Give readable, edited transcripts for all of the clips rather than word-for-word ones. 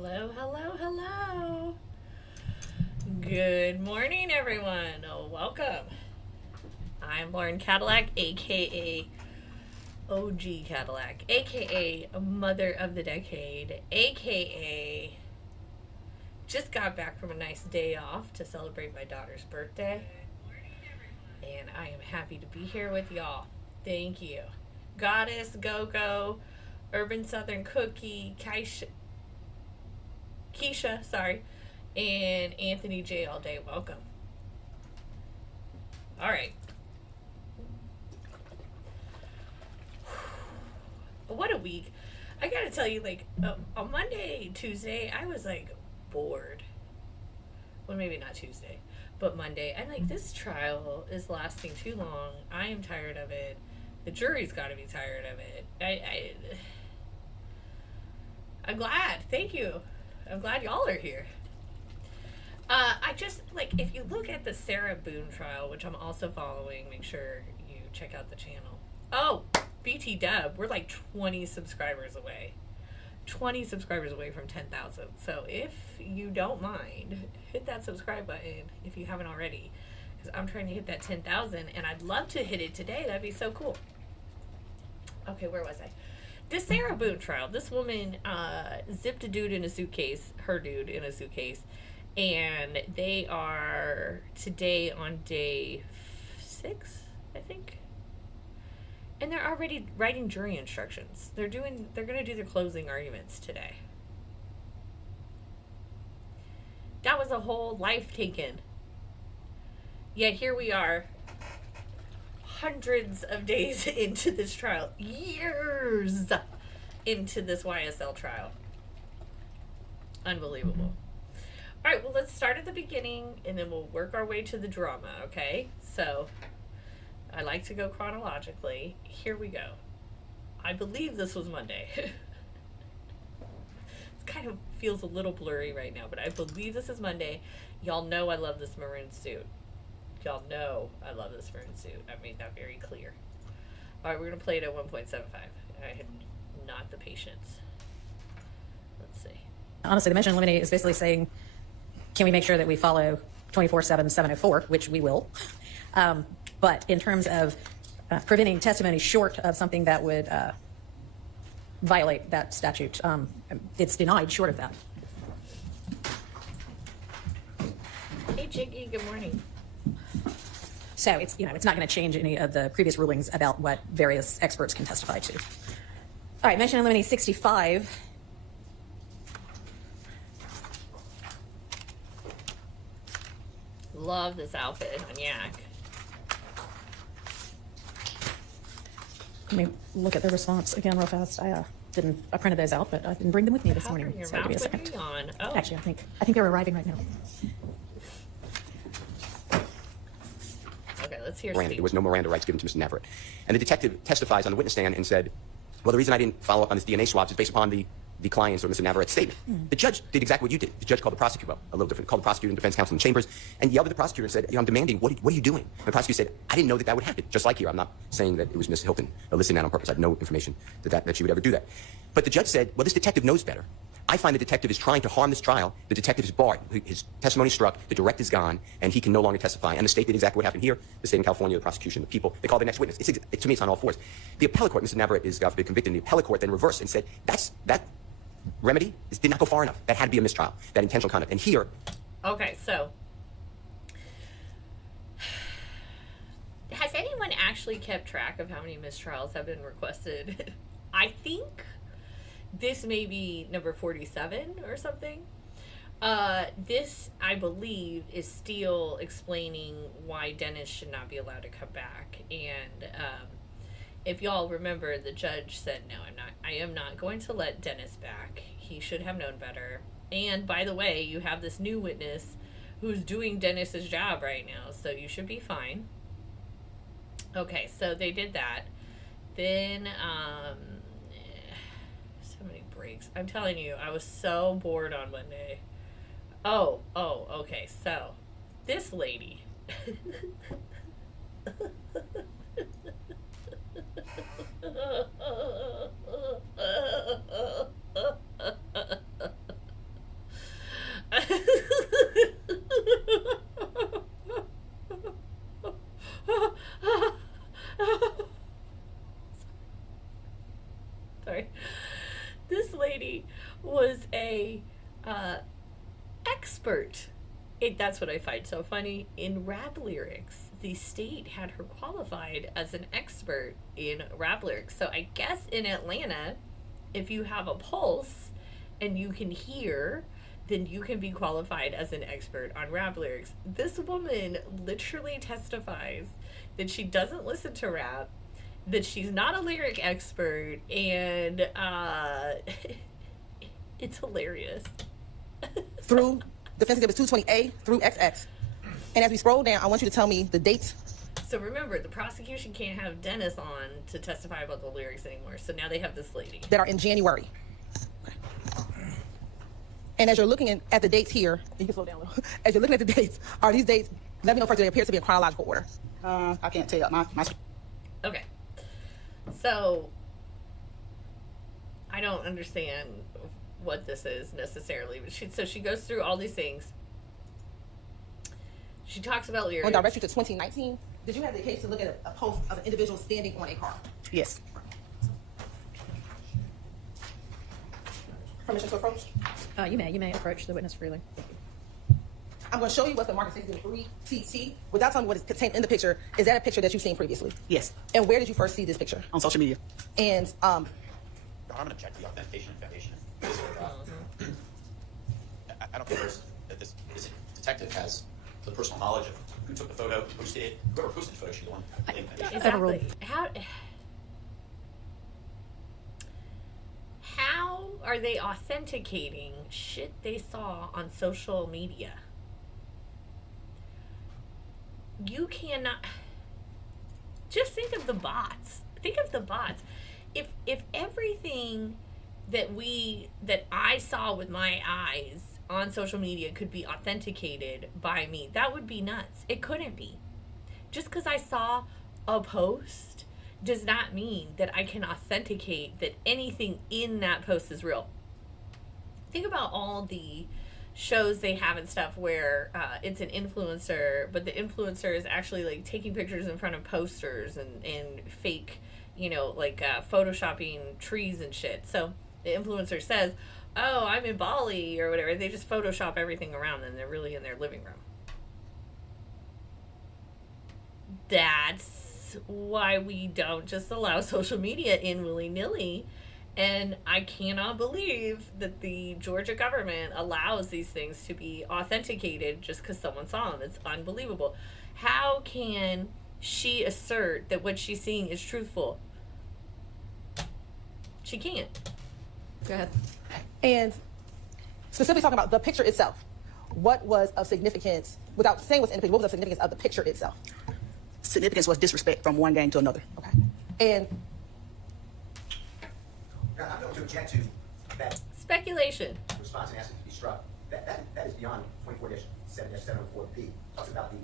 Hello, hello, hello. Good morning, everyone. Welcome. I'm Lauren Cadillac, aka OG Cadillac, aka Mother of the Decade, aka just got back from a nice day off to celebrate my daughter's birthday. And I am happy to be here with y'all. Thank you. Goddess, Go Go, Urban Southern Cookie, Keisha, sorry, and Anthony J all day. Welcome. All right. What a week. I gotta tell you, on Monday, Tuesday, I was bored. Well, maybe not Tuesday, but Monday. I'm like, this trial is lasting too long. I am tired of it. The jury's got to be tired of it. I'm glad. Thank you. I'm glad y'all are here. I just, if you look at the Sarah Boone trial, which I'm also following, make sure you check out the channel. Oh, BT Dub, we're 20 subscribers away. 20 subscribers away from 10,000. So if you don't mind, hit that subscribe button if you haven't already. Because I'm trying to hit that 10,000, and I'd love to hit it today. That'd be so cool. Okay, where was I? The Sarah Boone trial. This woman zipped a dude in a suitcase, her dude in a suitcase, and they are today on day 6, I think. And they're already writing jury instructions. They're going to do their closing arguments today. That was a whole life taken. Yet here we are, hundreds of days into this trial, years into this YSL trial. Unbelievable. All right, well, let's start at the beginning, and then we'll work our way to the drama, okay? So, I like to go chronologically. Here we go. I believe this was Monday. It kind of feels a little blurry right now, but I believe this is Monday. Y'all know I love this maroon suit. Y'all know I love this maroon suit. I made that very clear. All right, we're going to play it at 1.75. I had not the patience. Let's see. Honestly, the motion in limine is basically saying, can we make sure that we follow 24/7/704, which we will. But in terms of preventing testimony short of something that would violate that statute, it's denied short of that. Hey, Jiggy, good morning. So it's it's not going to change any of the previous rulings about what various experts can testify to. All right, motion in limine 65. Love this outfit on Yak. Let me look at the response again real fast. I printed those out, but I didn't bring them with me this morning. Your So mouth give me a would second. be on. Oh. Actually, I think they're arriving right now. Okay, let's hear Miranda. Steve. There was no Miranda rights given to Mr. Navarrete. And the detective testifies on the witness stand and said, well, the reason I didn't follow up on this DNA swabs is based upon the client's or Mr. Navarrete's statement. The judge did exactly what you did. The judge called the prosecutor, a little different, called the prosecutor and defense counsel in chambers and yelled at the prosecutor and said, I'm demanding, what are you doing? And the prosecutor said, I didn't know that would happen. Just like here, I'm not saying that it was Ms. Hilton eliciting that on purpose. I had no information that she would ever do that. But the judge said, well, this detective knows better. I find the detective is trying to harm this trial. The detective is barred. His testimony struck, the direct is gone, and he can no longer testify. And the state did exactly what happened here. The state in California, the prosecution, the people, they called the next witness. To me, it's on all fours. The appellate court, Mr. Navarrete is, God forbid, convicted, and the appellate court then reversed and said, that remedy did not go far enough. That had to be a mistrial, that intentional conduct. And here... Okay, so... has anyone actually kept track of how many mistrials have been requested? I think this may be number 47 or something. This, I believe, is still explaining why Dennis should not be allowed to come back. And if y'all remember, the judge said, no, I am not going to let Dennis back. He should have known better. And by the way, you have this new witness who's doing Dennis's job right now, so you should be fine. Okay, so they did that. Then, so many breaks. I'm telling you, I was so bored on Monday. Oh, okay, so this lady. This lady was a expert. That's what I find so funny. In rap lyrics, the state had her qualified as an expert in rap lyrics. So I guess in Atlanta, if you have a pulse and you can hear, then you can be qualified as an expert on rap lyrics. This woman literally testifies that she doesn't listen to rap, that she's not a lyric expert, and it's hilarious. Through Defense Exhibits 220A through XX. And as we scroll down, I want you to tell me the dates. So remember, the prosecution can't have Dennis on to testify about the lyrics anymore. So now they have this lady. That are in January. And as you're looking at the dates here, you can slow down a little. As you're looking at the dates, are these dates, let me know first, do they appear to be in chronological order? I can't tell. My Okay. So I don't understand what this is necessarily, but she goes through all these things. She talks about lyrics. I'll direct you to 2019. Did you have the occasion to look at a post of an individual standing on a car? Yes. Permission to approach? You may approach the witness freely. I'm going to show you what the market 3TT, without telling me what is contained in the picture. Is that a picture that you've seen previously? Yes. And where did you first see this picture? On social media. And I'm going to check the authentication and foundation. I don't think that this detective has the personal knowledge of who took the photo, who posted it. Whoever posted the photo should be the one. Exactly. How are they authenticating shit they saw on social media? You cannot. Just think of the bots. Think of the bots. If everything that I saw with my eyes on social media could be authenticated by me, that would be nuts. It couldn't be. Just because I saw a post does not mean that I can authenticate that anything in that post is real. Think about all the shows they have and stuff where it's an influencer, but the influencer is actually like taking pictures in front of posters and fake, like photoshopping trees and shit. So the influencer says, oh, I'm in Bali or whatever. They just Photoshop everything around them. They're really in their living room. That's why we don't just allow social media in willy-nilly. And I cannot believe that the Georgia government allows these things to be authenticated just because someone saw them. It's unbelievable. How can she assert that what she's seeing is truthful? She can't. Go ahead. And specifically talking about the picture itself, what was of significance, without saying what's in the picture, what was the significance of the picture itself? Significance was disrespect from one gang to another. Okay. And I'm going to object to that Speculation. response and ask it to be struck. That is beyond 24-7-704B. Talks about the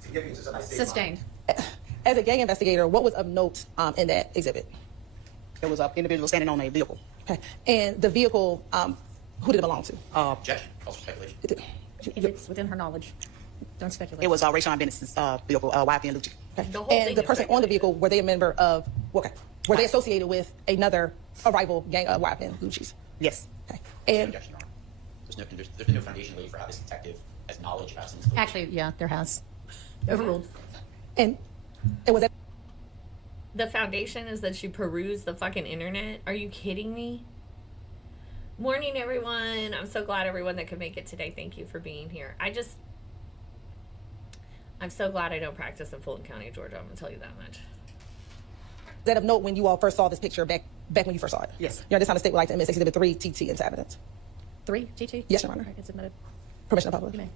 significance of somebody's Sustained. as a gang investigator, what was of note in that exhibit? There was an individual standing on a vehicle. Okay. And the vehicle, who did it belong to? Objection. Also speculation. If it's within her knowledge, don't speculate. It was Rayshon Bennett's vehicle, YSL Lucci. Okay. The whole thing And the is person on the speculation. vehicle, were they a member of, okay, were they associated with a rival gang of YPN Lucci's? Yes. Okay. And Objection, Your Honor. There's been no foundation laid for how this detective has knowledge about some. Actually, yeah, there has. Overruled. it was that The foundation is that she perused the fucking internet. Are you kidding me? Morning, everyone. I'm so glad everyone that could make it today. Thank you for being here. I'm so glad I don't practice in Fulton County, Georgia. I'm going to tell you that much. that of note when you all first saw this picture back when you first saw it? Yes. This time the state would like to admit Exhibit 3 TT into evidence. 3, TT? Yes, Your Honor. All right, it's admitted. Permission to publish. You may.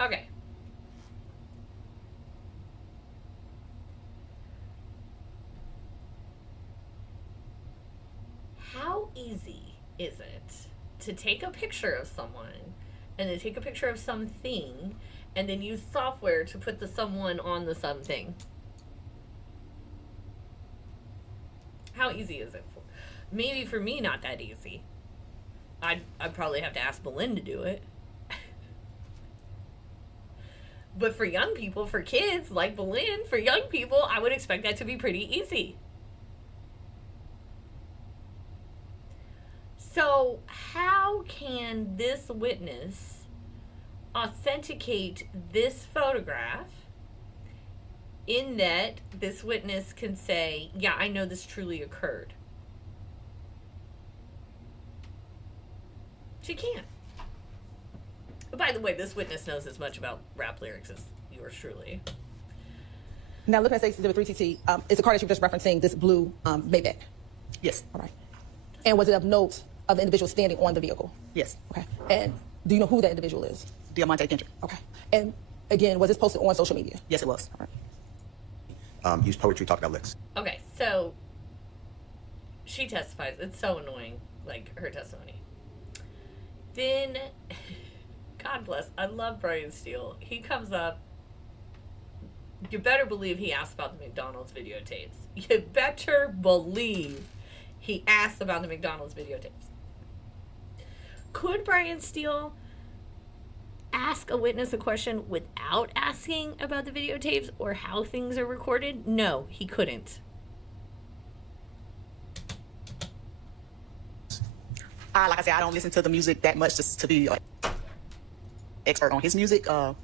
Okay. How easy is it to take a picture of someone and then take a picture of something and then use software to put the someone on the something? How easy is it? Maybe for me, not that easy. I'd probably have to ask Belinda to do it. But for young people, for kids like Boleyn, for young people, I would expect that to be pretty easy. So how can this witness authenticate this photograph in that this witness can say, yeah, I know this truly occurred? She can't. By the way, this witness knows as much about rap lyrics as yours truly. Now, looking at Exhibit 3TT, is the car that you were just referencing this blue Maybach? Yes. All right. And was it of note of the individual standing on the vehicle? Yes. Okay. And do you know who that individual is? Diamante Kendrick. Okay. And again, was this posted on social media? Yes, it was. All right. Use poetry, talk about licks. Okay, so she testifies. It's so annoying, like her testimony. Then, God bless, I love Brian Steele. He comes up. You better believe he asked about the McDonald's videotapes. You better believe he asked about the McDonald's videotapes. Could Brian Steele ask a witness a question without asking about the videotapes or how things are recorded? No, he couldn't. Like I said, I don't listen to the music that much just to be expert on his music. I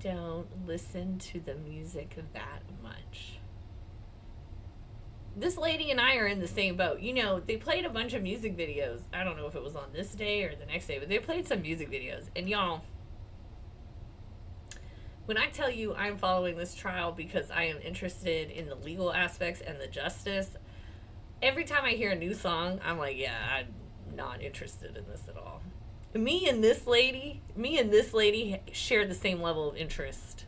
don't listen to the music that much. This lady and I are in the same boat. You know, they played a bunch of music videos. I don't know if it was on this day or the next day, but they played some music videos. And y'all, when I tell you I'm following this trial because I am interested in the legal aspects and the justice, every time I hear a new song, I'm like, yeah, I'm not interested in this at all. Me and this lady share the same level of interest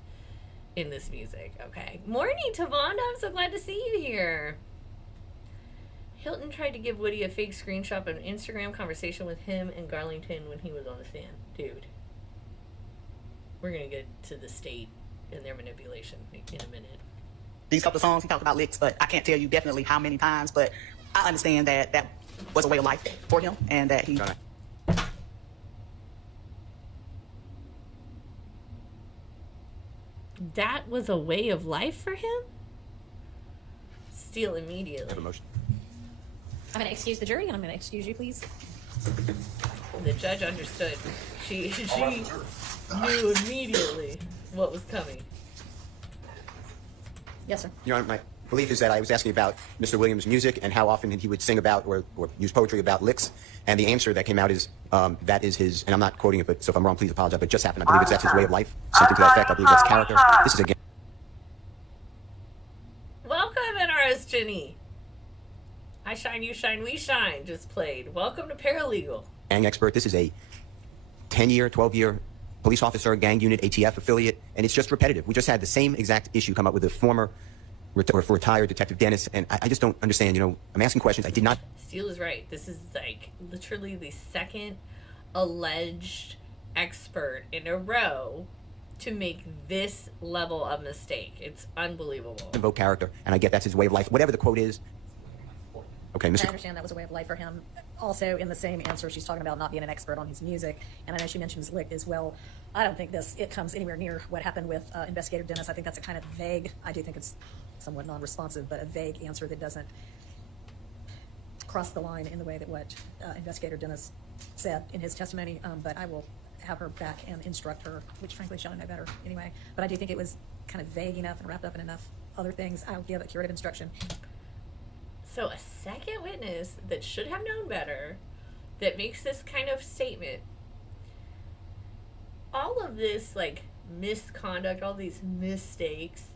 in this music, okay? Morning, Tavonda. I'm so glad to see you here. Hilton tried to give Woody a fake screenshot of an Instagram conversation with him and Garlington when he was on the stand. Dude. We're going to get to the state and their manipulation in a minute. These couple of songs, he talked about licks, but I can't tell you definitely how many times, but I understand that that was a way of life for him and that he... That was a way of life for him? Steal immediately. Have a motion. I'm going to excuse the jury, and I'm going to excuse you, please. The judge understood. She knew immediately what was coming. Yes, sir. Your Honor, my belief is that I was asking about Mr. Williams' music and how often he would sing about or use poetry about licks. And the answer that came out is that is his, and I'm not quoting it, but so if I'm wrong, please apologize, but it just happened. I believe that's his way of life. Something to that effect. I believe that's character. This is again. Welcome, NRS Jenny. I shine, you shine, we shine just played. Welcome to Paralegal. Gang expert. This is a 10-year, 12-year police officer, gang unit, ATF affiliate, and it's just repetitive. We just had the same exact issue come up with the former retired Detective Dennis, and I just don't understand. You know, I'm asking questions. I did not. Steele is right. This is like literally the second alleged expert in a row to make this level of mistake. It's unbelievable. Invoke character, and I get that's his way of life. Whatever the quote is. Okay, I Mr. understand that was a way of life for him. Also, in the same answer, she's talking about not being an expert on his music, and I know she mentions lick as well. I don't think it comes anywhere near what happened with Investigator Dennis. I think that's a kind of vague, I do think it's somewhat non-responsive, but a vague answer that doesn't cross the line in the way that what Investigator Dennis said in his testimony, but I will have her back and instruct her, which frankly she'll know better anyway. But I do think it was kind of vague enough and wrapped up in enough other things. I'll give a curative instruction. So a second witness that should have known better, that makes this kind of statement, all of this like misconduct, all these mistakes,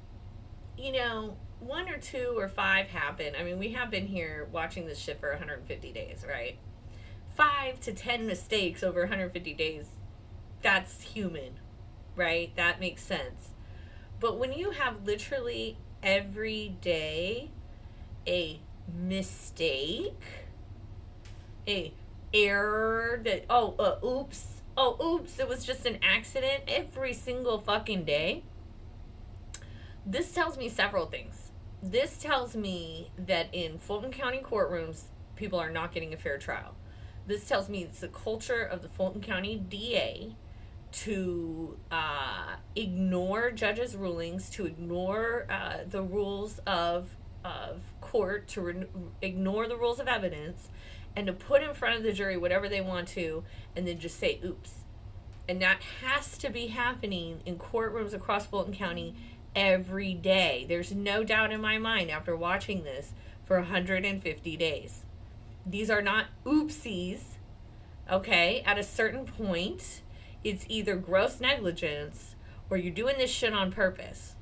you know, 1 or 2 or 5 happen. I mean, we have been here watching this shit for 150 days, right? 5 to 10 mistakes over 150 days, that's human, right? That makes sense. But when you have literally every day a mistake, a error that oops, it was just an accident every single fucking day, this tells me several things. This tells me that in Fulton County courtrooms, people are not getting a fair trial. This tells me it's the culture of the Fulton County DA to ignore judges' rulings, to ignore the rules of court, to ignore the rules of evidence, and to put in front of the jury whatever they want to, and then just say, oops. And that has to be happening in courtrooms across Fulton County every day. There's no doubt in my mind after watching this for 150 days. These are not oopsies, okay? At a certain point, it's either gross negligence or you're doing this shit on purpose.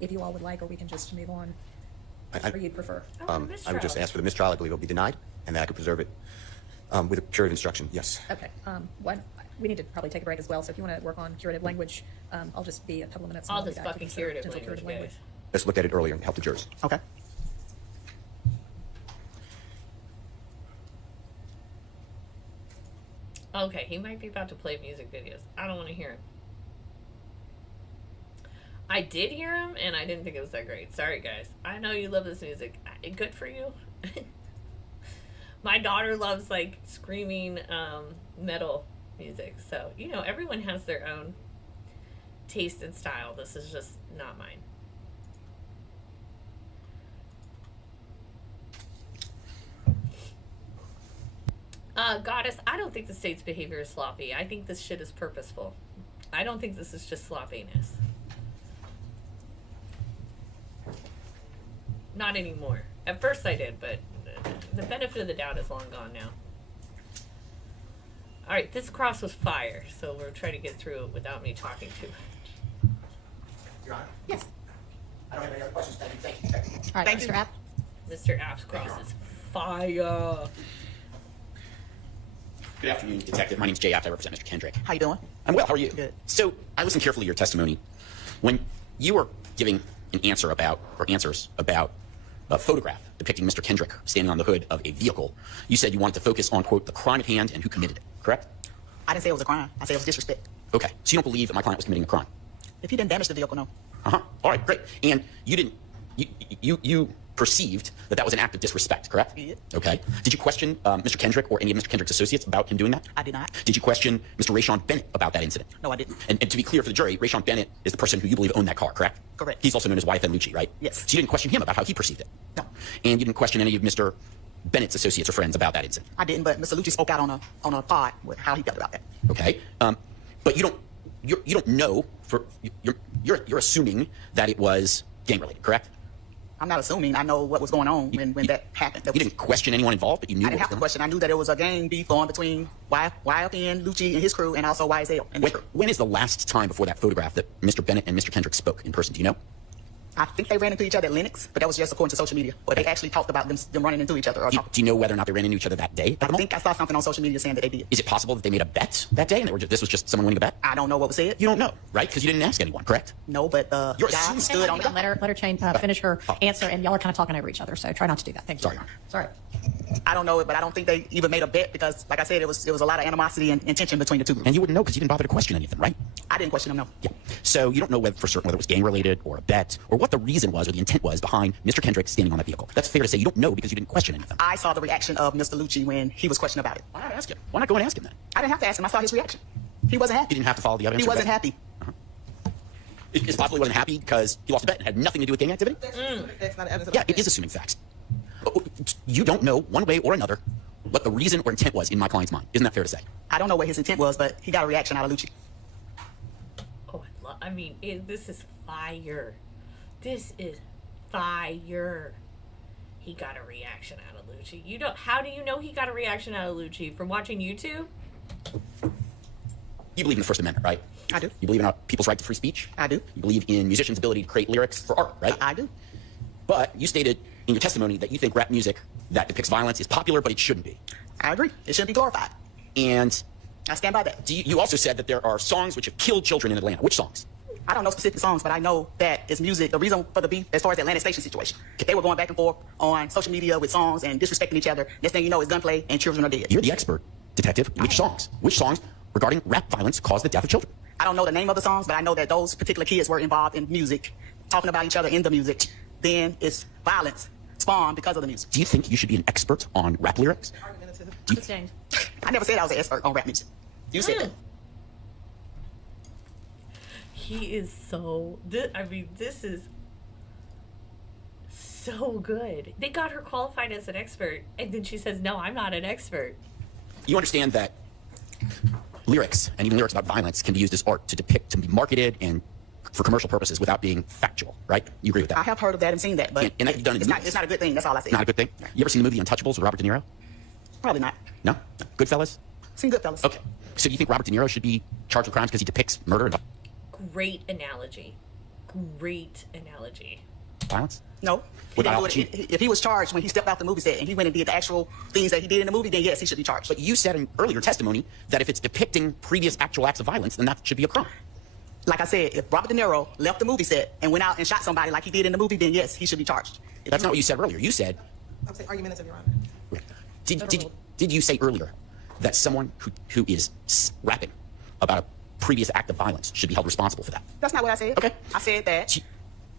If you all would like, or we can just move on. Or you'd prefer. I would just ask for the mistrial. I believe it will be denied, and that I could preserve it with a curative instruction. Yes. Okay. We need to probably take a break as well, so if you want to work on curative language, I'll just be a couple of minutes. All this fucking curative language. Let's look at it earlier and help the jurors. Okay. Okay, he might be about to play music videos. I don't want to hear him. I did hear him, and I didn't think it was that great. Sorry, guys. I know you love this music. Good for you. My daughter loves, like, screaming metal music. So, you know, everyone has their own taste and style. This is just not mine. Goddess, I don't think the state's behavior is sloppy. I think this shit is purposeful. I don't think this is just sloppiness. Not anymore. At first I did, but the benefit of the doubt is long gone now. Alright, this cross was fire, so we're trying to get through it without me talking too much. Your Honor? Yes. I don't have any other questions. Thank you. Thank you. All right, Thank Mr. you. App. Mr. App's cross is fire. Good afternoon, Detective. My name's Jay Apt. I represent Mr. Kendrick. How you doing? I'm well. How are you? Good. So I listened carefully to your testimony. When you were giving an answer about, or answers about, a photograph depicting Mr. Kendrick standing on the hood of a vehicle, you said you wanted to focus on, quote, the crime at hand and who committed it, correct? I didn't say it was a crime. I said it was disrespect. Okay. So you don't believe that my client was committing a crime? If he didn't damage the vehicle, no. Uh-huh. All right, great. And you didn't, you perceived that that was an act of disrespect, correct? Yeah. Okay. Did you question Mr. Kendrick or any of Mr. Kendrick's associates about him doing that? I did not. Did you question Mr. Rayshawn Bennett about that incident? No, I didn't. And to be clear for the jury, Rayshawn Bennett is the person who you believe owned that car, correct? Correct. He's also known as YSL Lucci, right? Yes. So you didn't question him about how he perceived it? No. And you didn't question any of Mr. Bennett's associates or friends about that incident? I didn't, but Mr. Lucci spoke out on a pod with how he felt about that. Okay. But you don't know, you're assuming that it was gang related, correct? I'm not assuming. I know what was going on when that happened. You didn't question anyone involved, but you knew I didn't have to question. I knew that it was a gang beef going between YLP, Lucci and his crew, and also YSL and his crew. When is the last time before that photograph that Mr. Bennett and Mr. Kendrick spoke in person? Do you know? I think they ran into each other at Lennox, but that was just according to social media. But they actually talked about them running into each other. Or Do you know whether or not they ran into each other that day? I think I saw something on social media saying that they did. Is it possible that they made a bet that day and this was just someone winning a bet? I don't know what was said. You don't know, right? Because you didn't ask anyone, correct? No, but You're guy assuming- stood on the Let her finish her answer, and y'all are kind of talking over each other, so try not to do that. Thank you. Sorry, Your Honor. Sorry. I don't know it, but I don't think they even made a bet because, like I said, it was a lot of animosity and tension between the two groups. And you wouldn't know because you didn't bother to question any of them, right? I didn't question them, no. Yeah. So you don't know for certain whether it was gang related or a bet or what the reason was or the intent was behind Mr. Kendrick standing on that vehicle. That's fair to say you don't know because you didn't question any of them. I saw the reaction of Mr. Lucci when he was questioned about it. Why not ask him? Why not go and ask him then? I didn't have to ask him. I saw his reaction. He wasn't happy. You didn't have to follow the evidence? He or wasn't bet? happy. It's possible he wasn't happy because he lost a bet and had nothing to do with gang activity? That's not evidence. Yeah, it is assuming facts. You don't know one way or another what the reason or intent was in my client's mind. Isn't that fair to say? I don't know what his intent was, but he got a reaction out of Lucci. Oh, this is fire. This is fire. He got a reaction out of Lucci. How do you know he got a reaction out of Lucci? From watching YouTube? You believe in the First Amendment, right? I do. You believe in people's right to free speech? I do. You believe in musicians' ability to create lyrics for art, right? I do. But you stated in your testimony that you think rap music that depicts violence is popular, but it shouldn't be. I agree. It shouldn't be glorified. And I stand by that. you also said that there are songs which have killed children in Atlanta. Which songs? I don't know specific songs, but I know that it's music. The reason for the beef, as far as the Atlanta Station situation, they were going back and forth on social media with songs and disrespecting each other. Next thing you know, is gunplay and children are dead. You're the expert, detective. Which songs? Which songs regarding rap violence caused the death of children? I don't know the name of the songs, but I know that those particular kids were involved in music, talking about each other in the music, then it's violence spawned because of the music. Do you think you should be an expert on rap lyrics? Sustained. I never said I was an expert on rap music. You said that. He is so. I mean, this is so good. They got her qualified as an expert, and then she says, "No, I'm not an expert." You understand that lyrics, and even lyrics about violence, can be used as art to depict, to be marketed and for commercial purposes without being factual, right? You agree with that? I have heard of that and seen that, but And that can be done in it's not. movies. It's not a good thing. That's all I said. Not a good thing? You ever seen the movie Untouchables with Robert De Niro? Probably not. No? Goodfellas? Seen Goodfellas. Okay. So do you think Robert De Niro should be charged with crimes because he depicts murder and Great analogy. Great analogy. violence? No. He What about didn't do it. If he was charged when he stepped out the movie set and he went and did the actual things that he did in the movie, then yes, he should be charged. But you said in earlier testimony that if it's depicting previous actual acts of violence, then that should be a crime. Like I said, if Robert De Niro left the movie set and went out and shot somebody like he did in the movie, then yes, he should be charged. That's not what you said earlier. You said, I'm saying argumentative, Your Honor. did you say earlier that someone who is rapping about a previous act of violence should be held responsible for that? That's not what I said. Okay. I said that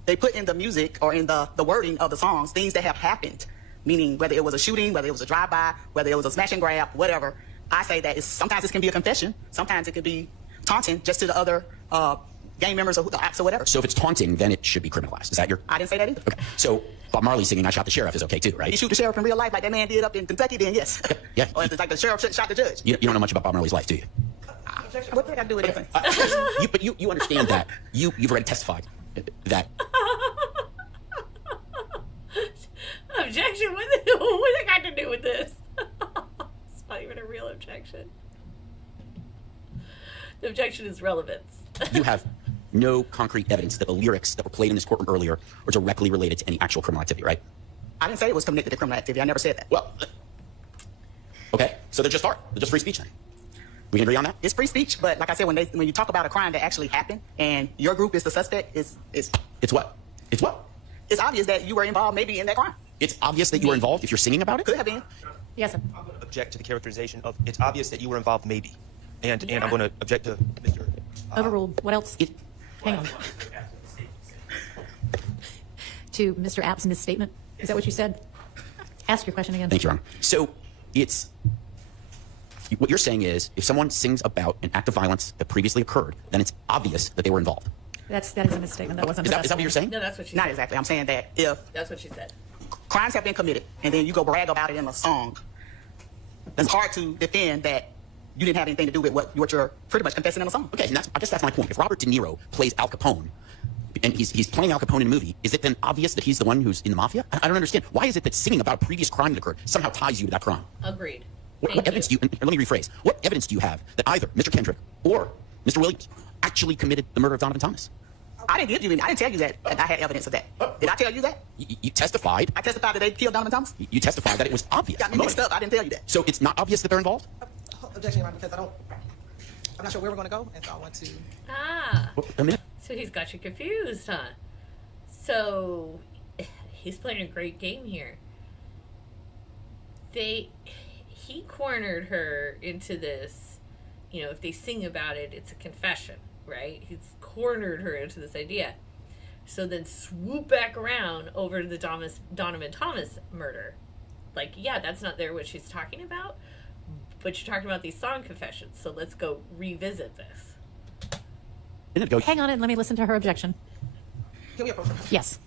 they put in the music or in the wording of the songs things that have happened, meaning whether it was a shooting, whether it was a drive-by, whether it was a smash and grab, whatever. I say that sometimes it can be a confession, sometimes it can be taunting just to the other gang members or the ops or whatever. So if it's taunting, then it should be criminalized. Is that your... I didn't say that either. Okay. So Bob Marley singing I Shot the Sheriff is okay too, right? If you shoot the sheriff in real life like that man did up in Kentucky, then yes. Yeah. Or if it's like the sheriff shot the judge. You don't know much about Bob Marley's life, do you? What did I got to do with anything? But you understand that. You've already testified that... Objection? What does it got to do with this? It's not even a real objection. The objection is relevance. You have no concrete evidence that the lyrics that were played in this courtroom earlier are directly related to any actual criminal activity, right? I didn't say it was connected to criminal activity. I never said that. Well, okay, so they're just art. They're just free speech then. We can agree on that? It's free speech, but like I said, when you talk about a crime that actually happened and your group is the suspect, it's It's what? It's what? it's obvious that you were involved maybe in that crime. It's obvious that you were involved if you're singing about it? Could have been. Yes, sir. I'm going to object to the characterization of it's obvious that you were involved, maybe. And I'm going to object to Mr. Overruled. What else? Hang on. To Mr. App's misstatement? Is that what you said? Ask your question again. Thank you, Your Honor. So it's... What you're saying is if someone sings about an act of violence that previously occurred, then it's obvious that they were involved. That is a misstatement. That wasn't Is the that best what you're saying? No, that's what she Not said. exactly. I'm saying that if That's what she said. crimes have been committed and then you go brag about it in a song, it's hard to defend that you didn't have anything to do with what you're pretty much confessing in a song. Okay, and I guess that's my point. If Robert De Niro plays Al Capone, and he's playing Al Capone in a movie, is it then obvious that he's the one who's in the mafia? I don't understand. Why is it that singing about a previous crime that occurred somehow ties you to that crime? Agreed. What Thank evidence do you, and let me rephrase, what evidence do you have that either Mr. Kendrick or Mr. Williams actually committed the murder of Donovan Thomas? I didn't tell you that I had evidence of that. Did I tell you that? You testified. I testified that they killed Donovan Thomas? You testified that it was obvious. Got me mixed up. I didn't tell you that. So it's not obvious that they're involved? Objection, Your Honor, because I'm not sure where we're going to go, and so I want to. Ah. A minute. So he's got you confused, huh? So he's playing a great game here. He cornered her into this, if they sing about it, it's a confession, right? He's cornered her into this idea. So then swoop back around over to the Donovan Thomas murder. Like, yeah, that's not there what she's talking about, but you're talking about these song confessions, so let's go revisit this. Didn't it go? Hang on and let me listen to her objection. Can we approach her? Yes.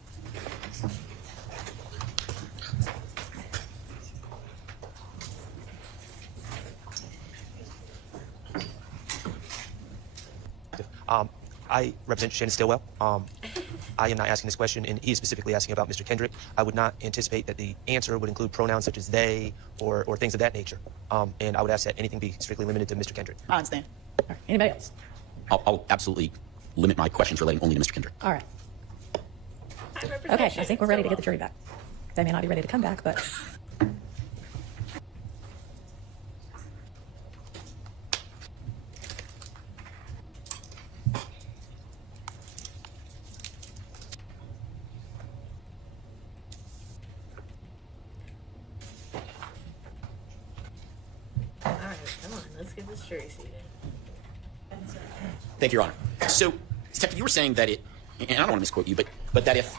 I represent Shannon Stillwell. I am not asking this question, and he is specifically asking about Mr. Kendrick. I would not anticipate that the answer would include pronouns such as they or things of that nature. And I would ask that anything be strictly limited to Mr. Kendrick. I understand. All right. Anybody else? I'll absolutely limit my questions relating only to Mr. Kendrick. All right. I represent Okay. I Shannon think we're ready to Stillwell. get the jury back. They may not be ready to come back, but. All right, come on, let's get this jury seated. Thank you, Your Honor. So, Detective, you were saying that and I don't want to misquote you, but that if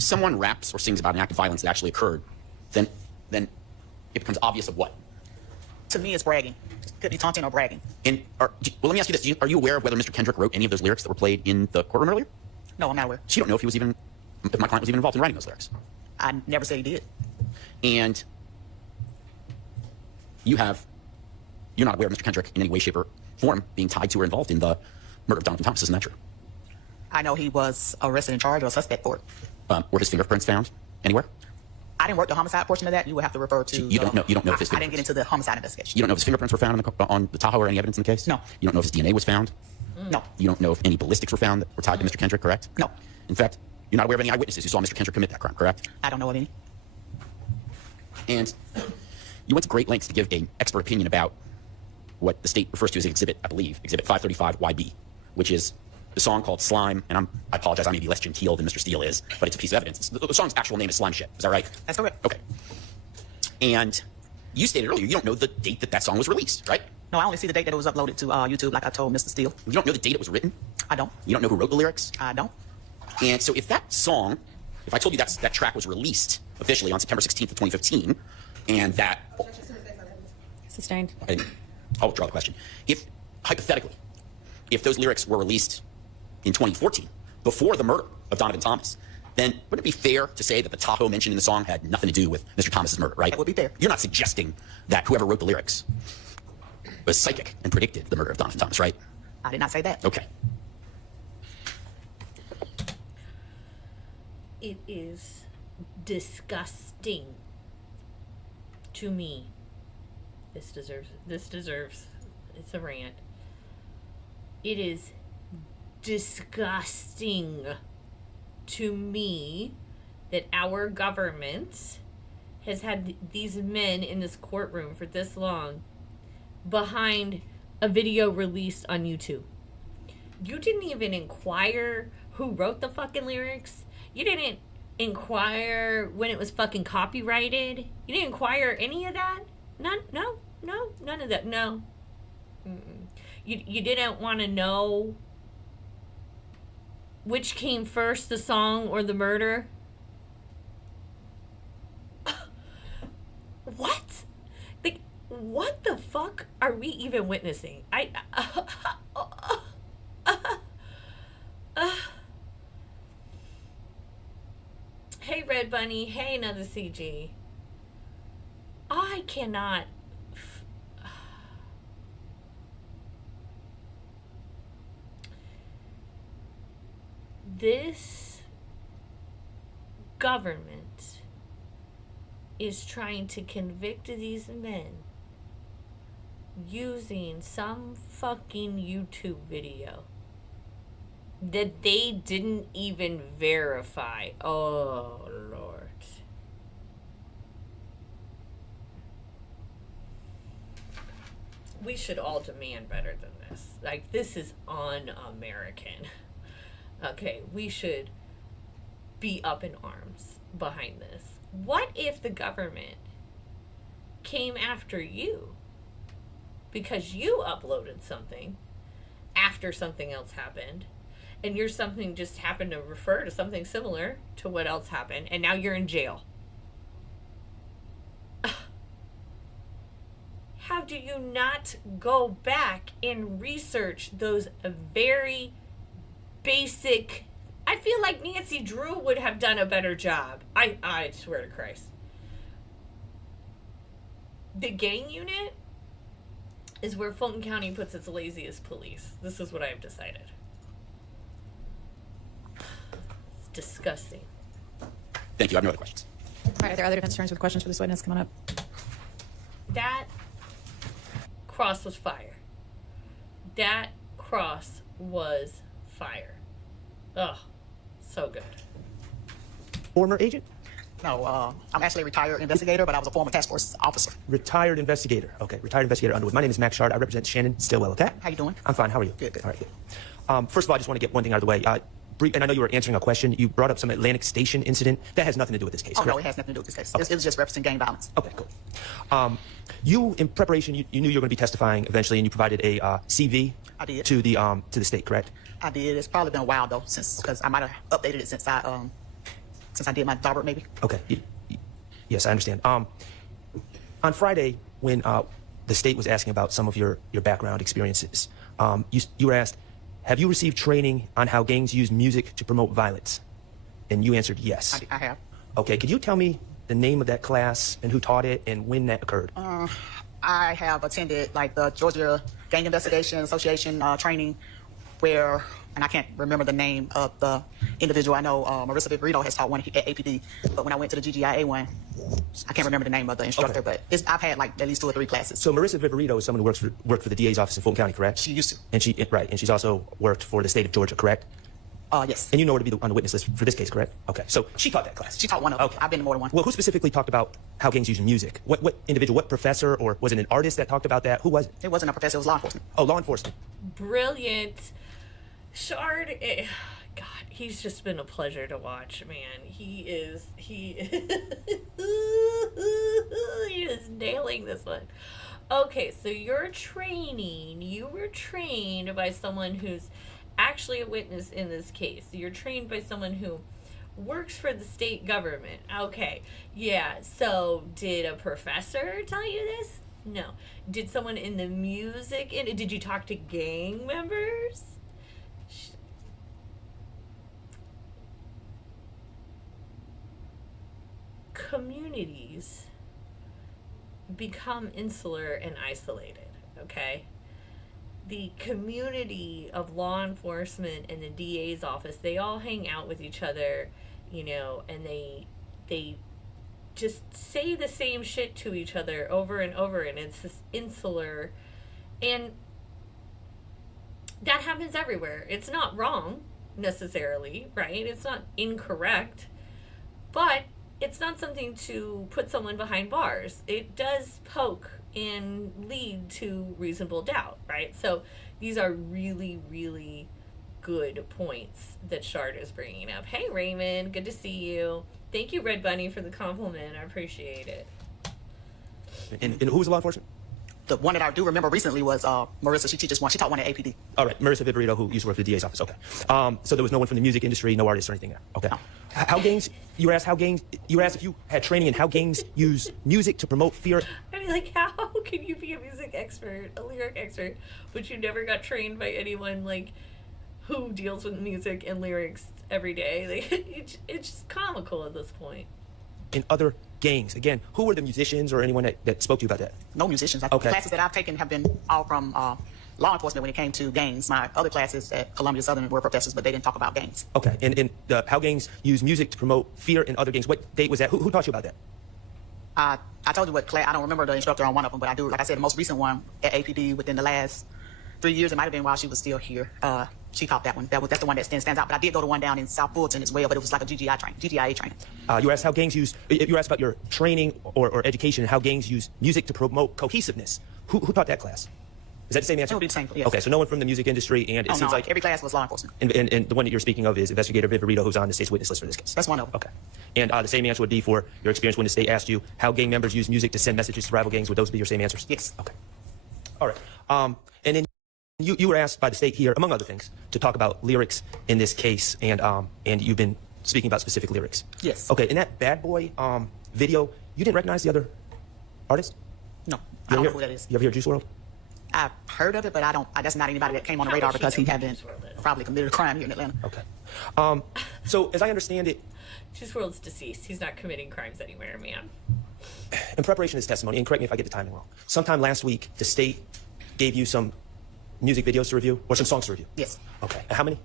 someone raps or sings about an act of violence that actually occurred, then it becomes obvious of what? To me, it's bragging. Could be taunting or bragging. And well, let me ask you this: are you aware of whether Mr. Kendrick wrote any of those lyrics that were played in the courtroom earlier? No, I'm not aware. So you don't know if my client was even involved in writing those lyrics. I never said he did. And you're not aware of Mr. Kendrick in any way, shape, or form being tied to or involved in the murder of Donovan Thomas. Isn't that true? I know he was arrested and charged or a suspect for it. Were his fingerprints found anywhere? I didn't work the homicide portion of that. You would have to refer to. You don't know. You don't know if his I didn't get into the homicide investigation. You don't know if his fingerprints were found on the Tahoe or any evidence in the case? No. You don't know if his DNA was found? No. You don't know if any ballistics were found that were tied to Mr. Kendrick, correct? No. In fact, you're not aware of any eyewitnesses who saw Mr. Kendrick commit that crime, correct? I don't know of any. And you went to great lengths to give an expert opinion about what the state refers to as Exhibit 535YB, which is the song called Slime. And I apologize, I may be less genteel than Mr. Steele is, but it's a piece of evidence. The song's actual name is Slime Shit. Is that right? That's correct. Okay. And you stated earlier you don't know the date that song was released, right? No, I only see the date that it was uploaded to YouTube, like I told Mr. Steele. You don't know the date it was written? I don't. You don't know who wrote the lyrics? I don't. And so if that song, if I told you that track was released officially on September 16th of 2015, and that... Sustained. I'll withdraw the question. If, hypothetically, if those lyrics were released in 2014, before the murder of Donovan Thomas, then wouldn't it be fair to say that the Tahoe mentioned in the song had nothing to do with Mr. Thomas's murder, right? That would be fair. You're not suggesting that whoever wrote the lyrics was psychic and predicted the murder of Donovan Thomas, right? I did not say that. Okay. It is disgusting to me. This deserves, it's a rant. It is disgusting to me that our government has had these men in this courtroom for this long behind a video released on YouTube. You didn't even inquire who wrote the fucking lyrics. You didn't inquire when it was fucking copyrighted. You didn't inquire any of that. None of that. No. You didn't want to know which came first, the song or the murder. What? Like, what the fuck are we even witnessing? Hey, Red Bunny. Hey, another CG. I cannot. This government is trying to convict these men using some fucking YouTube video that they didn't even verify. Oh, Lord. We should all demand better than this. Like, this is un-American. Okay, we should be up in arms behind this. What if the government came after you because you uploaded something after something else happened, and your something just happened to refer to something similar to what else happened, and now you're in jail? How do you not go back and research those very basic... I feel like Nancy Drew would have done a better job. I swear to Christ. The gang unit is where Fulton County puts its laziest police. This is what I have decided. It's disgusting. Thank you. I have no other questions. All right, are there other concerns with questions for this witness coming up? That cross was fire. That cross was fire. Ugh, so good. Former agent? No, I'm actually a retired investigator, but I was a former task force officer. Retired investigator. Okay, retired investigator Underwood. My name is Max Shard. I represent Shannon Stillwell, okay? How you doing? I'm fine. How are you? Good, good. All right, good. First of all, I just want to get one thing out of the way. And I know you were answering a question. You brought up some Atlantic Station incident. That has nothing to do with this case, Oh, correct? no, it has nothing to do with this case. Okay. It was just referencing gang violence. Okay, cool. You, in preparation, you knew you were going to be testifying eventually, and you provided a CV I did. to the state, correct? I did. It's probably been a while, though, because I might have updated it since since I did my doctorate, maybe. Okay. Yes, I understand. On Friday, when the state was asking about some of your background experiences, you were asked, have you received training on how gangs use music to promote violence? And you answered yes. I have. Okay. Could you tell me the name of that class and who taught it and when that occurred? I have attended like the Georgia Gang Investigation Association training where, and I can't remember the name of the individual. I know Marissa Viverito has taught one at APD, but when I went to the GGIA one, I can't remember the name of the instructor, but I've had like at least 2 or 3 classes. So Marissa Viverito is someone who worked for the DA's office in Fulton County, correct? She used to. And she's also worked for the state of Georgia, correct? Yes. And you know her to be on the witness list for this case, correct? Okay. So she taught that class. She taught one of them. Okay. I've been to more than one. Well, who specifically talked about how gangs use music? What individual, what professor, or was it an artist that talked about that? Who was it? It wasn't a professor, it was law enforcement. Oh, law enforcement. Brilliant. Shard, God, he's just been a pleasure to watch, man. He is nailing this one. Okay, so you were trained by someone who's actually a witness in this case. You're trained by someone who works for the state government. Okay, yeah, so did a professor tell you this? No. Did someone in the music, did you talk to gang members? Communities become insular and isolated, okay? The community of law enforcement and the DA's office, they all hang out with each other, you know, and they just say the same shit to each other over and over, and it's this insular, and that happens everywhere. It's not wrong necessarily, right? It's not incorrect, but it's not something to put someone behind bars. It does poke and lead to reasonable doubt, right? So these are really, really good points that Shard is bringing up. Hey, Raymond, good to see you. Thank you, Red Bunny, for the compliment. I appreciate it. And who was the law enforcement? The one that I do remember recently was Marissa. She taught one at APD. All right, Marissa Viverito, who used to work for the DA's office. Okay. So there was no one from the music industry, no artists or anything there. Okay. No. You were asked if you had training in how gangs use music to promote fear. I mean, like, how can you be a music expert, a lyric expert, but you never got trained by anyone, like, who deals with music and lyrics every day? Like, it's just comical at this point. In other gangs, again, who were the musicians or anyone that spoke to you about that? No musicians. Okay. The classes that I've taken have been all from law enforcement when it came to gangs. My other classes at Columbia Southern were professors, but they didn't talk about gangs. Okay, and how gangs use music to promote fear in other gangs. What date was that? Who taught you about that? I told you what class. I don't remember the instructor on one of them, but I do. Like I said, the most recent one at APD within the last 3 years. It might have been while she was still here. She taught that one. That's the one that stands out. But I did go to one down in South Fulton as well, but it was like a GGIA training. You were asked how gangs use. You were asked about your training or education and how gangs use music to promote cohesiveness. Who taught that class? Is that the same answer? It would be the same, yes. Okay, so no one from the music industry, and it seems like every class was law enforcement. And the one that you're speaking of is Investigator Viverito, who's on the state's witness list for this case. That's one of them. Okay. And the same answer would be for your experience when the state asked you how gang members use music to send messages to rival gangs. Would those be your same answers? Yes. Okay. All right. And then you were asked by the state here, among other things, to talk about lyrics in this case, and you've been speaking about specific lyrics. Yes. Okay. In that Bad Boy video, you didn't recognize the other artist? No, I don't know who that is. You ever hear Juice WRLD? I've heard of it, but I don't. That's not anybody that came on the radar because he hadn't probably committed a crime here in Atlanta. Okay. So as I understand it, Juice WRLD's deceased. He's not committing crimes anywhere, man. in preparation of this testimony, and correct me if I get the timing wrong, sometime last week, the state gave you some music videos to review, or some songs to review? Yes. Okay. And how many?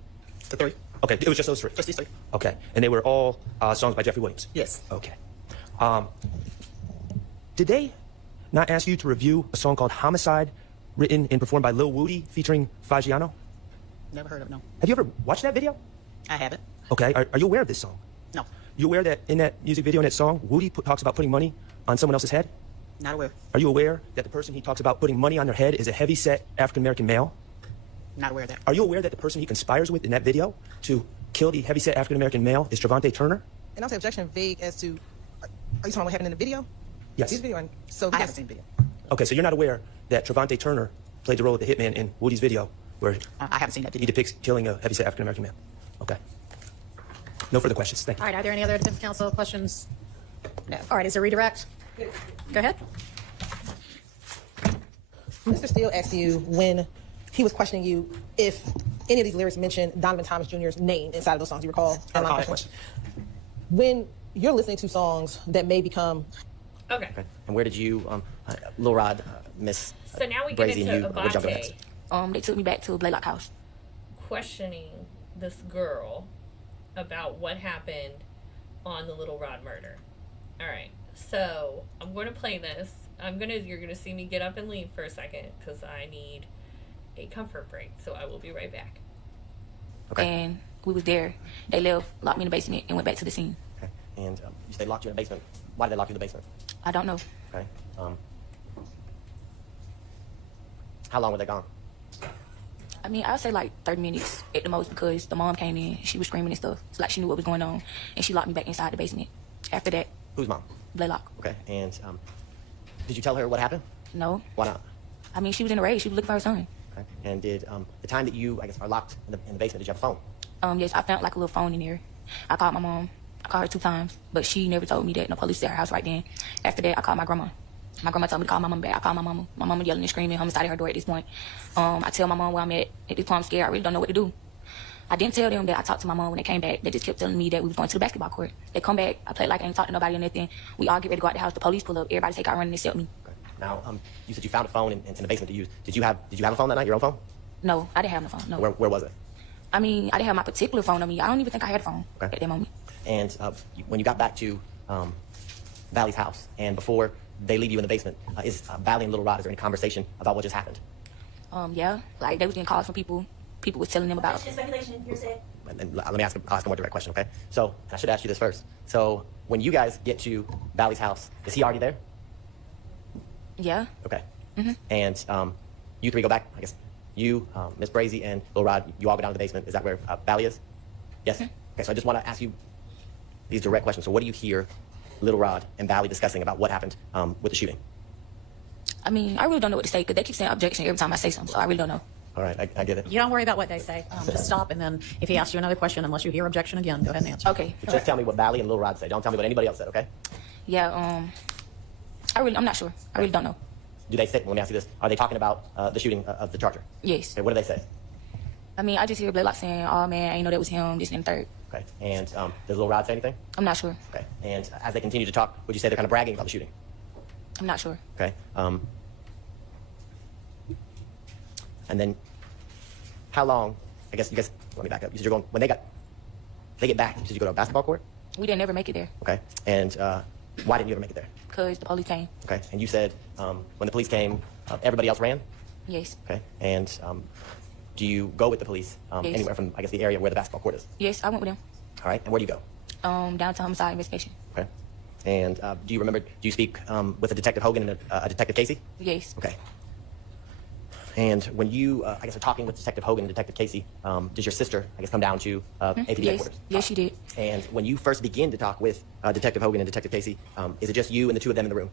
The 3. Okay, it was just those 3? Just these 3. Okay. And they were all songs by Jeffrey Williams? Yes. Okay. Did they not ask you to review a song called Homicide, written and performed by Lil Woody, featuring Fagiano? Never heard of it, no. Have you ever watched that video? I haven't. Okay. Are you aware of this song? No. You aware that in that music video, in that song, Woody talks about putting money on someone else's head? Not aware. Are you aware that the person he talks about putting money on their head is a heavy-set African-American male? Not aware of that. Are you aware that the person he conspires with in that video to kill the heavy-set African-American male is Trevante Turner? And also objection vague as to, are you talking about what happened in the video? Yes. This video, so I haven't seen the video. Okay, so you're not aware that Trevante Turner played the role of the hitman in Woody's video where I haven't seen that he video. depicts killing a heavy-set African-American man. Okay. No further questions. Thank you. All right, are there any other defense counsel questions? No. All right, is there redirect? Go ahead. Mr. Steele asked you when he was questioning you if any of these lyrics mentioned Donovan Thomas Jr.'s name inside of those songs. You recall? I recall that question. When you're listening to songs that may become Okay. And where did you, Lil Rod, Miss So now we get Brazy, into and you, where'd y'all go next? Abate They took me back to Blaylock House. questioning this girl about what happened on the Little Rod murder. All right. So I'm going to play this. You're gonna see me get up and leave for a second because I need a comfort break. So I will be right back. Okay. And we was there. They left, locked me in the basement, and went back to the scene. Okay. And you say they locked you in the basement. Why did they lock you in the basement? I don't know. Okay. How long were they gone? I mean, I would say like 30 minutes at the most because the mom came in. She was screaming and stuff. It's like she knew what was going on. And she locked me back inside the basement. After that, Whose mom? Blaylock. Okay. And did you tell her what happened? No. Why not? I mean, she was in a rage. She was looking for her son. Okay. And did the time that you, I guess, are locked in the basement, did you have a phone? Yes, I found like a little phone in there. I called my mom. I called her 2 times, but she never told me that no police was at her house right then. After that, I called my grandma. My grandma told me to call my mom back. I called my mama. My mama yelling and screaming. I'm inside her door at this point. I tell my mom where I'm at. At this point, I'm scared. I really don't know what to do. I didn't tell them that I talked to my mom when they came back. They just kept telling me that we was going to the basketball court. They come back. I play like I ain't talked to nobody or nothing. We all get ready to go out the house. The police pull up. Everybody take out running except me. Okay. Now, you said you found a phone in the basement to use. Did you have a phone that night? Your own phone? No, I didn't have no phone. No. Where was it? I mean, I didn't have my particular phone on me. I don't even think I had a phone Okay. at that moment. And when you got back to Valley's house, and before they leave you in the basement, is Valley and Little Rod, is there any conversation about what just happened? Yeah, like they was getting calls from people. People was telling them about. Speculation, hearsay. And let me ask a more direct question, okay? So, I should ask you this first. So, when you guys get to Valley's house, is he already there? Yeah. Okay. And you three go back, I guess. You, Miss Brazy, and Lil Rod, you all go down to the basement. Is that where Valley is? Yes? Okay, so I just want to ask you these direct questions. So what do you hear Little Rod and Valley discussing about what happened with the shooting? I mean, I really don't know what to say because they keep saying objection every time I say something, so I really don't know. All right, I get it. You don't worry about what they say. Just stop, and then if he asks you another question, unless you hear objection again, go ahead and answer. Okay. Just tell me what Valley and Lil Rod say. Don't tell me what anybody else said, okay? Yeah. I'm not sure. I really don't know. Do they say, let me ask you this, are they talking about the shooting of the Charger? Yes. Okay, what do they say? I mean, I just hear Blaylock saying, "Oh man, I ain't know that was him." This and the third. Okay, and does Lil Rod say anything? I'm not sure. Okay, and as they continue to talk, would you say they're kind of bragging about the shooting? I'm not sure. Okay, and then how long, I guess you guys, let me back up. You said you're going, when they get back, you said you go to a basketball court? We didn't ever make it there Okay, and why didn't you ever make it there? because the police came. Okay, and you said when the police came, everybody else ran? Yes. Okay, and do you go with the police Yes. anywhere from, I guess, the area where the basketball court is? Yes, I went with them. All right, and where do you go? Down to homicide investigation. Okay, and do you remember, do you speak with a Detective Hogan and a Detective Casey? Yes. Okay. And when you, I guess, are talking with Detective Hogan and Detective Casey, does your sister, I guess, come down to APD Yes. headquarters? Yes, she did. And when you first begin to talk with Detective Hogan and Detective Casey, is it just you and the two of them in the room?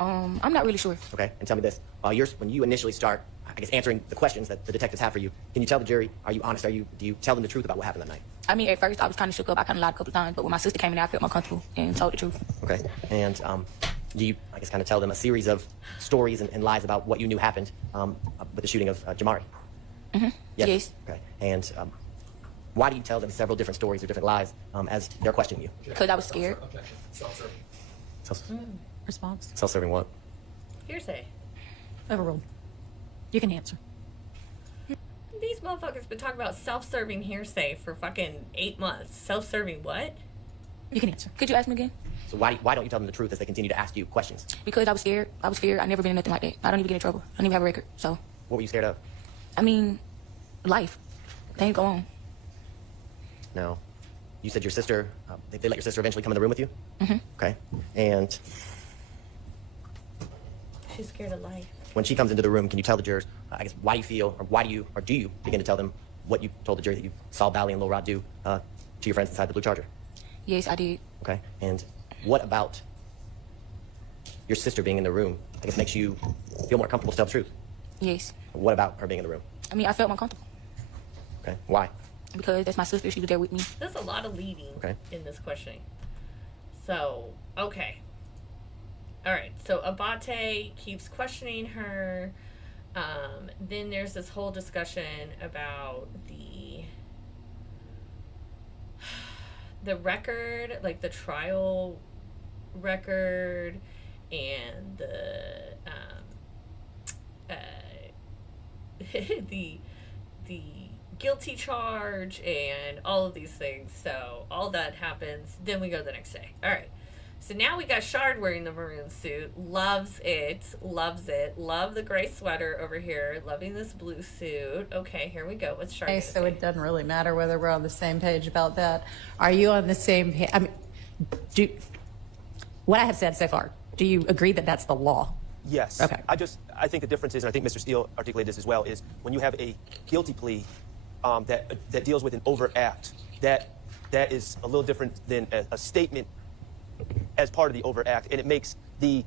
I'm not really sure. Okay, and tell me this. When you initially start, I guess, answering the questions that the detectives have for you, can you tell the jury, are you honest? Do you tell them the truth about what happened that night? I mean, at first I was kind of shook up. I kind of lied a couple times, but when my sister came in, I felt more comfortable and told the truth. Okay, and do you, I guess, kind of tell them a series of stories and lies about what you knew happened with the shooting of Jamari? Yes. Okay, and why do you tell them several different stories or different lies as they're questioning you? Because I was scared. Response? Self-serving what? Hearsay. Overruled. You can answer. These motherfuckers been talking about self-serving hearsay for fucking 8 months. Self-serving what? You can answer. Could you ask me again? So why don't you tell them the truth as they continue to ask you questions? Because I was scared. I was scared. I never been in nothing like that. I don't even get in trouble. I don't even have a record. So, What were you scared of? I mean, life. Things go on. Now, you said your sister, they let your sister eventually come in the room with you? Okay, and She's scared of life. when she comes into the room, can you tell the jurors, I guess, why do you feel, or do you begin to tell them what you told the jury that you saw Bally and Lil Rod do to your friends inside the Blue Charger? Yes, I did. Okay, and what about your sister being in the room, I guess, makes you feel more comfortable to tell the truth? Yes. What about her being in the room? I mean, I felt more comfortable. Okay, why? because that's my sister. She was there with me. There's a lot of leading Okay. in this questioning. So, okay. All right. So Abate keeps questioning her. Then there's this whole discussion about the record, like the trial record, and the guilty charge and all of these things. So all that happens. Then we go the next day. All right. So now we got Shard wearing the maroon suit. Loves it. Loves it. Love the gray sweater over here. Loving this blue suit. Okay, here we go. What's Shard Okay, gonna so say? it doesn't really matter whether we're on the same page about that. Are you on the same page? I mean, What I have said so far, do you agree that that's the law? Yes. Okay. I think the difference is, and I think Mr. Steele articulated this as well, is when you have a guilty plea that deals with an overt act, that is a little different than a statement as part of the overt act, and it makes the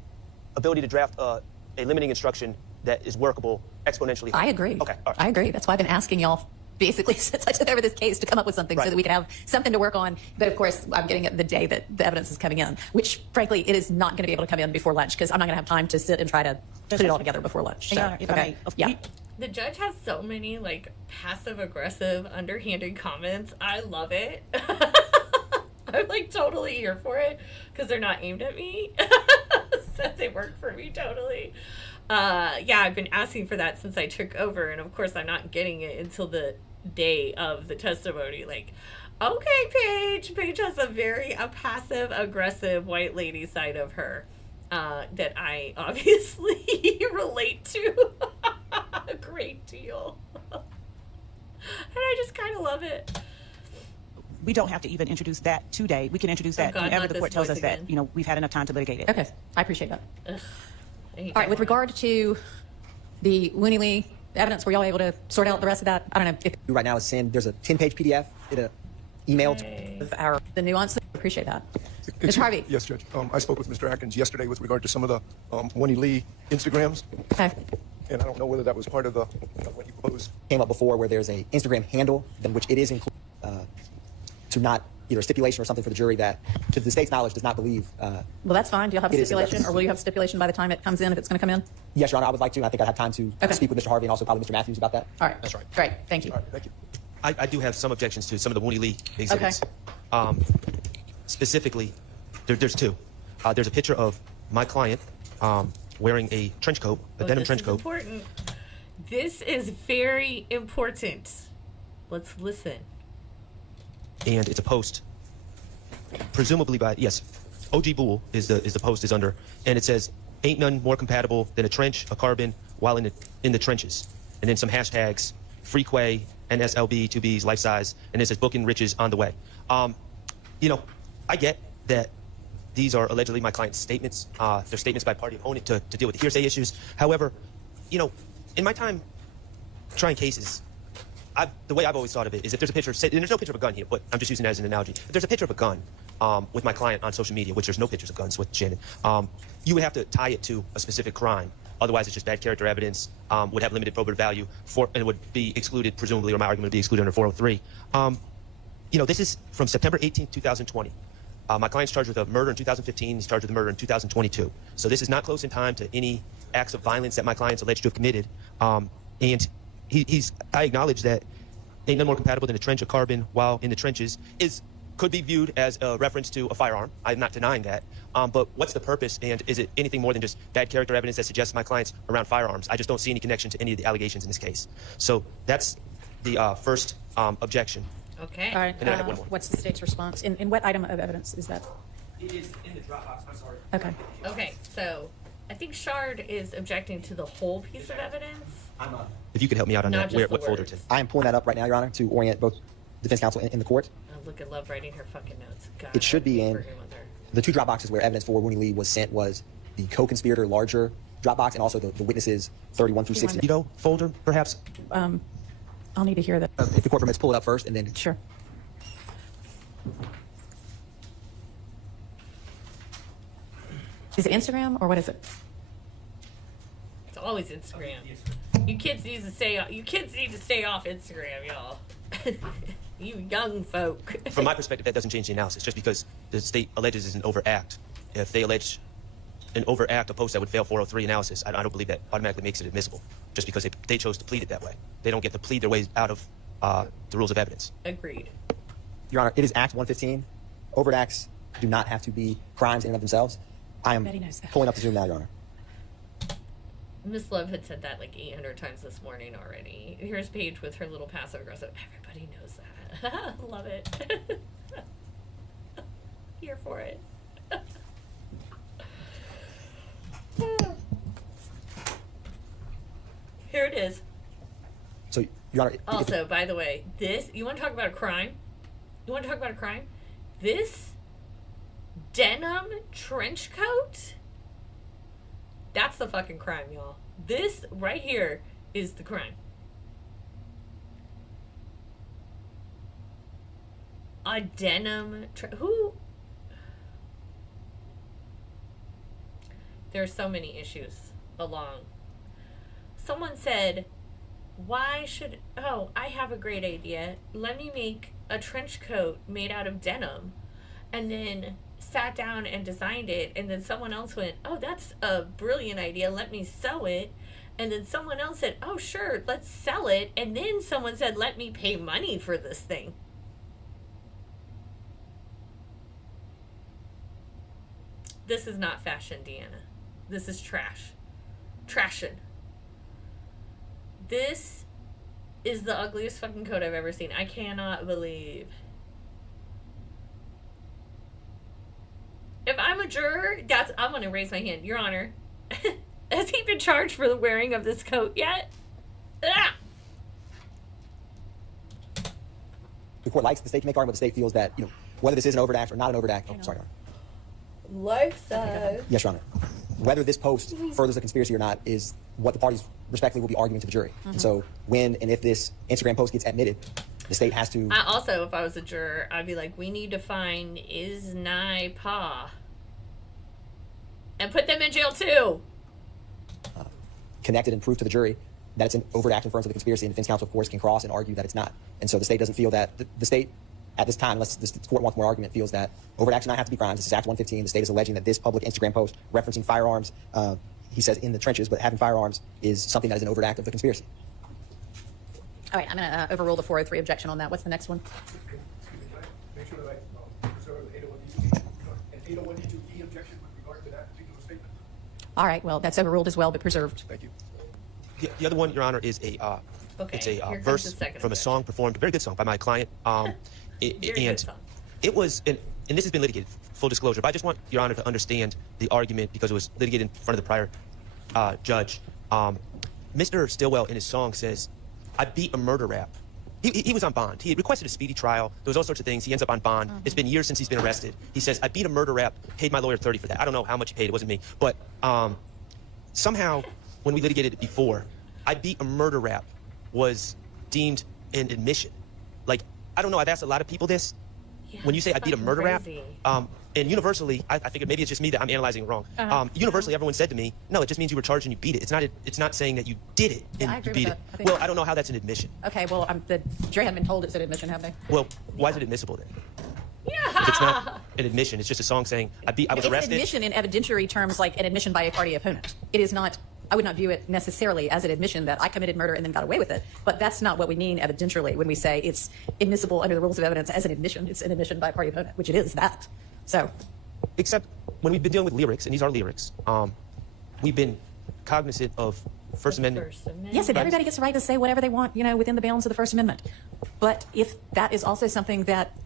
ability to draft a limiting instruction that is workable exponentially higher. I agree. Okay. All right. I agree. That's why I've been asking y'all basically since I took over this case to come up with something so Right. that we can have something to work on. But of course, I'm getting it the day that the evidence is coming in, which frankly, it is not going to be able to come in before lunch because I'm not going to have time to sit and try to put it all together before lunch. So, Yeah, if I okay. may, Yeah. The judge has so many like passive aggressive, underhanded comments. I love it. I'm like totally here for it because they're not aimed at me. So they work for me totally. Yeah, I've been asking for that since I took over, and of course I'm not getting it until the day of the testimony. Like, okay, Paige has a passive aggressive white lady side of her that I obviously relate to a great deal. And I just kind of love it. We don't have to even introduce that today. We can introduce that God, whenever not the this court tells voice us that, again. we've had enough time to litigate it. Okay. I appreciate that. I hate All right. With that regard to the Wooney Lee evidence, were y'all able to sort out the rest of that? I don't know if Right now, there's a 10-page PDF. Emailed. of the nuance. Appreciate that. Mr. Harvey. Yes, Judge. I spoke with Mr. Atkins yesterday with regard to some of the Winnie Lee Instagrams, Okay. and I don't know whether that was part of what he proposed. Came up before where there's a Instagram handle, then which it is included to not either a stipulation or something for the jury that, to the state's knowledge, does not believe. Well, that's fine. Do you have a It is a stipulation, reference. or will you have a stipulation by the time it comes in, if it's going to come in? Yes, Your Honor, I would like to. I think I'd have time to Okay. speak with Mr. Harvey and also probably Mr. Matthews about that. All right. That's right. Great. Thank you. All right, thank you. I do have some objections to some of the Wooney Lee exhibits. Specifically, there's two. There's a picture of my client wearing a trench coat, a denim trench coat. Important. This is very important. Let's listen. And it's a post, presumably by OG Boole is the post is under, and it says, "Ain't none more compatible than a trench, a carbon, while in the trenches," and then some hashtags, Freakway, NSLB, 2Bs, life size, and it says booking riches on the way. I get that these are allegedly my client's statements. They're statements by party opponent to deal with hearsay issues. However, in my time trying cases, the way I've always thought of it is if there's a picture, and there's no picture of a gun here, but I'm just using that as an analogy. If there's a picture of a gun with my client on social media, which there's no pictures of guns with Shannon, you would have to tie it to a specific crime. Otherwise, it's just bad character evidence, would have limited probative value, and would be excluded, presumably, or my argument would be excluded under 403. This is from September 18th, 2020. My client's charged with a murder in 2015. He's charged with a murder in 2022. So this is not close in time to any acts of violence that my client's alleged to have committed. And I acknowledge that ain't none more compatible than a trench of carbon while in the trenches could be viewed as a reference to a firearm. I'm not denying that. But what's the purpose, and is it anything more than just bad character evidence that suggests my client's around firearms? I just don't see any connection to any of the allegations in this case. So that's the first objection. Okay. All right. And then I have one more. What's the state's response? In what item of evidence is that? It is in the Dropbox. I'm sorry. Okay. Okay, so I think Shard is objecting to the whole piece of evidence. If you could help me out on Not that, just the what folder words. to? I am pulling that up right now, Your Honor, to orient both defense counsel and the court. Oh, look, I love writing her fucking notes. God, It should be I'm in working with her. the two drop boxes where evidence for Winnie Lee was sent was the co-conspirator larger drop box and also the witnesses 31 through 60. Folder, perhaps? I'll need to hear that. If the court permits, pull it up first and then. Sure. Is it Instagram or what is it? It's always Instagram. You kids need to stay off Instagram, y'all. You young folk. From my perspective, that doesn't change the analysis. Just because the state alleges is an overact, if they allege an overact, a post that would fail 403 analysis, I don't believe that automatically makes it admissible. Just because they chose to plead it that way, they don't get to plead their ways out of the rules of evidence. Agreed. Your Honor, it is Act 115. Overt acts do not have to be crimes in and of themselves. I am Betty knows that. pulling up the Zoom now, Your Honor. Miss Love had said that like 800 times this morning already. Here's Paige with her little passive aggressive. Everybody knows that. Love it. Here for it. Here it is. So, Your Honor, Also, by the way, this, you want to talk about a crime? You want to talk about a crime? This denim trench coat? That's the fucking crime, y'all. This right here is the crime. A denim who? There are so many issues along. Someone said, why should, oh, I have a great idea. Let me make a trench coat made out of denim. And then sat down and designed it. And then someone else went, oh, that's a brilliant idea. Let me sew it. And then someone else said, oh, sure, let's sell it. And then someone said, let me pay money for this thing. This is not fashion, Deanna. This is trash. Trashin'. This is the ugliest fucking coat I've ever seen. I cannot believe. If I'm a juror, I'm going to raise my hand. Your Honor, has he been charged for the wearing of this coat yet? Ah! the court likes the state to make argument, but the state feels that, you know, whether this is an overt act or not an overt act. Oh, sorry, Your Honor. Life size. Yes, Your Honor. Whether this post furthers a conspiracy or not is what the parties respectfully will be arguing to the jury. And so when and if this Instagram post gets admitted, the state has to... Also, if I was a juror, I'd be like, we need to find Isnai Pa. And put them in jail, too. Connected and prove to the jury that it's an overt act in furtherance of the conspiracy, and defense counsel, of course, can cross and argue that it's not. And so the state doesn't feel that... The state, at this time, unless the court wants more argument, feels that overt acts do not have to be crimes. This is Act 115. The state is alleging that this public Instagram post referencing firearms, he says in the trenches, but having firearms is something that is an overt act of the conspiracy. All right, I'm going to overrule the 403 objection on that. What's the next one? Make sure that I preserve the 801D2 and 801D2E objection with regard to that particular statement. All right, well, that's overruled as well, but preserved. Thank you. The other one, Your Honor, is it's a verse from a song performed, a very good song by my client. Good song. It was, and this has been litigated, full disclosure, but I just want Your Honor to understand the argument because it was litigated in front of the prior judge. Mr. Stillwell in his song says, I beat a murder rap. He was on bond. He had requested a speedy trial. There was all sorts of things. He ends up on bond. It's been years since he's been arrested. He says, I beat a murder rap, paid my lawyer $30 for that. I don't know how much he paid. It wasn't me. But somehow, when we litigated it before, I beat a murder rap was deemed an admission. Like, I don't know. I've asked a lot of people this. Yeah, When you say I beat a murder crazy. rap, and universally, I figured maybe it's just me that I'm analyzing it wrong. Universally, everyone said to me, no, it just means you were charged and you beat it. It's not saying that you did it and I you agree beat with it. that. I think- I don't know how that's an admission. Okay, well, the jury hadn't been told it's an admission, have they? Well, why is it admissible then? Yeah. If it's not an admission, it's just a song saying I was It's an arrested. admission in evidentiary terms, like an admission by a party opponent. It is not, I would not view it necessarily as an admission that I committed murder and then got away with it. But that's not what we mean evidentially when we say it's admissible under the rules of evidence as an admission. It's an admission by a party opponent, which it is that. So, Except when we've been dealing with lyrics, and these are lyrics, we've been cognizant of First Amendment. yes, and everybody gets the right to say whatever they want, you know, within the bounds of the First Amendment. But if that is also something that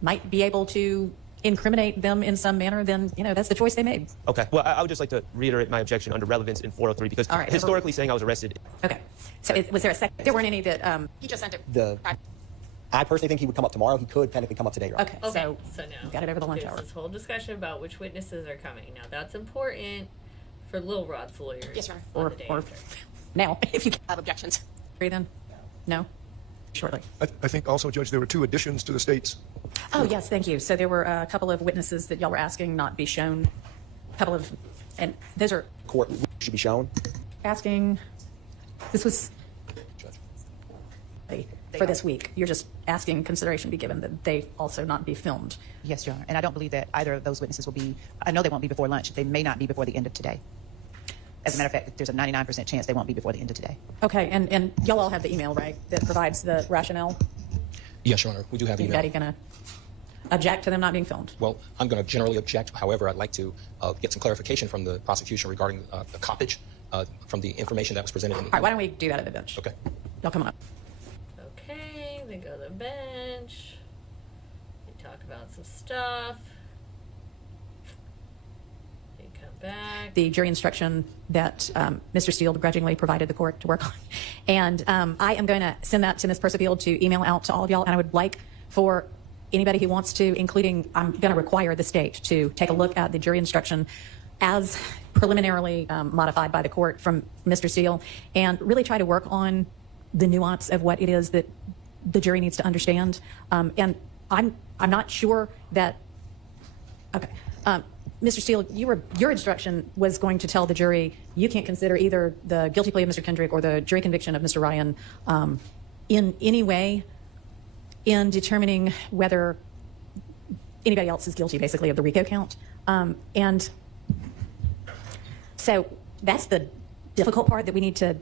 might be able to incriminate them in some manner, then, you know, that's the choice they made. Okay. Well, I would just like to reiterate my objection under relevance in 403 because All right, historically saying I was arrested. Okay. So was there a second? There weren't any that, He just sent it. I personally think he would come up tomorrow. He could technically come up today, Your Honor. okay, So so now got it over the lunch there's hour. this whole discussion about which witnesses are coming. Now that's important for Lil Rod's lawyers. Yes, Your Honor. on Or, the day or after. now, if you can I have objections. agree then? No? Shortly. I think also, Judge, there were two additions to the state's. Oh, yes, thank you. So there were a couple of witnesses that y'all were asking not be shown. A couple of, and those are Court should be shown. asking, this was, for this week. You're just asking consideration be given that they also not be filmed. Yes, Your Honor. And I don't believe that either of those witnesses will be, I know they won't be before lunch. They may not be before the end of today. As a matter of fact, there's a 99% chance they won't be before the end of today. Okay, and y'all all have the email, right, that provides the rationale? Yes, Your Honor, we do have email. Anybody going to object to them not being filmed? Well, I'm going to generally object. However, I'd like to get some clarification from the prosecution regarding the coppage from the information that was presented in the All right, why don't we do that at the bench? Okay. Y'all come on up. Okay, they go to the bench. They talk about some stuff. They come back. The jury instruction that Mr. Steele begrudgingly provided the court to work on. And I am going to send that to Ms. Percival to email out to all of y'all. And I would like for anybody who wants to, including, I'm going to require the state to take a look at the jury instruction as preliminarily modified by the court from Mr. Steele and really try to work on the nuance of what it is that the jury needs to understand. And I'm not sure that, okay. Mr. Steele, your instruction was going to tell the jury you can't consider either the guilty plea of Mr. Kendrick or the jury conviction of Mr. Ryan in any way in determining whether anybody else is guilty, basically, of the RICO count. And so that's the difficult part that we need to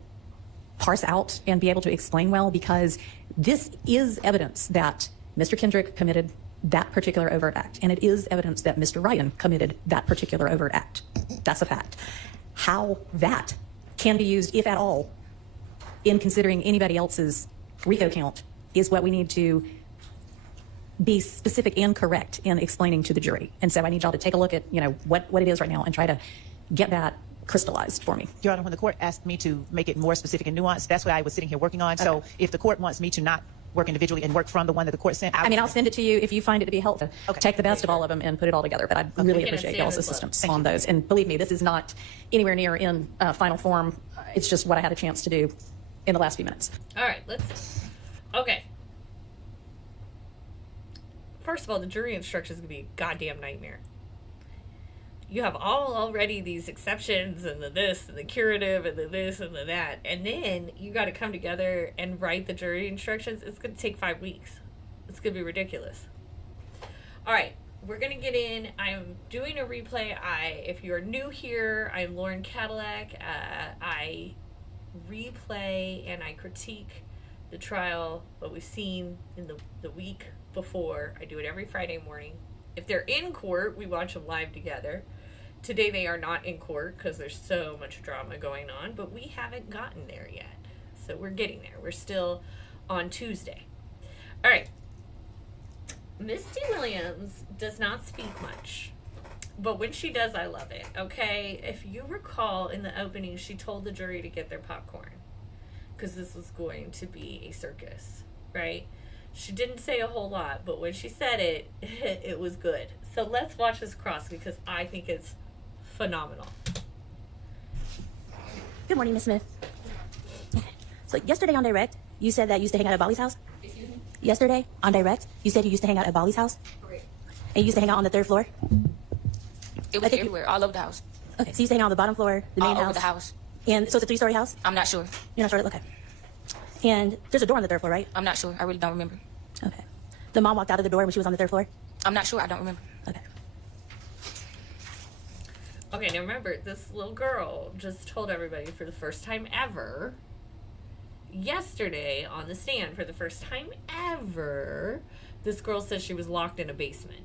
parse out and be able to explain well, because this is evidence that Mr. Kendrick committed that particular overt act, and it is evidence that Mr. Ryan committed that particular overt act. That's a fact. How that can be used, if at all, in considering anybody else's RICO count is what we need to be specific and correct in explaining to the jury. And so I need y'all to take a look at, you know, what it is right now and try to get that crystallized for me. Your Honor, when the court asked me to make it more specific and nuanced, that's what I was sitting here working on. Okay. So if the court wants me to not work individually and work from the one that the court sent, I'll send it to you if you find it to be helpful. Okay. Take the best of all of them and put it all together. But I really appreciate y'all's assistance on those. And believe me, this is not anywhere near in final form. It's just what I had a chance to do in the last few minutes. All right, okay. First of all, the jury instruction is going to be a goddamn nightmare. You have already these exceptions and the this and the curative and the this and the that. And then you got to come together and write the jury instructions. It's going to take 5 weeks. It's going to be ridiculous. All right, we're going to get in. I'm doing a replay. If you're new here, I'm Lauren Cadillac. I replay and I critique the trial, what we've seen in the week before. I do it every Friday morning. If they're in court, we watch them live together. Today they are not in court because there's so much drama going on, but we haven't gotten there yet. So we're getting there. We're still on Tuesday. All right. Misty Williams does not speak much, but when she does, I love it. Okay, if you recall in the opening, she told the jury to get their popcorn because this was going to be a circus, right? She didn't say a whole lot, but when she said it, it was good. So let's watch this cross because I think it's phenomenal. Good morning, Ms. Smith. So yesterday on Direct, you said that you used to hang out at Bolly's house? Excuse me? Yesterday on Direct, you said you used to hang out at Bolly's house? Correct. And you used to hang out on the 3rd floor? It was everywhere, all over the house. Okay, so you used to hang out on the bottom floor, the main All house? over the house. And so it's a 3-story house? I'm not sure. You're not sure? Okay. And there's a door on the 3rd floor, right? I'm not sure. I really don't remember. Okay. The mom walked out of the door when she was on the 3rd floor? I'm not sure. I don't remember. Okay. Okay, now remember, this little girl just told everybody for the first time ever, yesterday on the stand, for the first time ever, this girl says she was locked in a basement.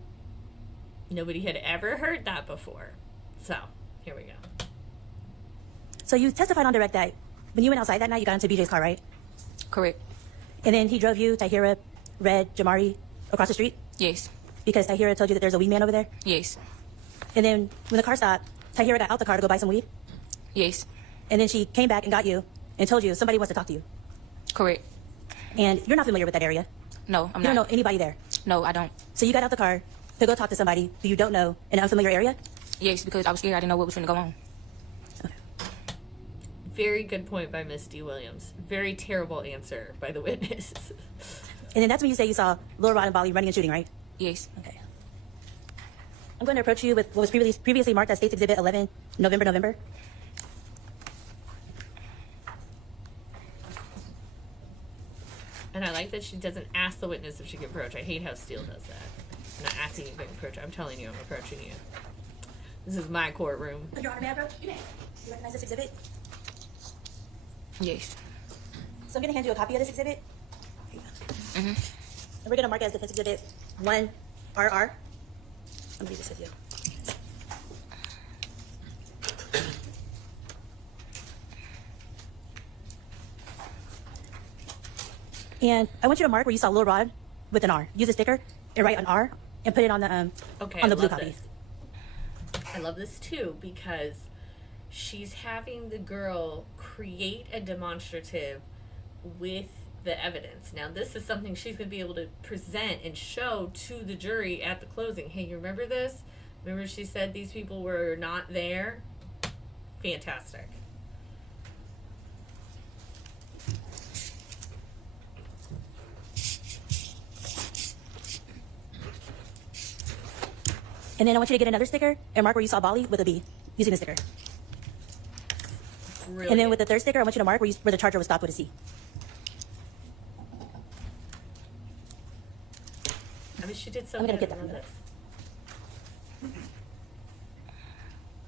Nobody had ever heard that before. So, here we go. So you testified on Direct that when you went outside that night, you got into BJ's car, right? Correct. And then he drove you, Tahira, Red, Jamari, across the street? Yes. Because Tahira told you that there's a weed man over there? Yes. And then when the car stopped, Tahira got out the car to go buy some weed? Yes. And then she came back and got you and told you somebody wants to talk to you? Correct. And you're not familiar with that area? No, I'm you not. You don't know anybody there? No, I don't. So you got out the car to go talk to somebody who you don't know in an unfamiliar area? Yes, because I was scared. I didn't know what was going to go on. Very good point by Misty Williams. Very terrible answer by the witness. And then that's when you say you saw Lil Rod and Bali running and shooting, right? Yes. Okay. I'm going to approach you with what was previously marked as State's Exhibit 11, November. And I like that she doesn't ask the witness if she can approach. I hate how Steele does that. I'm not asking you if I can approach. I'm telling you I'm approaching you. This is my courtroom. Your Honor, may I approach? You may. You recognize this exhibit? Yes. So I'm going to hand you a copy of this exhibit. Here you go. And we're going to mark it as defense exhibit 1RR. I'm going to leave this with you. And I want you to mark where you saw Lil Rod with an R. Use a sticker and write an R and put it on the Okay, on the I blue love copy. this. I love this too because she's having the girl create a demonstrative with the evidence. Now, this is something she's going to be able to present and show to the jury at the closing. Hey, you remember this? Remember she said these people were not there? Fantastic. And then I want you to get another sticker and mark where you saw Bali with a B using the sticker. Brilliant. And then with the third sticker, I want you to mark where the charger was stopped with a C. I mean, she did so I'm gonna good. get that I love from this.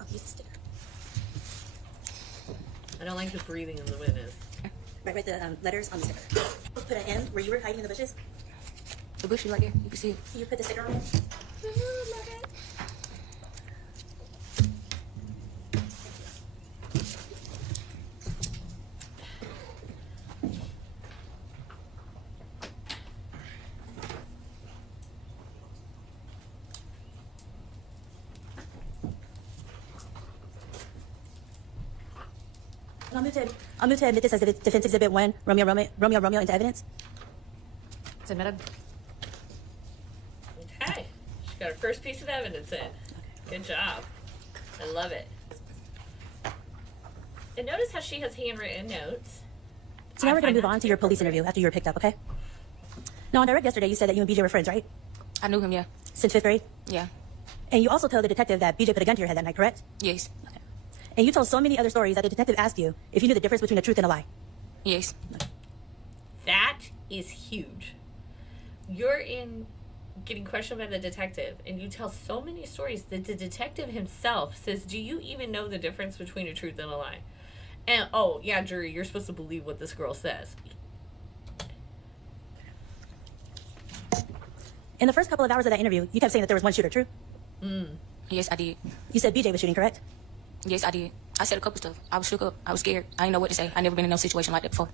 I'll use the sticker. I don't like the breathing of the witness. Write the letters on the sticker. Put an M where you were hiding in the bushes. The bush is right there. You can see it. Can you put the sticker on it? I'll move to admit this as defense exhibit 1, Romeo into evidence. It's admitted. Okay. She got her first piece of evidence in. Good job. I love it. And notice how she has handwritten notes. So now we're going find to move that on to your police interview after you were picked up, okay? Now, on direct yesterday, you said that you and BJ were friends, right? I knew him, yeah. Since 5th grade? Yeah. And you also told the detective that BJ put a gun to your head that night, correct? Yes. And you told so many other stories that the detective asked you if you knew the difference between a truth and a lie. Yes. That is huge. You're in getting questioned by the detective, and you tell so many stories that the detective himself says, do you even know the difference between a truth and a lie? And, oh, yeah, jury, you're supposed to believe what this girl says. In the first couple of hours of that interview, you kept saying that there was one shooter, true? Yes, I did. You said BJ was shooting, correct? Yes, I did. I said a couple stuff. I was shook up. I was scared. I didn't know what to say. I never been in no situation like that before.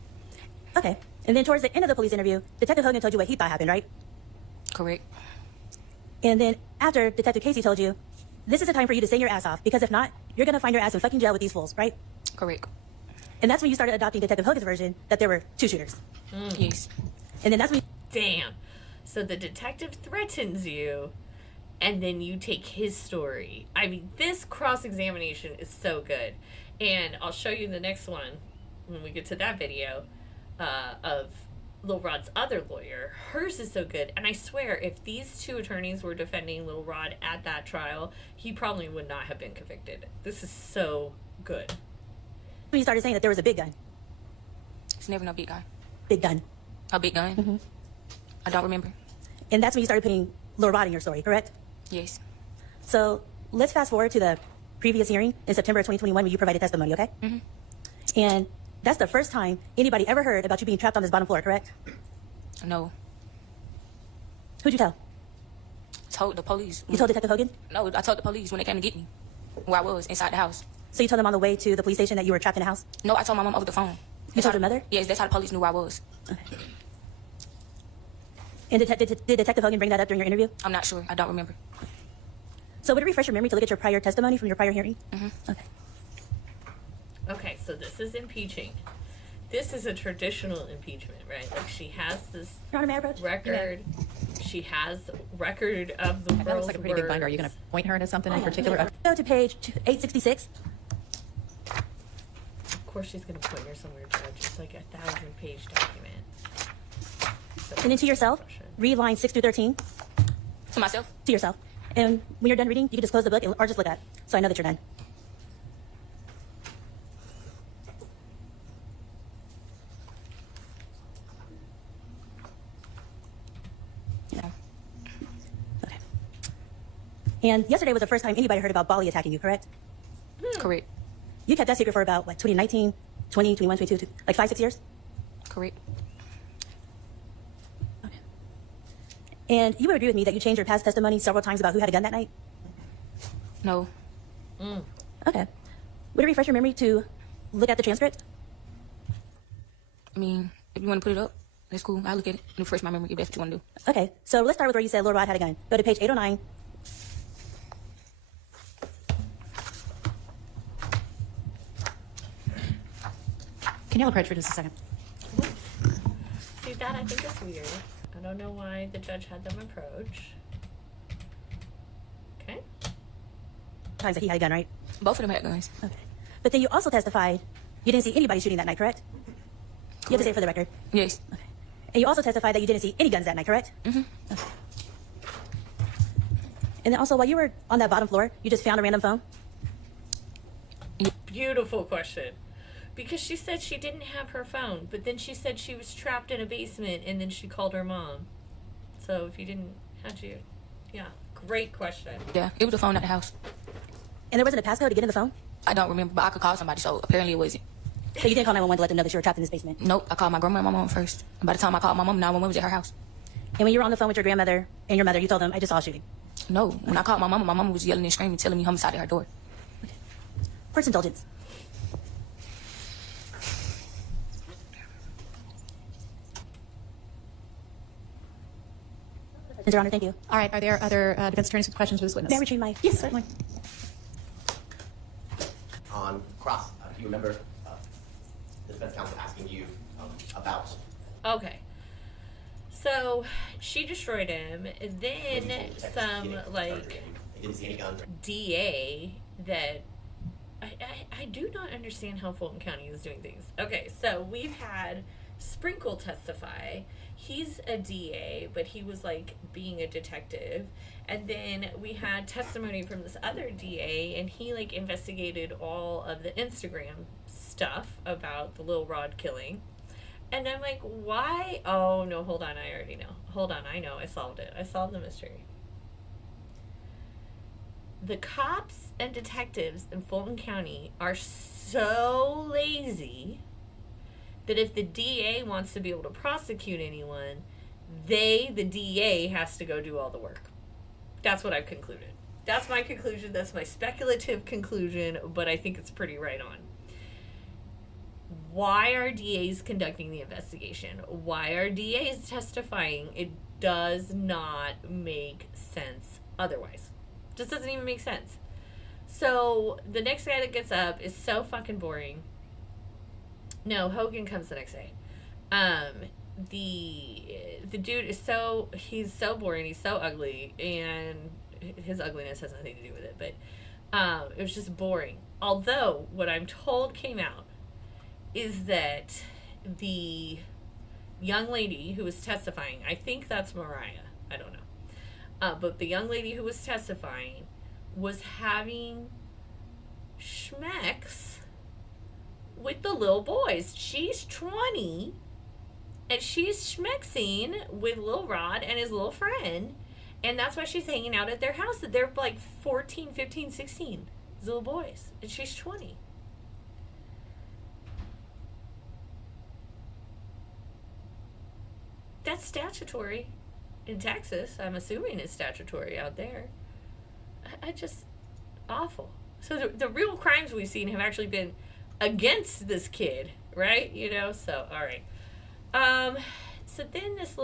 Okay. And then towards the end of the police interview, Detective Hogan told you what he thought happened, right? Correct. And then after, Detective Casey told you, this is the time for you to sing your ass off, because if not, you're going to find your ass in fucking jail with these fools, right? Correct. And that's when you started adopting Detective Hogan's version that there were two shooters. Yes. And then that's when Damn. So the detective threatens you, and then you take his story. I mean, this cross-examination is so good. And I'll show you the next one when we get to that video of Lil Rod's other lawyer. Hers is so good. And I swear, if these two attorneys were defending Lil Rod at that trial, he probably would not have been convicted. This is so good. you started saying that there was a big gun. It's never no big guy. Big gun. A big gun? I don't remember. And that's when you started putting Lil Rod in your story, correct? Yes. So let's fast forward to the previous hearing in September of 2021 when you provided testimony, okay? And that's the first time anybody ever heard about you being trapped on this bottom floor, correct? No. Who'd you tell? Told the police. You told Detective Hogan? No, I told the police when they came to get me. Where I was, inside the house. So you told them on the way to the police station that you were trapped in the house? No, I told my mom over the phone. You told your mother? Yes, that's how the police knew where I was. Okay. And did Detective Hogan bring that up during your interview? I'm not sure. I don't remember. So would it refresh your memory to look at your prior testimony from your prior hearing? Okay. Okay, so this is impeaching. This is a traditional impeachment, right? Like, she has this Your Honor, may I approach? record. She has record of the That girl's looks like a pretty big binder. Are you going to point her to something in particular? Go to page 866. Of course she's going to point her somewhere, Judge. It's like a 1,000-page document. So And then to yourself, question. read lines 6 through 13. To myself? To yourself. And when you're done reading, you can just close the book or just look at it, so I know that you're done. And yesterday was the first time anybody heard about Bali attacking you, correct? Correct. You kept that secret for about, like, 2019, 20, 21, 22, like 5, 6 years? Correct. Okay. And you would agree with me that you changed your past testimony several times about who had a gun that night? No. Okay. Would it refresh your memory to look at the transcript? I mean, if you want to put it up, that's cool. I'll look at it and refresh my memory if that's what you want to do. Okay, so let's start with where you said Lil Rod had a gun. Go to page 809. Can you approach for just a second? See, that I think is weird. I don't know why the judge had them approach. Okay. Times that he had a gun, right? Both of them had guns. Okay. But then you also testified you didn't see anybody shooting that night, correct? You have to say it for the record. Yes. Okay. And you also testified that you didn't see any guns that night, correct? Mm-hmm. Okay. And then also, while you were on that bottom floor, you just found a random phone? Beautiful question. Because she said she didn't have her phone, but then she said she was trapped in a basement and then she called her mom. So if you didn't, how'd you? Yeah, great question. Yeah, it was a phone at the house. And there wasn't a passcode to get in the phone? I don't remember, but I could call somebody, so apparently it wasn't. So you didn't call 911 to let them know that you were trapped in this basement? Nope, I called my grandma and my mom first. And by the time I called my mom, 911 was at her house. And when you were on the phone with your grandmother and your mother, you told them, I just saw a shooting? No, when I called my mom was yelling and screaming, telling me homicide at her door. Okay. Court's indulgence. Mr. Honor, thank you. All right, are there other defense attorneys with questions for this witness? May I retrieve my... Yes, certainly. On cross, do you remember the defense counsel asking you about? Okay. So she destroyed him. Then some like Didn't see any guns. DA that I do not understand how Fulton County is doing things. Okay, so we've had Sprinkle testify. He's a DA, but he was like being a detective. And then we had testimony from this other DA, and he like investigated all of the Instagram stuff about the Lil Rod killing. And I'm like, why? Oh, no, hold on. I already know. Hold on. I know. I solved it. I solved the mystery. The cops and detectives in Fulton County are so lazy that if the DA wants to be able to prosecute anyone, the DA, has to go do all the work. That's what I've concluded. That's my conclusion. That's my speculative conclusion, but I think it's pretty right on. Why are DAs conducting the investigation? Why are DAs testifying? It does not make sense otherwise. Just doesn't even make sense. So the next guy that gets up is so fucking boring. No, Hogan comes the next day. The dude is he's so boring, he's so ugly, and his ugliness has nothing to do with it, but it was just boring. Although what I'm told came out is that the young lady who was testifying, I think that's Mariah, I don't know, but the young lady who was testifying was having schmecks with the little boys. She's 20 and she's schmexing with Lil Rod and his little friend, and that's why she's hanging out at their house. They're like 14, 15, 16, these little boys, and she's 20. That's statutory in Texas. I'm assuming it's statutory out there. I just, awful. So the real crimes we've seen have actually been against this kid, right? You know, so, all right. So then this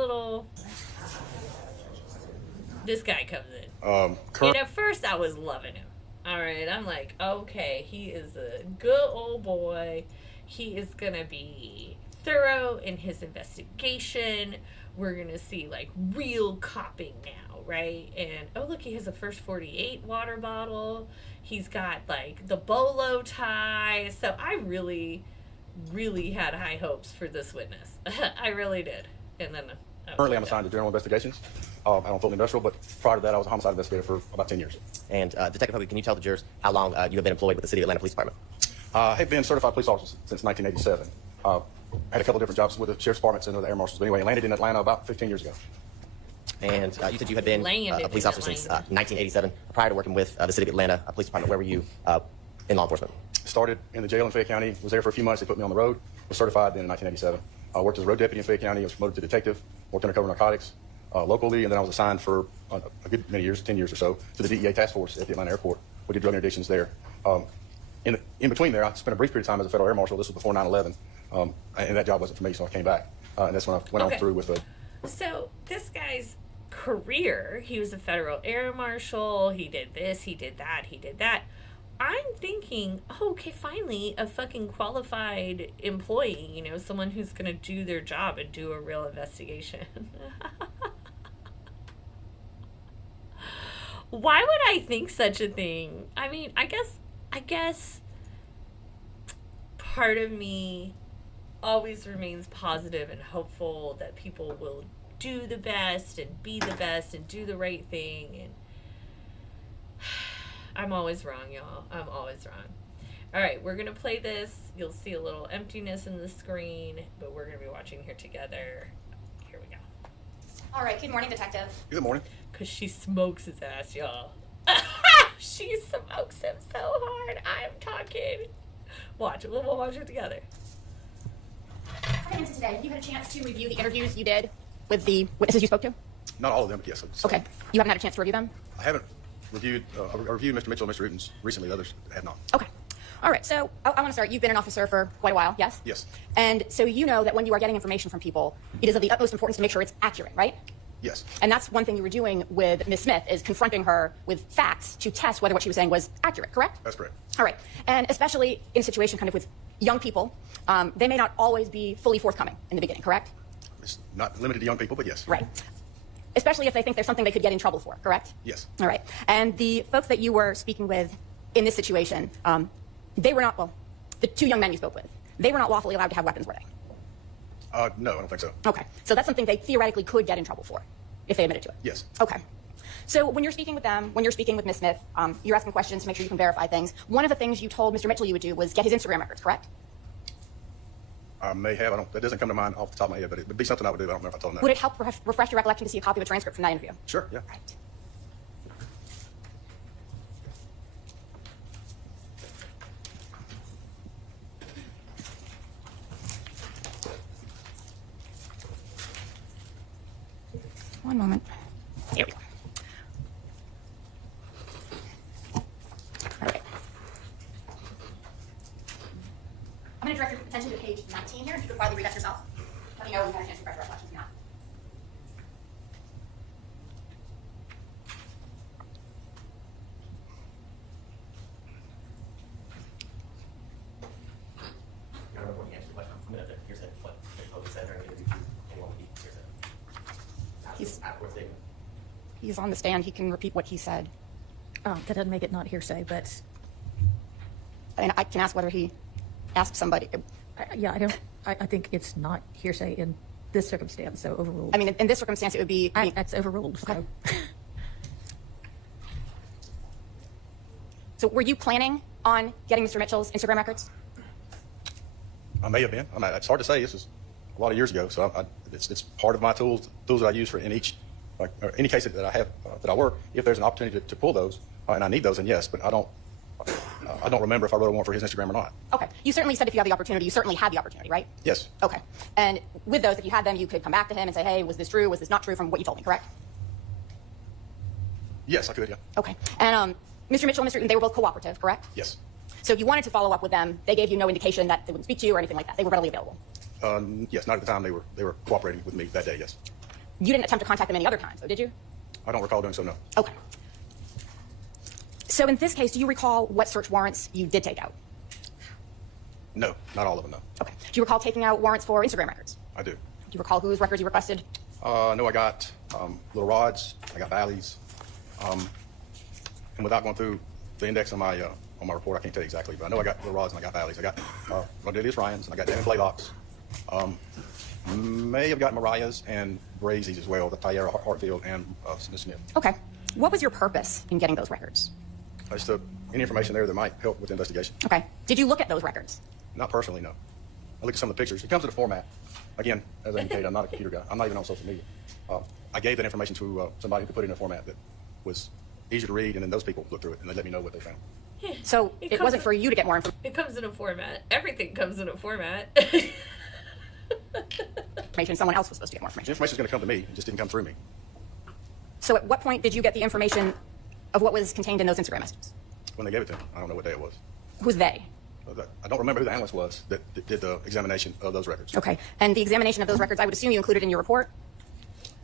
guy comes in. And at first I was loving him. All right, I'm like, okay, he is a good old boy. He is gonna be thorough in his investigation. We're gonna see like real copping now, right? And oh look, he has a First 48 water bottle. He's got like the bolo tie. So I really had high hopes for this witness. I really did. And then Currently, I'm assigned to General Investigations out on Fulton Industrial, but prior to that, I was a homicide investigator for about 10 years. And Detective Hogan, can you tell the jurors how long you have been employed with the City of Atlanta Police Department? I have been certified police officer since 1987. Had a couple different jobs with the Sheriff's Department and with the Air Marshals. But anyway, I landed in Atlanta about 15 years ago. And you said you had been Landed a police in officer since Atlanta. 1987. Prior to working with the City of Atlanta Police Department, where were you in law enforcement? Started in the jail in Fayette County, was there for a few months, they put me on the road, was certified then in 1987. I worked as a road deputy in Fayette County, was promoted to detective, worked undercover narcotics locally, and then I was assigned for a good many years, 10 years or so, to the DEA task force at the Atlanta airport. We did drug interdictions there. In between there, I spent a brief period of time as a federal air marshal. This was before 9/11, and that job wasn't for me, so I came back. And that's when I went on through with the... So this guy's career, he was a federal air marshal, he did this, he did that, he did that. I'm thinking, oh, okay, finally a fucking qualified employee, you know, someone who's going to do their job and do a real investigation. Why would I think such a thing? I mean, I guess part of me always remains positive and hopeful that people will do the best and be the best and do the right thing. And I'm always wrong, y'all. I'm always wrong. All right, we're going to play this. You'll see a little emptiness in the screen, but we're going to be watching here together. Here we go. All right, good morning, Detective. Good morning. Because she smokes his ass, y'all. She smokes him so hard. I'm talking. Watch it. We'll watch it together. Coming into today, you had a chance to review the interviews you did with the witnesses you spoke to? Not all of them, but yes. Okay. You haven't had a chance to review them? I haven't reviewed, I reviewed Mr. Mitchell and Mr. Ruten's recently. The others have not. Okay. All right, so I want to start. You've been an officer for quite a while, yes? Yes. And so you know that when you are getting information from people, it is of the utmost importance to make sure it's accurate, right? Yes. And that's one thing you were doing with Ms. Smith, is confronting her with facts to test whether what she was saying was accurate, correct? That's correct. All right. And especially in a situation kind of with young people, they may not always be fully forthcoming in the beginning, correct? It's not limited to young people, but yes. Right. Especially if they think there's something they could get in trouble for, correct? Yes. All right. And the folks that you were speaking with in this situation, they were not, well, the two young men you spoke with, they were not lawfully allowed to have weapons, were they? No, I don't think so. Okay. So that's something they theoretically could get in trouble for if they admitted to it? Yes. Okay. So when you're speaking with them, when you're speaking with Ms. Smith, you're asking questions to make sure you can verify things. One of the things you told Mr. Mitchell you would do was get his Instagram records, correct? I may have. That doesn't come to mind off the top of my head, but it would be something I would do. I don't know if I told him that. Would it help refresh your recollection to see a copy of a transcript from that interview? Sure, yeah. Right. One moment. Here we go. All right. I'm going to direct your attention to page 19 here. If you could quietly read that yourself. Let me know when you've had a chance to refresh your recollection. If not. He's on the stand. He can repeat what he said. Oh, that doesn't make it not hearsay, but... And I can ask whether he asked somebody. Yeah, I think it's not hearsay in this circumstance, so overruled. I mean, in this circumstance, it would be... That's overruled, so... So were you planning on getting Mr. Mitchell's Instagram records? I may have been. I mean, it's hard to say. This was a lot of years ago, so it's part of my tools that I use for in each, or any case that I have that I work. If there's an opportunity to pull those, and I need those, then yes. But I don't remember if I wrote a warrant for his Instagram or not. Okay. You certainly said if you have the opportunity, you certainly had the opportunity, right? Yes. Okay. And with those, if you had them, you could come back to him and say, hey, was this true? Was this not true from what you told me, correct? Yes, I could, yeah. Okay. And Mr. Mitchell and Mr. Eaton, they were both cooperative, correct? Yes. So if you wanted to follow up with them, they gave you no indication that they wouldn't speak to you or anything like that. They were readily available. Yes, not at the time. They were cooperating with me that day, yes. You didn't attempt to contact them any other times, though, did you? I don't recall doing so, no. Okay. So in this case, do you recall what search warrants you did take out? No, not all of them, no. Okay. Do you recall taking out warrants for Instagram records? I do. Do you recall whose records you requested? No, I got Little Rod's, I got Valley's, and without going through the index on my report, I can't tell you exactly, but I know I got Little Rod's and I got Valley's. I got Rodelius Ryan's, and I got Devin Blaylock's. May have got Mariah's and Brazy's as well, the Tyra Hartfield and Smith. Okay. What was your purpose in getting those records? Just any information there that might help with the investigation. Okay. Did you look at those records? Not personally, no. I looked at some of the pictures. It comes in a format. Again, as I indicated, I'm not a computer guy. I'm not even on social media. I gave that information to somebody who could put it in a format that was easier to read, and then those people looked through it and they let me know what they found. Yeah. So it wasn't for you to get more information. It comes in a format. Everything comes in a format. Someone else was supposed to get more The information. information was going to come to me. It just didn't come through me. So at what point did you get the information of what was contained in those Instagram messages? When they gave it to me, I don't know what day it was. Who's they? I don't remember who the analyst was that did the examination of those records. Okay. And the examination of those records, I would assume you included in your report?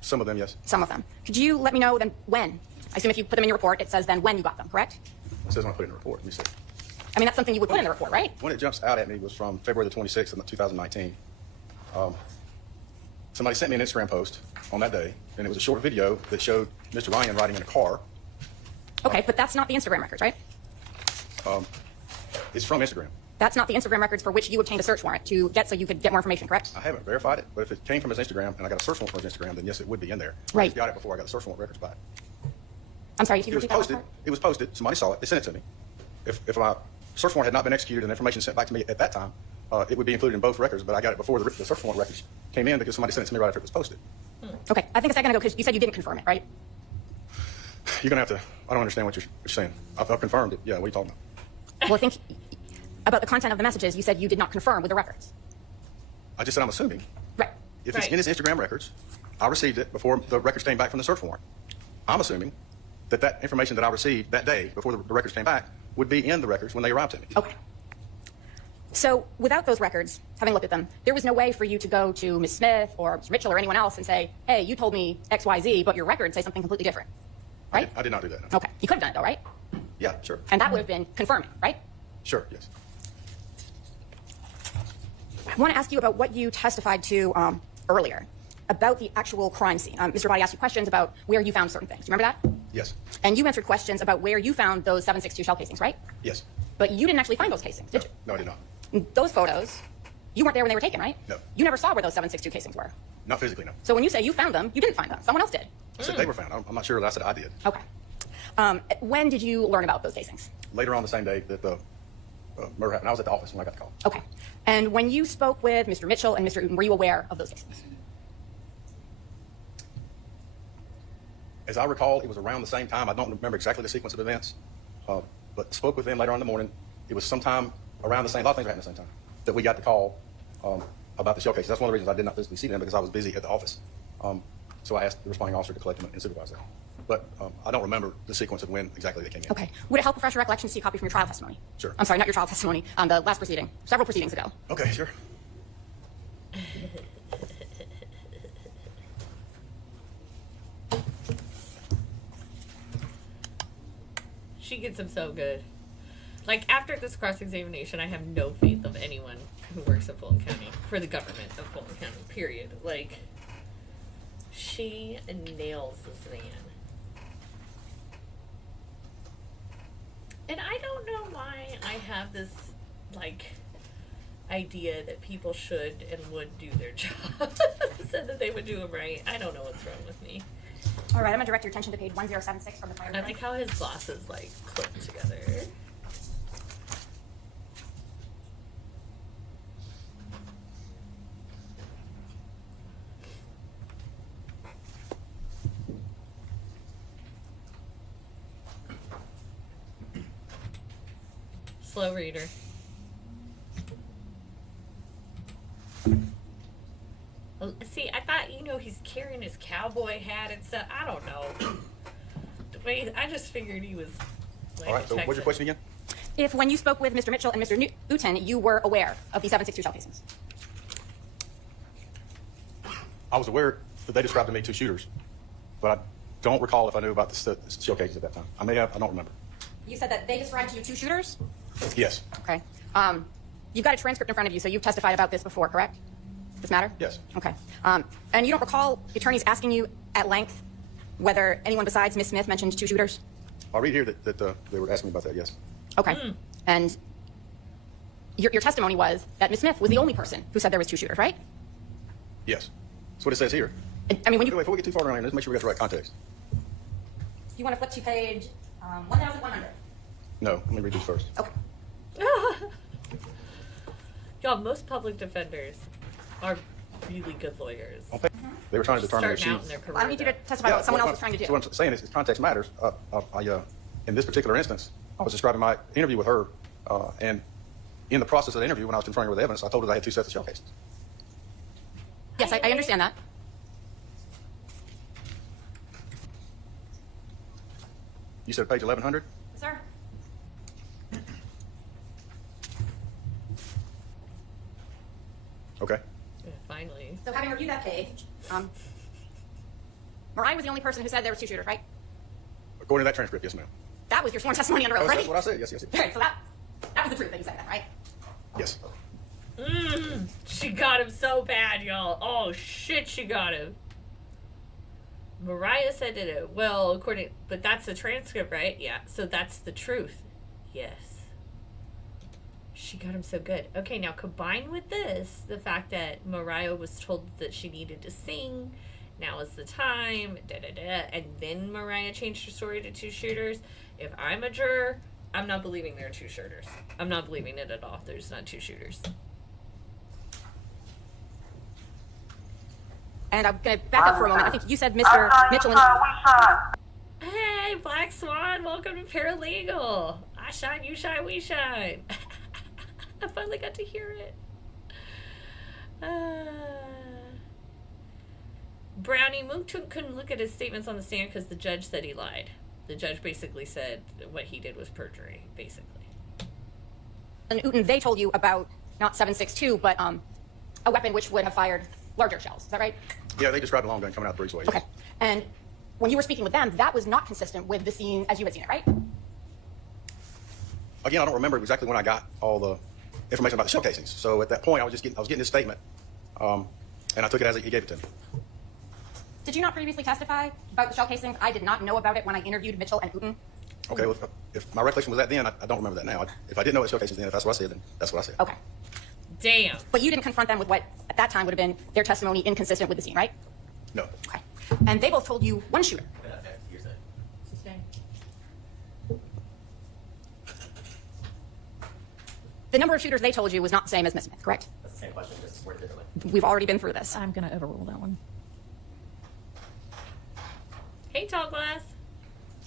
Some of them, yes. Some of them. Could you let me know then when? I assume if you put them in your report, it says then when you got them, correct? It says when I put it in the report. Let me see. I mean, that's something you would put in the report, right? When it jumps out at me was from February the 26th of 2019. Somebody sent me an Instagram post on that day, and it was a short video that showed Mr. Ryan riding in a car. Okay, but that's not the Instagram records, right? It's from Instagram. That's not the Instagram records for which you obtained a search warrant to get so you could get more information, correct? I haven't verified it, but if it came from his Instagram and I got a search warrant from his Instagram, then yes, it would be in there. Right. I just got it before I got the search warrant records back. I'm sorry, if you It was repeat that last posted. part? It was posted. Somebody saw it. They sent it to me. If my search warrant had not been executed and information sent back to me at that time, it would be included in both records. But I got it before the search warrant records came in because somebody sent it to me right after it was posted. Okay, I think a second ago, because you said you didn't confirm it, right? You're gonna have to. I don't understand what you're saying. I've confirmed it. Yeah. What are you talking about? Well, I think about the content of the messages, you said you did not confirm with the records. I just said I'm assuming. Right. If it's in his Instagram records, I received it before the records came back from the search warrant. I'm assuming that information that I received that day before the records came back would be in the records when they arrived to me. Okay. So without those records, having looked at them, there was no way for you to go to Ms. Smith or Mr. Mitchell or anyone else and say, hey, you told me X, Y, Z, but your records say something completely different, right? I did not do that. No. Okay. You could have done it, though, right? Yeah, sure. And that would have been confirming, right? Sure, yes. I want to ask you about what you testified to earlier about the actual crime scene. Mr. Body asked you questions about where you found certain things. Do you remember that? Yes. And you answered questions about where you found those 7.62 shell casings, right? Yes. But you didn't actually find those casings, did you? No, I did not. Those photos, you weren't there when they were taken, right? No. You never saw where those 7.62 casings were. Not physically, no. So when you say you found them, you didn't find them. Someone else did. I said they were found. I'm not sure that I said I did. Okay. When did you learn about those casings? Later on the same day that the murder happened. I was at the office when I got the call. Okay. And when you spoke with Mr. Mitchell and Mr. Uten, were you aware of those casings? As I recall, it was around the same time. I don't remember exactly the sequence of events, but spoke with them later on in the morning. It was sometime around the same, a lot of things happened at the same time, that we got the call about the shell cases. That's one of the reasons I did not physically see them, because I was busy at the office. So I asked the responding officer to collect them and supervise them. But I don't remember the sequence of when exactly they came in. Okay. Would it help refresh your recollection to see a copy from your trial testimony? Sure. I'm sorry, not your trial testimony, the last proceeding, several proceedings ago. Okay, sure. She gets him so good. Like, after this cross-examination, I have no faith of anyone who works in Fulton County, for the government of Fulton County, period. Like, she nails this man. And I don't know why I have this, like, idea that people should and would do their job. Said that they would do them right. I don't know what's wrong with me. All right, I'm going to direct your attention to page 1076 from the prior I like how his glasses, like, clip together. Slow reader. Well, see, I thought, he's carrying his cowboy hat and stuff. I don't know. I just figured he was like, All right, so what's your question again? If when you spoke with Mr. Mitchell and Mr. Uten, you were aware of the 7.62 shell casings. I was aware that they described to me two shooters, but I don't recall if I knew about the shell cases at that time. I may have, I don't remember. You said that they described to you two shooters? Yes. Okay. You've got a transcript in front of you, so you've testified about this before, correct? This matter? Yes. Okay. And you don't recall the attorneys asking you at length whether anyone besides Ms. Smith mentioned two shooters? I read here that they were asking me about that, yes. Okay. And your testimony was that Ms. Smith was the only person who said there was two shooters, right? Yes. That's what it says here. I mean, when you... Wait, before we get too far around here, let's make sure we got the right context. You want to flip to page 1100? No, let me read these first. Okay. Y'all, most public defenders are really good lawyers. On They were trying to determine if starting she. out in their career. I don't need you to testify about what someone else is trying to do. So what I'm saying is context matters. In this particular instance, I was describing my interview with her, and in the process of the interview, when I was conferring with evidence, I told her that I had 2 sets of shell cases. Yes, I understand that. You said page 1100? Yes, sir. Okay. Yeah, finally. So having reviewed that page, Mariah was the only person who said there was 2 shooters, right? According to that transcript, yes, ma'am. That was your sworn testimony under oath, right? That's what I said. Yes, yes, yes. Okay, so that was the truth that you said then, right? Yes. She got him so bad, y'all. Oh shit, she got him. Mariah said it. Well, but that's the transcript, right? Yeah. So that's the truth. Yes. She got him so good. Okay, now combined with this, the fact that Mariah was told that she needed to sing, now is the time, and then Mariah changed her story to 2 shooters. If I'm a juror, I'm not believing there are 2 shooters. I'm not believing it at all. There's not 2 shooters. And I'm going to back up for a moment. I think you said Mr. Mitchell and... Hey, Black Swan, welcome to Paralegal. I shine, you shine, we shine. I finally got to hear it. Brownie Mook couldn't look at his statements on the stand because the judge said he lied. The judge basically said what he did was perjury, basically. And Uten, they told you about not 7.62, but a weapon which would have fired larger shells. Is that right? Yeah, they described a long gun coming out the breezeway. Okay. And when you were speaking with them, that was not consistent with the scene as you had seen it, right? Again, I don't remember exactly when I got all the information about the shell casings. So at that point, I was getting this statement, and I took it as he gave it to me. Did you not previously testify about the shell casings? I did not know about it when I interviewed Mitchell and Uten. Okay, well, if my recollection was that then, I don't remember that now. If I didn't know what shell casings then, if that's what I said, then that's what I said. Okay. Damn. But you didn't confront them with what at that time would have been their testimony inconsistent with the scene, right? No. Okay. And they both told you 1 shooter. The number of shooters they told you was not the same as Ms. Smith, correct? That's the same question, just worded differently. We've already been through this. I'm going to overrule that one. Hey, Tall Glass.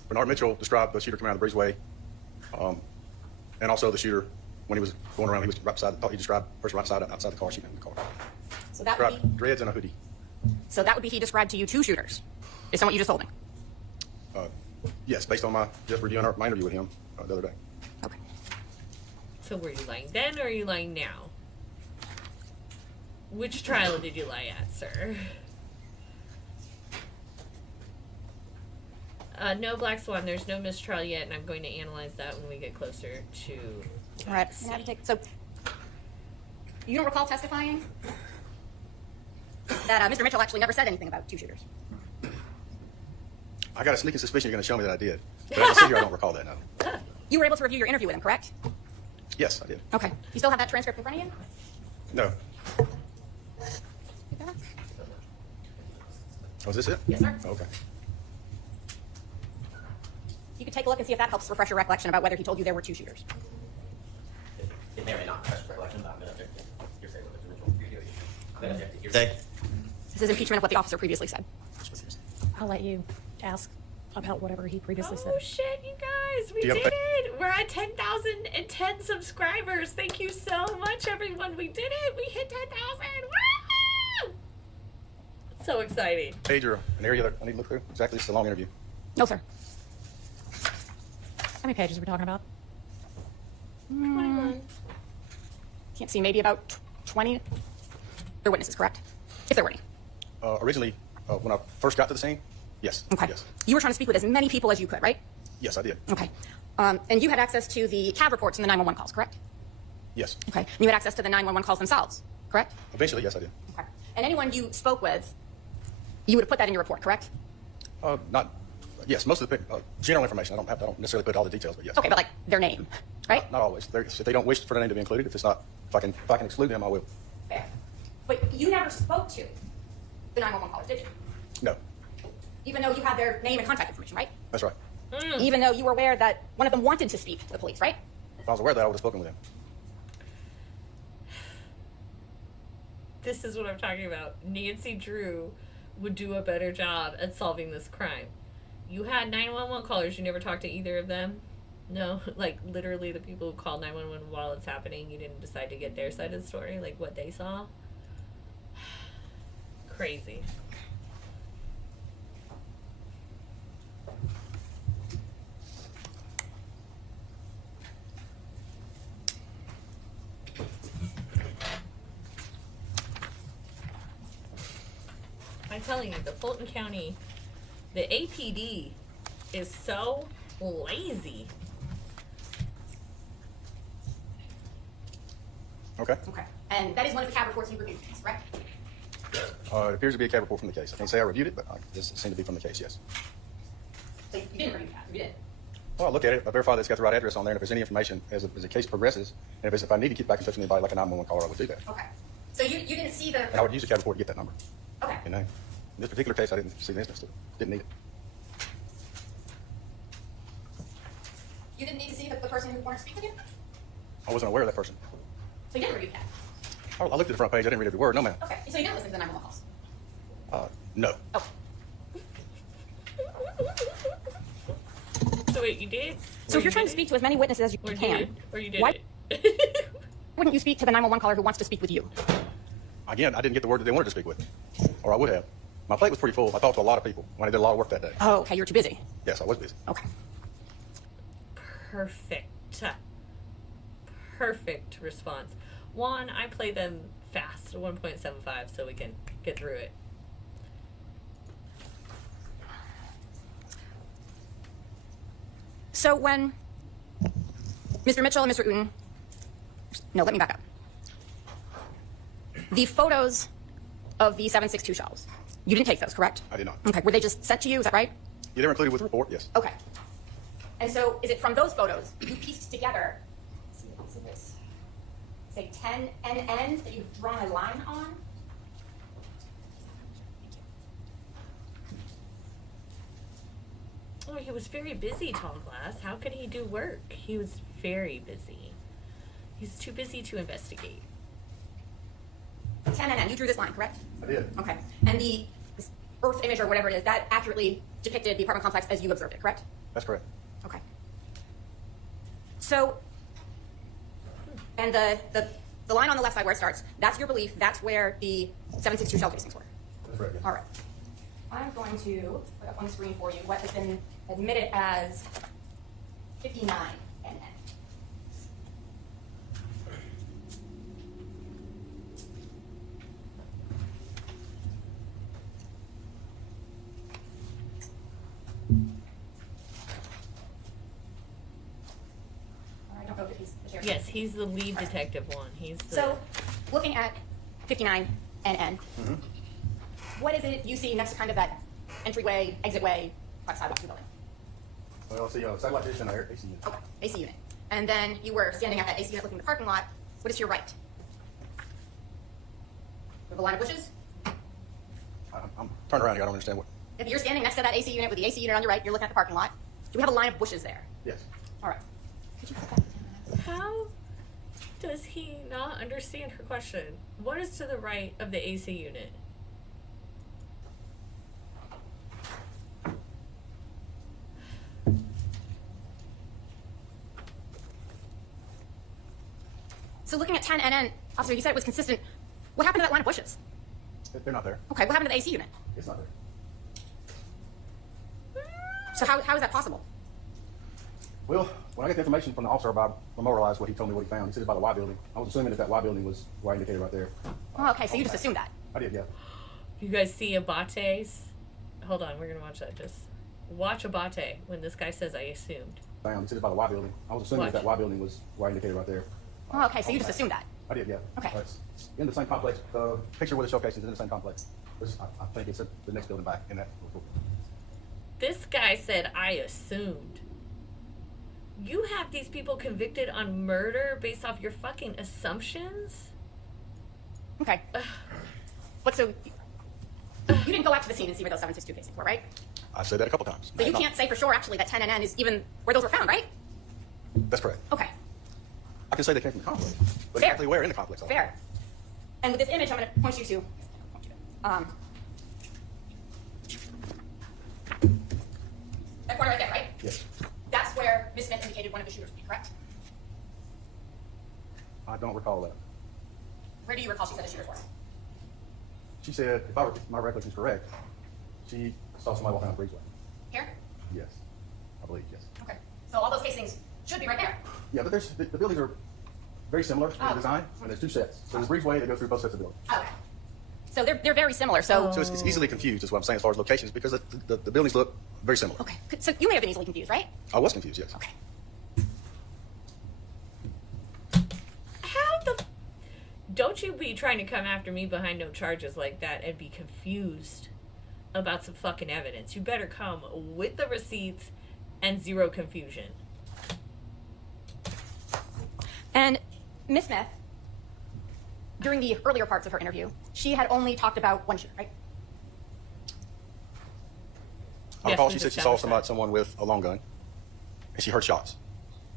Bernard Mitchell described the shooter coming out of the breezeway, and also the shooter when he was going around. He was right beside. He described the person right outside the car, shooting in the car. So that would be Dreads and a hoodie. So that would be he described to you 2 shooters, based on what you just told me. Yes, based on my reviewing my interview with him the other day. Okay. So were you lying then or are you lying now? Which trial did you lie at, sir? No, Black Swan, there's no mistrial yet, and I'm going to analyze that when we get closer to... All right. I'm gonna have to take, so you don't recall testifying that Mr. Mitchell actually never said anything about 2 shooters? I got a sneaking suspicion you're going to show me that I did. But as I sit here, I don't recall that now. You were able to review your interview with him, correct? Yes, I did. Okay. You still have that transcript in front of you? No. Oh, is this it? Yes, sir. Oh, okay. You could take a look and see if that helps refresh your recollection about whether he told you there were 2 shooters. It may or may not refresh the recollection, but I'm going to object to hearsay with Mr. Mitchell. I'm going to object to hearsay. This is impeachment of what the officer previously said. I'll let you ask about whatever he previously said. Oh shit, you guys, we did it! We're at 10,010 subscribers. Thank you so much, everyone. We did it! We hit 10,000! Woo! So exciting. Page or an area that I need to look through? Exactly, this is a long interview. No, sir. How many pages are we talking about? 21. Can't see, maybe about 20. They're witnesses, correct? If there were any. Originally, when I first got to the scene, yes. Okay. Yes. You were trying to speak with as many people as you could, right? Yes, I did. Okay. And you had access to the CAD reports and the 911 calls, correct? Yes. Okay. And you had access to the 911 calls themselves, correct? Eventually, yes, I did. Okay. And anyone you spoke with, you would have put that in your report, correct? Not. Yes, most of the general information. I don't necessarily put all the details, but yes. Okay, but like their name, right? Not always. If they don't wish for their name to be included, if I can exclude them, I will. Fair. But you never spoke to the 911 callers, did you? No. Even though you had their name and contact information, right? That's right. Even though you were aware that one of them wanted to speak to the police, right? If I was aware of that, I would have spoken with him. This is what I'm talking about. Nancy Drew would do a better job at solving this crime. You had 911 callers. You never talked to either of them? No? Like, literally the people who called 911 while it's happening, you didn't decide to get their side of the story? Like, what they saw? Crazy. I'm telling you, the Fulton County, the APD is so lazy. Okay. Okay. And that is one of the CAB reports you reviewed, correct? It appears to be a CAB report from the case. I can't say I reviewed it, but this seemed to be from the case, yes. So you didn't review CAB, you did. Well, I look at it, I verify that it's got the right address on there, and if there's any information as the case progresses, and if I need to keep back in touch with anybody like a 911 caller, I would do that. Okay. So you didn't see the... And I would use a CAB report to get that number. Okay. You know, in this particular case, I didn't see the instance to it. Didn't need it. You didn't need to see the person who wanted to speak with you? I wasn't aware of that person. So you didn't review CAB? I looked at the front page. I didn't read every word. No, ma'am. Okay. So you didn't listen to the 911 calls? No. Oh. So wait, you did? So if you're trying to speak to as many witnesses as you can, why wouldn't you speak to the 911 caller who wants to speak with you? Again, I didn't get the word that they wanted to speak with, or I would have. My plate was pretty full. I talked to a lot of people when I did a lot of work that day. Oh, okay. You're too busy. Yes, I was busy. Okay. Perfect response. Juan, I play them fast, 1.75, so we can get through it. So when Mr. Mitchell and Mr. Uden, no, let me back up. The photos of the 762 shells, you didn't take those, correct? I did not. Okay, were they just sent to you, is that right? Yeah, they were included with the report, yes. Okay. And so is it from those photos you pieced together, let's see a piece of this, say 10 NN that you've drawn a line on? Oh, he was very busy, Tall Glass. How could he do work? He was very busy. He's too busy to investigate. 10 NN, you drew this line, correct? I did. Okay. And this Earth image or whatever it is, that accurately depicted the apartment complex as you observed it, correct? That's correct. Okay. So, and the line on the left side where it starts, that's your belief, that's where the 762 shell casings were? That's right. All right. I'm going to put up on the screen for you what has been admitted as 59 NN. I don't know if he's the sheriff. Yes, he's the lead detective one. He's the... So, looking at 59 NN, what is it you see next to kind of that entryway, exitway, sidewalk to the building? Well, I see a satellite dish and an AC unit. Okay, AC unit. And then you were standing at that AC unit looking at the parking lot. What is to your right? We have a line of bushes. I'm turned around here. I don't understand what. If you're standing next to that AC unit with the AC unit on your right, you're looking at the parking lot. Do we have a line of bushes there? Yes. All right. Could you put that? How does he not understand her question? What is to the right of the AC unit? So looking at 10 NN, officer, you said it was consistent. What happened to that line of bushes? They're not there. Okay, what happened to the AC unit? It's not there. So how is that possible? Well, when I got the information from the officer, I memorialized what he told me, what he found. He said it's by the Y building. I was assuming that Y building was where I indicated right there. Oh, okay, so you just assumed that. I did, yeah. You guys see Abate's? Hold on, we're gonna watch that. Just watch Abate when this guy says, "I assumed." Found. He said it's by the Y building. I was assuming Watch. that Y building was where I indicated right there. Oh, okay, so you just assumed that. I did, yeah. Okay. It's in the same complex. The picture with the showcase is in the same complex. I think it's at the next building back in that. This guy said, "I assumed." You have these people convicted on murder based off your fucking assumptions? Okay. But so, you didn't go out to the scene and see where those 762 casings were, right? I said that a couple times. But you can't say for sure, actually, that 10 NN is even where those were found, right? That's correct. Okay. I can say they came from the complex, but Fair. exactly where in the complex? Fair. And with this image, I'm going to point you to That corner right there, right? Yes. That's where Ms. Smith indicated one of the shooters would be, correct? I don't recall that. Where do you recall she said the shooters were? She said, if my recollection is correct, she saw somebody walking down the breezeway. Here? Yes. I believe, yes. Okay. So all those casings should be right there. Yeah, but the buildings are very similar in design, and there's two sets. So there's a breezeway that goes through both sets of buildings. Okay. So they're very similar. So It's easily confused, is what I'm saying, as far as locations, because the buildings look very similar. Okay. So you may have been easily confused, right? I was confused, yes. Okay. How the... Don't you be trying to come after me behind no charges like that and be confused about some fucking evidence. You better come with the receipts and zero confusion. And Ms. Smith, during the earlier parts of her interview, she had only talked about one shooter, right? I recall she said she saw someone with a long gun, and she heard shots.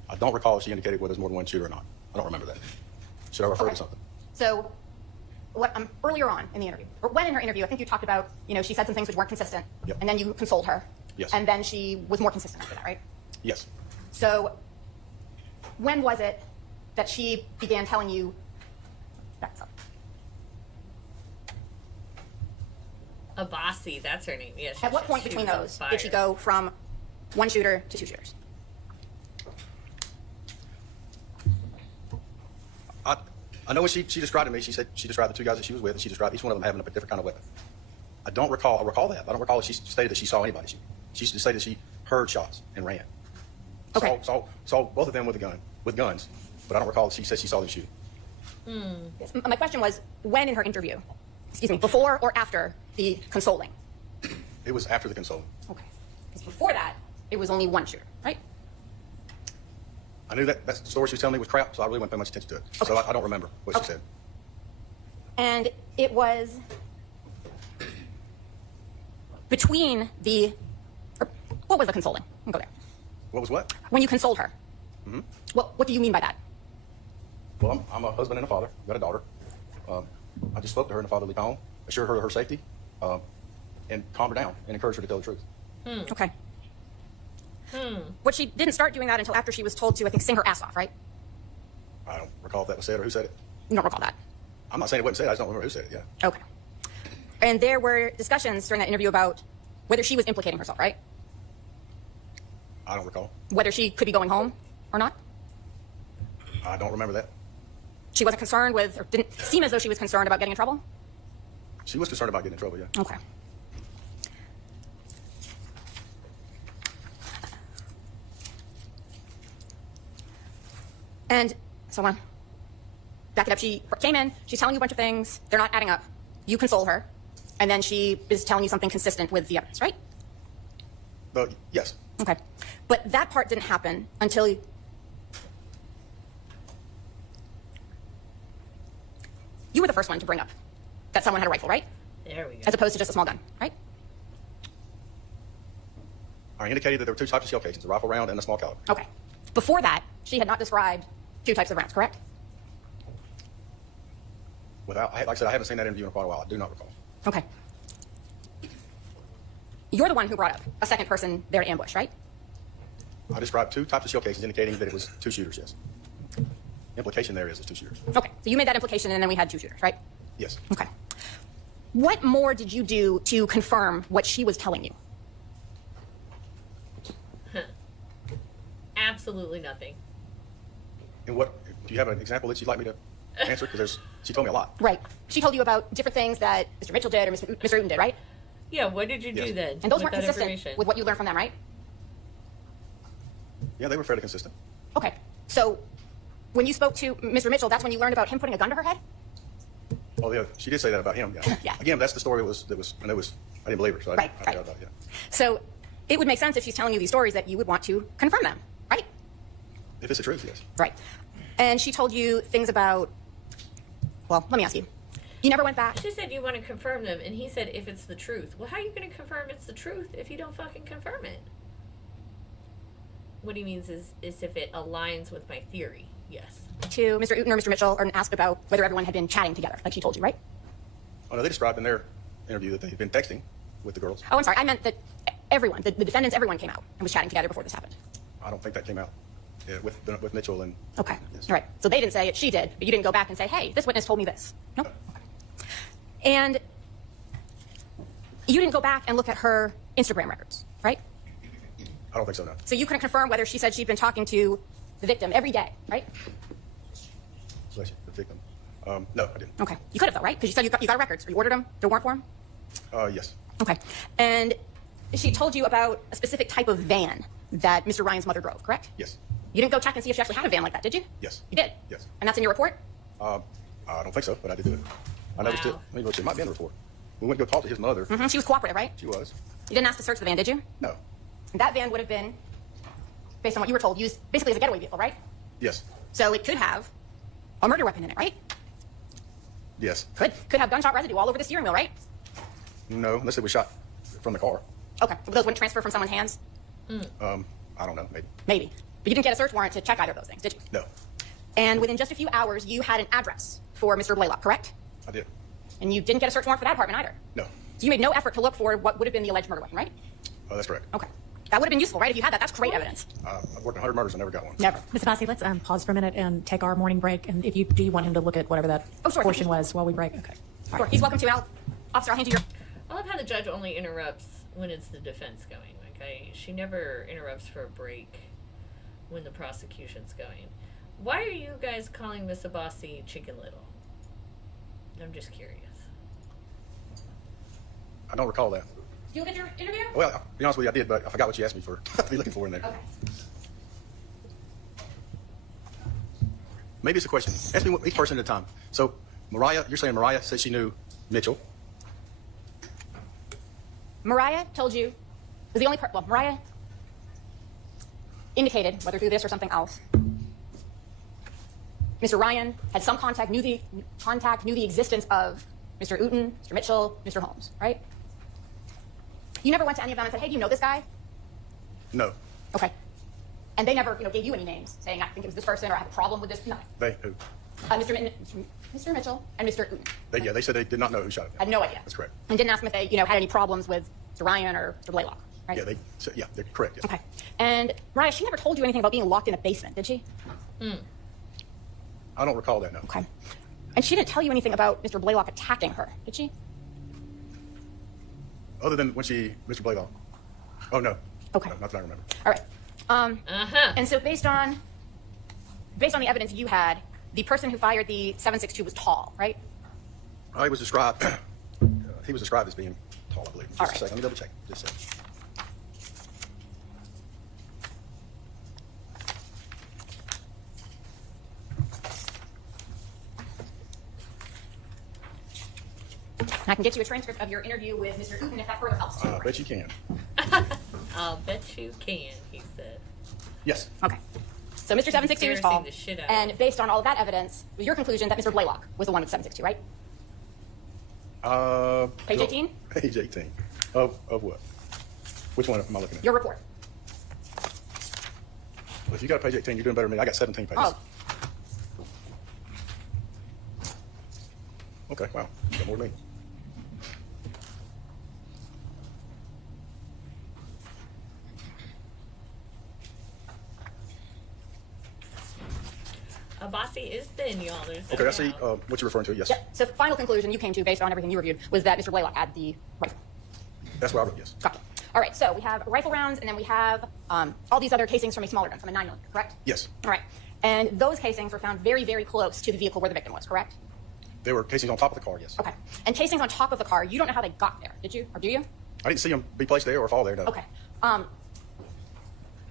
I don't recall if she indicated whether there's more than one shooter or not. I don't remember that. Should I refer to something? So what earlier on in the interview, or when in her interview, I think you talked about, she said some things which weren't consistent, Yep. and then you consoled her. Yes. And then she was more consistent after that, right? Yes. So when was it that she began telling you that stuff? Abasi, that's her name. Yeah. At what point between those did she go from one shooter to two shooters? I know what she described to me. She said she described the two guys that she was with, and she described each one of them having a different kind of weapon. I recall that. I don't recall that she stated that she saw anybody. She stated that she heard shots and ran. Okay. Saw both of them with guns, but I don't recall that she said she saw them shoot. Yes. My question was, when in her interview, before or after the consoling? It was after the consoling. Okay. Because before that, it was only one shooter, right? I knew that story she was telling me was crap, so I really wasn't paying much attention to it. Okay. So I don't remember what she said. And it was between what was the consoling? I'll go there. What was what? When you consoled her. Mm-hmm. What do you mean by that? Well, I'm a husband and a father. I've got a daughter. I just spoke to her in a fatherly tone, assured her of her safety, and calmed her down and encouraged her to tell the truth. Okay. But she didn't start doing that until after she was told to, I think, sing her ass off, right? I don't recall if that was said or who said it. You don't recall that? I'm not saying it wasn't said. I just don't remember who said it. Yeah. Okay. And there were discussions during that interview about whether she was implicating herself, right? I don't recall. Whether she could be going home or not? I don't remember that. She wasn't concerned with, or didn't seem as though she was concerned about getting in trouble? She was concerned about getting in trouble, yeah. Okay. And so on. Back it up. She came in, she's telling you a bunch of things, they're not adding up. You console her, and then she is telling you something consistent with the evidence, right? Yes. Okay. But that part didn't happen until you were the first one to bring up that someone had a rifle, right? There we go. As opposed to just a small gun, right? I indicated that there were two types of shell casings, a rifle round and a small caliber. Okay. Before that, she had not described two types of rounds, correct? Like I said, I haven't seen that interview in quite a while. I do not recall. Okay. You're the one who brought up a second person there to ambush, right? I described two types of shell casings, indicating that it was two shooters, yes. Implication there is two shooters. Okay. So you made that implication, and then we had two shooters, right? Yes. Okay. What more did you do to confirm what she was telling you? Absolutely nothing. And what, do you have an example that you'd like me to answer? Because she told me a lot. Right. She told you about different things that Mr. Mitchell did or Mr. Uden did, right? Yeah, what did you do then? And those with weren't that consistent information? with what you learned from them, right? Yeah, they were fairly consistent. Okay. So when you spoke to Mr. Mitchell, that's when you learned about him putting a gun to her head? Oh, yeah, she did say that about him, yeah. Yeah. Again, that's the story I didn't believe her, so I Right. doubt about it, yeah. So it would make sense if she's telling you these stories that you would want to confirm them, right? If it's the truth, yes. Right. And she told you things about, well, let me ask you. You never went back? She said you want to confirm them, and he said if it's the truth. Well, how are you going to confirm it's the truth if you don't fucking confirm it? What he means is if it aligns with my theory, yes. To Mr. Uden or Mr. Mitchell and asked about whether everyone had been chatting together, like she told you, right? Oh, no, they described in their interview that they had been texting with the girls. Oh, I'm sorry. I meant that everyone, the defendants, everyone came out and was chatting together before this happened. I don't think that came out with Mitchell and. Okay. All right. So they didn't say it, she did, but you didn't go back and say, hey, this witness told me this. No? Okay. And you didn't go back and look at her Instagram records, right? I don't think so, no. So you couldn't confirm whether she said she'd been talking to the victim every day, right? The victim. No, I didn't. Okay. You could have, though, right? Because you said you got records. Or you ordered them? The warrant for them? Yes. Okay. And she told you about a specific type of van that Mr. Ryan's mother drove, correct? Yes. You didn't go check and see if she actually had a van like that, did you? Yes. You did? Yes. And that's in your report? I don't think so, but I did do it. I noticed it. I mean, it might be in the report. We went to go talk to his mother. Mm-hmm. She was cooperative, right? She was. You didn't ask to search the van, did you? No. And that van would have been, based on what you were told, used basically as a getaway vehicle, right? Yes. So it could have a murder weapon in it, right? Yes. Could have gunshot residue all over the steering wheel, right? No, unless it was shot from the car. Okay. Those wouldn't transfer from someone's hands? I don't know, maybe. Maybe. But you didn't get a search warrant to check either of those things, did you? No. And within just a few hours, you had an address for Mr. Blaylock, correct? I did. And you didn't get a search warrant for that apartment either? No. So you made no effort to look for what would have been the alleged murder weapon, right? That's correct. Okay. That would have been useful, right? If you had that, that's great evidence. I've worked 100 murders and never got one. Never. Mr. Bassi, let's pause for a minute and take our morning break. And if you do you want him to look at whatever that portion was while we break? Okay. Sure. He's welcome to. Officer, I'll hand you your... I love how the judge only interrupts when it's the defense going. She never interrupts for a break when the prosecution's going. Why are you guys calling Miss Abbasi Chicken Little? I'm just curious. I don't recall that. Did you look at your interview? Well, to be honest with you, I did, but I forgot what you asked me for to be looking for in there. Okay. Maybe it's a question. Ask me each person at a time. So, Mariah, you're saying Mariah said she knew Mitchell. Mariah told you, was the only part, well, Mariah indicated, whether through this or something else, Mr. Ryan had some contact, knew the existence of Mr. Uten, Mr. Mitchell, Mr. Holmes, right? You never went to any of them and said, hey, do you know this guy? No. Okay. And they never, gave you any names, saying, I think it was this person, or I have a problem with this. No. They who? Mr. Mitchell and Mr. Uten. They said they did not know who shot him. Had no idea. That's correct. And didn't ask them if they, had any problems with Mr. Ryan or Mr. Blaylock, right? Yeah, they're correct. Yes. Okay. And Mariah, she never told you anything about being locked in a basement, did she? I don't recall that, no. Okay. And she didn't tell you anything about Mr. Blaylock attacking her, did she? Other than when Mr. Blaylock. Oh, no. Okay. No, not that I remember. All right. And so based on the evidence you had, the person who fired the 7.62 was tall, right? He was described as being tall, I believe. Just All a right. second. Let me double check. Just a second. And I can get you a transcript of your interview with Mr. Uten if that further helps. I bet you can. I'll bet you can, he said. Yes. Okay. So Mr. 7.62 is tall, Embarrassing the shit out of and based on all of that evidence, was your conclusion that Mr. Blaylock was the one with 7.62, right? Page 18? Page 18. Of what? Which one am I looking at? Your report. Well, if you got a page 18, you're doing better than me. I got 17 pages. Oh. Okay, wow. You got more than me. Abbasi is thin, y'all. There's no Okay, I see doubt. what you're referring to, yes. Yep. So final conclusion you came to based on everything you reviewed was that Mr. Blaylock had the rifle. That's what I wrote, yes. Gotcha. All right, so we have rifle rounds, and then we have all these other casings from a smaller gun, from a 9mm, correct? Yes. All right. And those casings were found very, very close to the vehicle where the victim was, correct? There were casings on top of the car, yes. Okay. And casings on top of the car, you don't know how they got there, did you? Or do you? I didn't see them be placed there or fall there, no. Okay.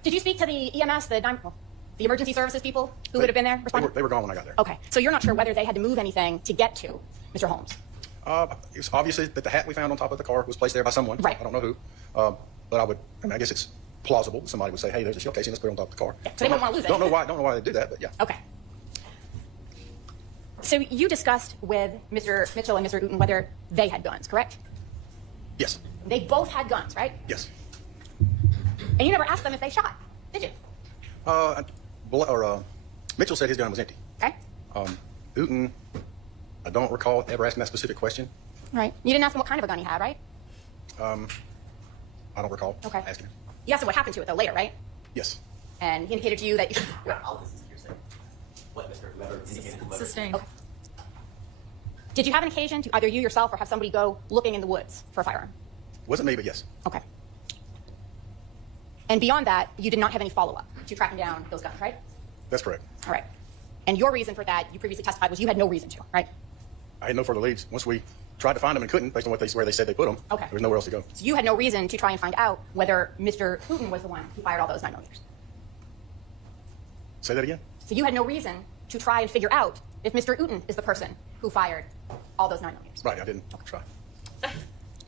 Did you speak to the EMS, the emergency services people who would have been there responding? They were gone when I got there. Okay. So you're not sure whether they had to move anything to get to Mr. Holmes? It's obviously that the hat we found on top of the car was placed there by someone. Right. I don't know who. But I guess it's plausible. Somebody would say, hey, there's a shell casing, let's put it on top of the car. Yeah, so they wouldn't want to lose it. Don't know why they did that, but yeah. Okay. So you discussed with Mr. Mitchell and Mr. Uten whether they had guns, correct? Yes. They both had guns, right? Yes. And you never asked them if they shot, did you? Mitchell said his gun was empty. Okay. Uten, I don't recall ever asking that specific question. Right. You didn't ask him what kind of a gun he had, right? I don't recall Okay. asking him. You asked him what happened to it, though, later, right? Yes. And he indicated to you that you should... All this is hearsay. What Mr. Whoever indicated whoever. Sustained. Okay. Did you have an occasion to either you yourself or have somebody go looking in the woods for a firearm? Wasn't me, but yes. Okay. And beyond that, you did not have any follow-up to tracking down those guns, right? That's correct. All right. And your reason for that, you previously testified, was you had no reason to, right? I had no further leads. Once we tried to find them and couldn't, based on where they said they put them, Okay. there was nowhere else to go. So you had no reason to try and find out whether Mr. Putin was the one who fired all those 9mm. Say that again? So you had no reason to try and figure out if Mr. Putin is the person who fired all those 9mm. Right, I didn't try.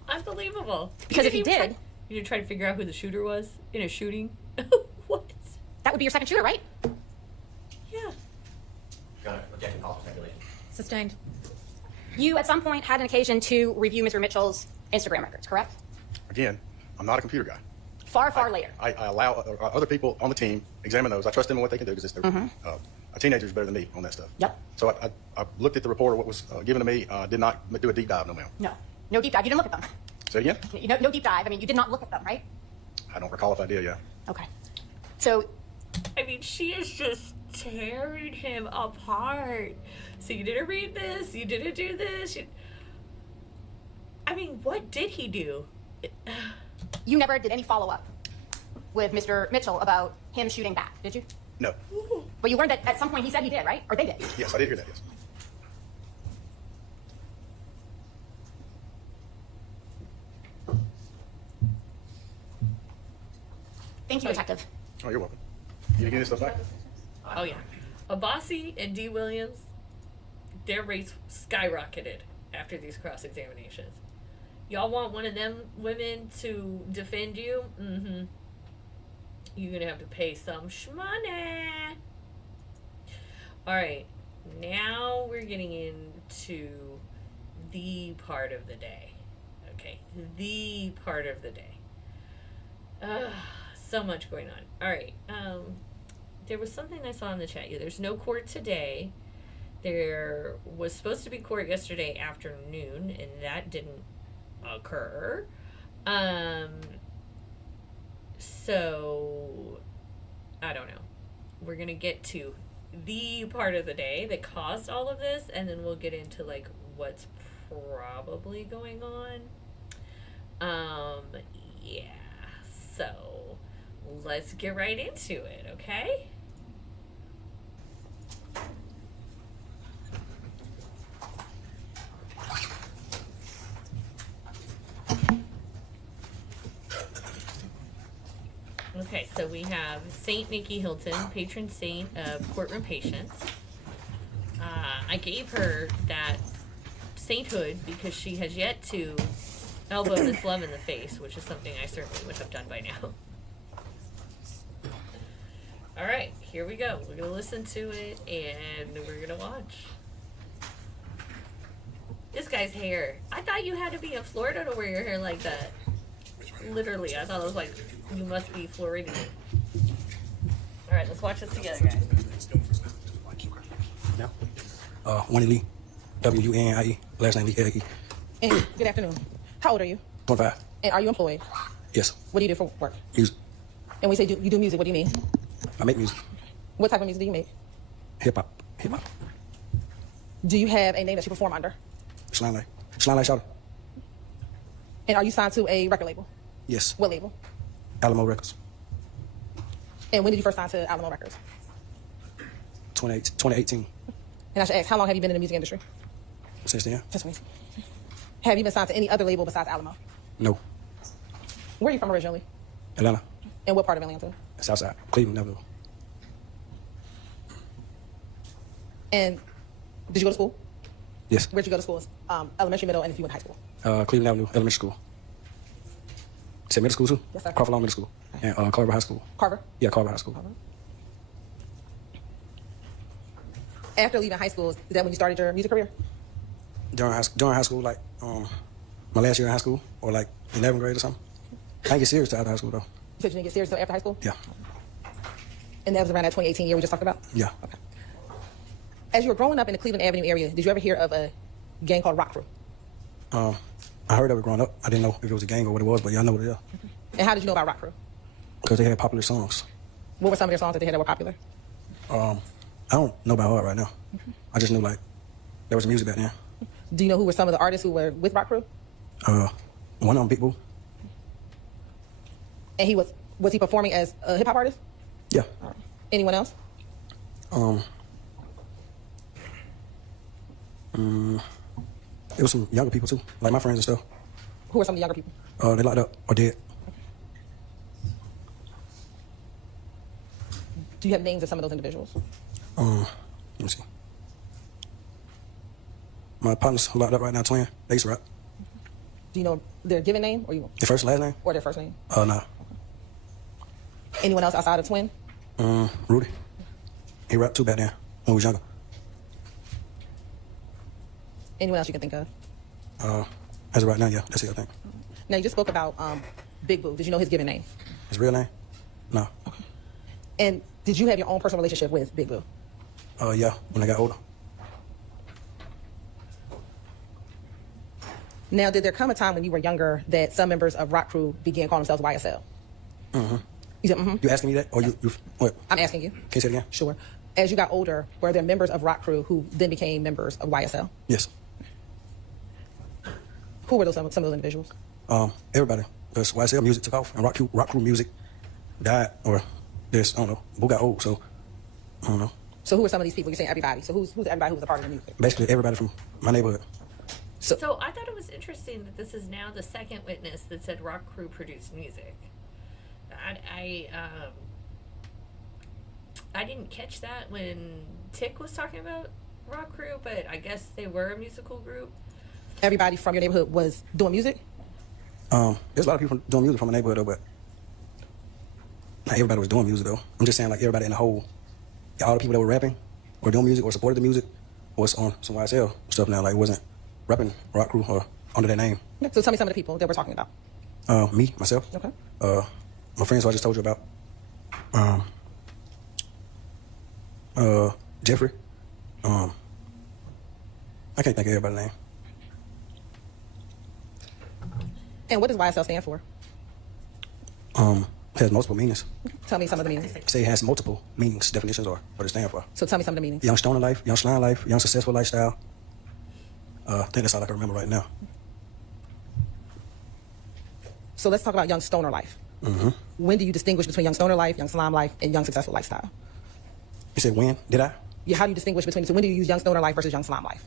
Unbelievable. Because if you didn't even did... you didn't try to figure out who the shooter was in a shooting? What? That would be your second shooter, right? Yeah. Got it. Objection calls for speculation. Sustained. You, at some point, had an occasion to review Mr. Mitchell's Instagram records, correct? Again, I'm not a computer guy. Far later. I allow other people on the team examine those. I trust them in what they can do because they're a teenager's better than me on that stuff. Yep. So I looked at the report of what was given to me. Did not do a deep dive, no ma'am. No deep dive. You didn't look at them. Say again? No deep dive. I mean, you did not look at them, right? I don't recall if I did, yeah. Okay. So... I mean, she is just tearing him apart. So you didn't read this, you didn't do this. I mean, what did he do? You never did any follow-up with Mr. Mitchell about him shooting back, did you? No. But you learned that at some point he said he did, right? Or they did? Yes, I did hear that, yes. Thank you, Detective. Oh, you're welcome. You get this stuff back? Oh, yeah. Abassi and D. Williams, their rates skyrocketed after these cross-examinations. Y'all want one of them women to defend you? Mm-hmm. You're going to have to pay some shmoney. All right. Now we're getting into the part of the day. Okay. The part of the day. So much going on. All right. There was something I saw in the chat. Yeah, there's no court today. There was supposed to be court yesterday afternoon, and that didn't occur. So I don't know. We're gonna get to the part of the day that caused all of this, and then we'll get into like what's probably going on. Yeah. So let's get right into it, okay? Okay, so we have Saint Nikki Hilton, patron saint of courtroom patience. I gave her that sainthood because she has yet to elbow this love in the face, which is something I certainly would have done by now. All right, here we go. We're going to listen to it, and we're going to watch. This guy's hair. I thought you had to be in Florida to wear your hair like that. Literally, I thought it was like, you must be Floridian. All right, let's watch this together, guys. Winnie Lee, W-U-N-I-E, last name Lee. And good afternoon. How old are you? 25. And are you employed? Yes. What do you do for work? Music. And we say you do music, what do you mean? I make music. What type of music do you make? Hip hop. Hip hop. Do you have a name that you perform under? Slime like Shawty. And are you signed to a record label? Yes. What label? Alamo Records. And when did you first sign to Alamo Records? 2018. And I should ask, how long have you been in the music industry? Since then? Since when? Have you been signed to any other label besides Alamo? No. Where are you from originally? Atlanta. And what part of Atlanta? Southside. Cleveland, Neville. And did you go to school? Yes. Where'd you go to school? Elementary, middle, and if you went to high school? Cleveland Avenue Elementary School. Is it middle school too? Yes, sir. Crawford Law Middle School. And Carver High School. Carver? Yeah, Carver High School. Carver. After leaving high school, is that when you started your music career? During high school, like my last year in high school, or like 11th grade or something. I didn't get serious till after high school though. You said you didn't get serious until after high school? Yeah. And that was around that 2018 year we just talked about? Yeah. Okay. As you were growing up in the Cleveland Avenue area, did you ever hear of a gang called Rock Crew? I heard of it growing up. I didn't know if it was a gang or what it was, but yeah, I know what it is. And how did you know about Rock Crew? Because they had popular songs. What were some of their songs that they had that were popular? I don't know about hard right now. I just knew like there was music back then. Do you know who were some of the artists who were with Rock Crew? One of them, Big Boo. And he was he performing as a hip hop artist? Yeah. Anyone else? It was some younger people too, like my friends and stuff. Who are some of the younger people? They locked up or dead. Do you have names of some of those individuals? Let me see. My partners who locked up right now, Twin. They used to rap. Do you know their given name or you? Their first and last name? Or their first name? Nah. Anyone else outside of Twin? Rudy. He rapped too back then when we was younger. Anyone else you can think of? As of right now, yeah, that's it, I think. Now you just spoke about Big Boo. Did you know his given name? His real name? No. And did you have your own personal relationship with Big Boo? Yeah, when I got older. Now, did there come a time when you were younger that some members of Rock Crew began calling themselves YSL? Mm-hmm. You said, mm-hmm? You asking me that? Or you what? I'm asking you. Can you say it again? Sure. As you got older, were there members of Rock Crew who then became members of YSL? Yes. Who were those some of those individuals? Everybody. Because YSL music took off and Rock Crew music died or this, I don't know. Boo got old, so I don't know. So who are some of these people? You're saying everybody. So who's everybody who was a part of the music? Basically everybody from my neighborhood. So I thought it was interesting that this is now the second witness that said Rock Crew produced music. I didn't catch that when Tick was talking about Rock Crew, but I guess they were a musical group. Everybody from your neighborhood was doing music? There's a lot of people doing music from my neighborhood though, but not everybody was doing music though. I'm just saying like everybody in the whole, all the people that were rapping or doing music or supported the music was on some YSL stuff now. Like it wasn't rapping Rock Crew or under that name. So tell me some of the people that we're talking about. Me, myself. Okay. My friends who I just told you about. Jeffrey. I can't think of everybody's name. And what does YSL stand for? It has multiple meanings. Tell me some of the meanings. Say it has multiple meanings, definitions, or what it stands for. So tell me some of the meanings. Young stoner life, young slime life, young successful lifestyle. I think that's all I can remember right now. So let's talk about young stoner life. Mm-hmm. When do you distinguish between young stoner life, young slime life, and young successful lifestyle? You said when? Did I? Yeah, how do you distinguish between the two? When do you use young stoner life versus young slime life?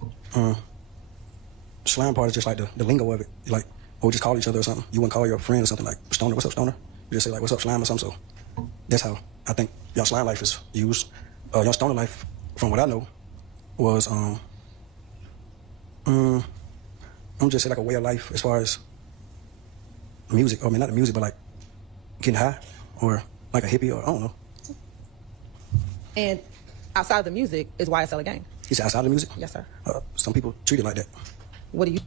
Slime part is just like the lingo of it. Like, or just call each other or something. You wouldn't call your friend or something like, stoner, what's up, stoner? You just say like, what's up, slime or something. So that's how I think young slime life is used. Young stoner life, from what I know, was, I'm just say like a way of life as far as music. I mean, not the music, but like getting high or like a hippie or I don't know. And outside of the music, is YSL a gang? You say outside of the music? Yes, sir. Some people treat it like that. What do you?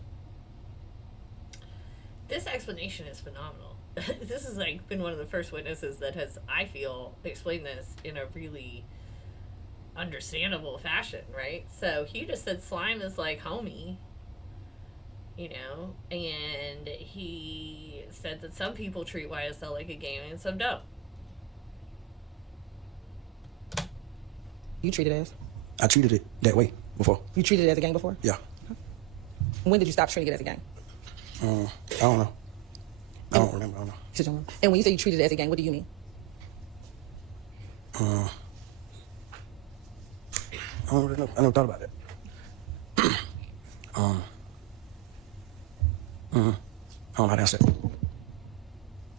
This explanation is phenomenal. This has like been one of the first witnesses that has, I feel, explained this in a really understandable fashion, right? So he just said slime is like homie, you know, and he said that some people treat YSL like a game and some don't. You treat it as? I treated it that way before. You treated it as a gang before? Yeah. When did you stop treating it as a gang? I don't know. I don't remember. I don't know. You don't know. And when you say you treated it as a gang, what do you mean? I don't really know. I never thought about that. I don't know how to answer that.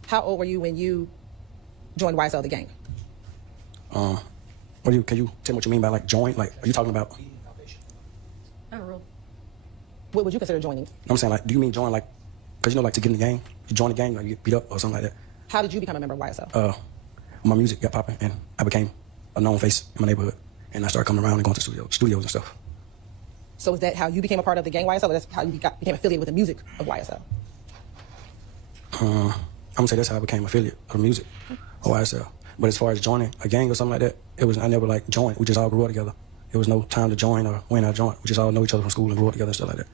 How old were you when you joined YSL, the gang? Can you tell me what you mean by like join? Like, are you talking about? Overruled. What would you consider joining? I'm saying like, do you mean join like, because you know like to get in the gang, you join the gang, like you get beat up or something like that. How did you become a member of YSL? My music got popping and I became a known face in my neighborhood, and I started coming around and going to studios and stuff. So is that how you became a part of the gang YSL, or that's how you became affiliated with the music of YSL? I'm gonna say that's how I became affiliate of the music of YSL. But as far as joining a gang or something like that, I never like joined. We just all grew up together. There was no time to join or when I joined. We just all know each other from school and grew up together and stuff like that.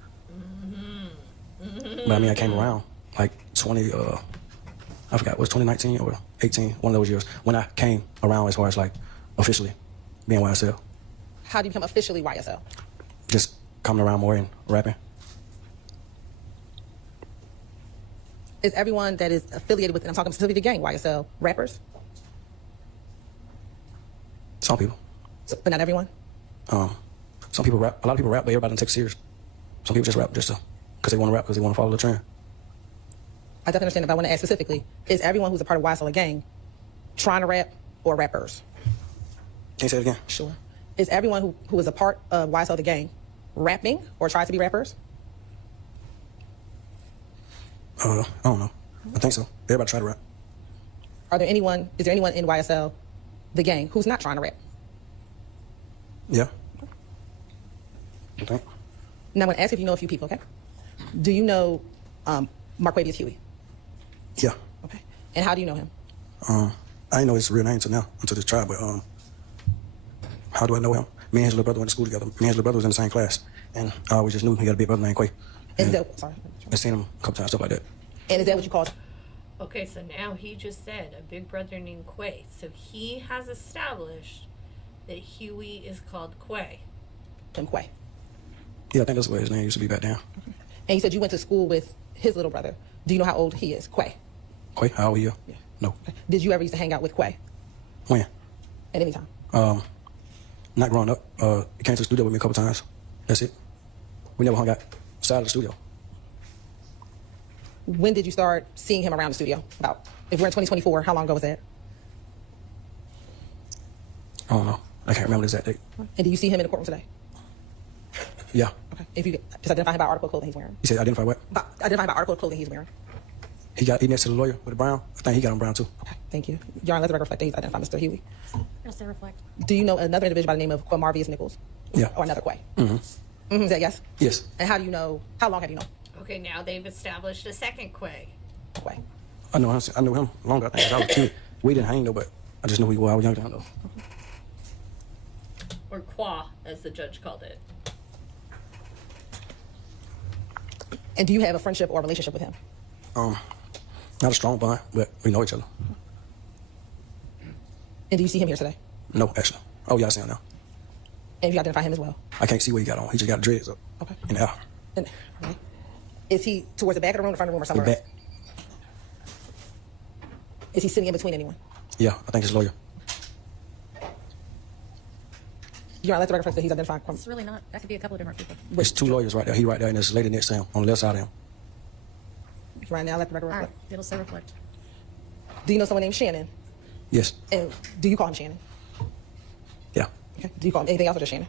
But I mean, I came around like 20, I forgot, was 2019 or 18, one of those years, when I came around as far as like officially being YSL. How do you become officially YSL? Just coming around more and rapping. Is everyone that is affiliated with, and I'm talking specifically the gang, YSL, rappers? Some people. But not everyone? Some people rap. A lot of people rap, but everybody doesn't take it serious. Some people just rap just because they want to rap, because they want to follow the trend. I definitely understand, but I want to ask specifically, is everyone who's a part of YSL a gang trying to rap or rappers? Can you say it again? Sure. Is everyone who is a part of YSL the gang rapping or tries to be rappers? I don't know. I think so. Everybody try to rap. Is there anyone in YSL the gang who's not trying to rap? Yeah. Okay. Now I'm going to ask if you know a few people, okay? Do you know Marquavius Huey? Yeah. Okay. And how do you know him? I didn't know his real name until this trial, but how do I know him? Me and his little brother went to school together. Me and his little brother was in the same class, and I always just knew he had a big brother named Quay. I seen him a couple times, stuff like that. And is that what you called him? Okay, so now he just said a big brother named Quay. So he has established that Huey is called Quay. And Quay. Yeah, I think that's what his name used to be back then. And you said you went to school with his little brother. Do you know how old he is, Quay? Quay? How old are you? Yeah. No. Did you ever used to hang out with Quay? When? At any time? Not growing up. He came to the studio with me a couple times. That's it. We never hung out outside of the studio. When did you start seeing him around the studio? About, if we're in 2024, how long ago was that? I don't know. I can't remember the exact date. And do you see him in the courtroom today? Yeah. Okay. If you just identify him by article of clothing he's wearing. You said identify what? Identify by article of clothing he's wearing. He next to the lawyer with the brown. I think he got him brown too. Okay. Thank you. Your Honor, let the record reflect that he's identified Mr. Huey. Yes, reflect. Do you know another individual by the name of Quamarvius Nichols? Yeah. Or another Quay? Mm-hmm. Is that yes? Yes. And how do you know? How long have you known? Okay, now they've established a second Quay. Quay. I knew him longer. I think I was a kid. We didn't hang though, but I just knew he was. I was younger than him though. Or Qua, as the judge called it. And do you have a friendship or a relationship with him? Not a strong bond, but we know each other. And do you see him here today? No, actually. Oh, yeah, I see him now. And you identify him as well? I can't see what he got on. He just got dreads up. Okay. In the air. Right. Is he towards the back of the room, the front of the room, or somewhere else? Back. Is he sitting in between anyone? Yeah, I think his lawyer. Your Honor, let the record reflect that he's identified. It's really not. That could be a couple of different people. There's two lawyers right there. He right there, and there's a lady next to him on the left side of him. Right now, let the record All reflect. right. It'll so reflect. Do you know someone named Shannon? Yes. And do you call him Shannon? Yeah. Okay. Do you call him anything else or just Shannon?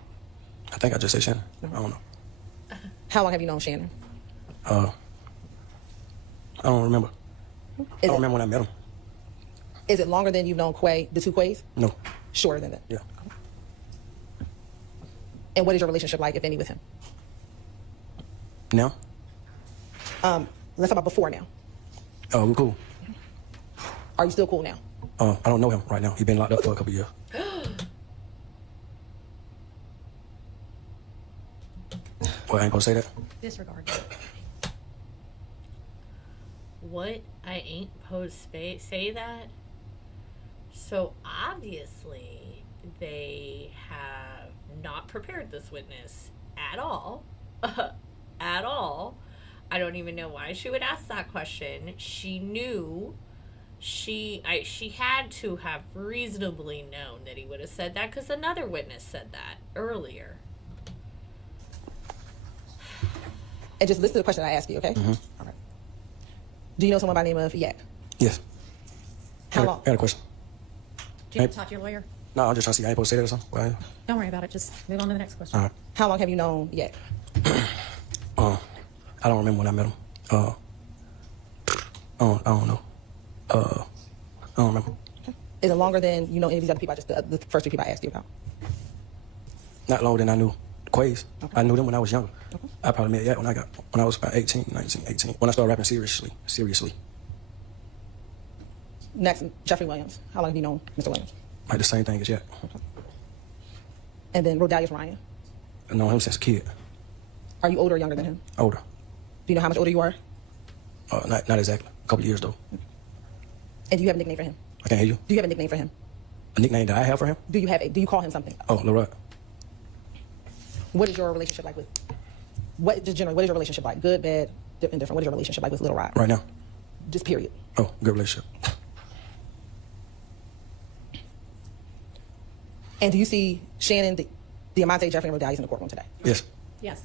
I think I just said Shannon. I don't know. How long have you known Shannon? I don't remember. I don't remember when I met him. Is it longer than you've known Quay, the two Quays? No. Shorter than that? Yeah. And what is your relationship like, if any, with him? Now? Let's talk about before now. Oh, we're cool. Are you still cool now? I don't know him right now. He's been locked up for a couple of years. Well, I ain't gonna say that. Disregard. What? I ain't supposed to say that? So obviously they have not prepared this witness at all. At all. I don't even know why she would ask that question. She knew she had to have reasonably known that he would have said that, because another witness said that earlier. And just listen to the question I asked you, okay? Mm-hmm. All right. Do you know someone by the name of Yak? Yes. How long? I got a question. Do you talk to your lawyer? No, I'm just trying to see. I ain't supposed to say that or something. Well, Don't worry about it. Just move on to the next question. all right. How long have you known Yak? I don't remember when I met him. I don't know. I don't remember. Okay. Is it longer than you know any of these other people? Just the first three people I asked you about. Not longer than I knew the Quays. Okay. I knew them when I was younger. Okay. I probably met Yak when I was about 18, 19, 18. When I started rapping seriously. Next, Jeffrey Williams. How long have you known Mr. Williams? Like the same thing as Yak. Okay. And then Rodalius Ryan. I know him since a kid. Are you older or younger than him? Older. Do you know how much older you are? Not exactly. A couple of years though. And do you have a nickname for him? I can't hear you. Do you have a nickname for him? A nickname that I have for him? Do you call him something? Oh, Lil Rod. What is your relationship like with? What is your relationship like? Good, bad, indifferent. What is your relationship like with Lil Rod? Right now? Just period. Oh, good relationship. And do you see Shannon, Diamante, Jeffrey, and Rodalius in the courtroom today? Yes. Yes.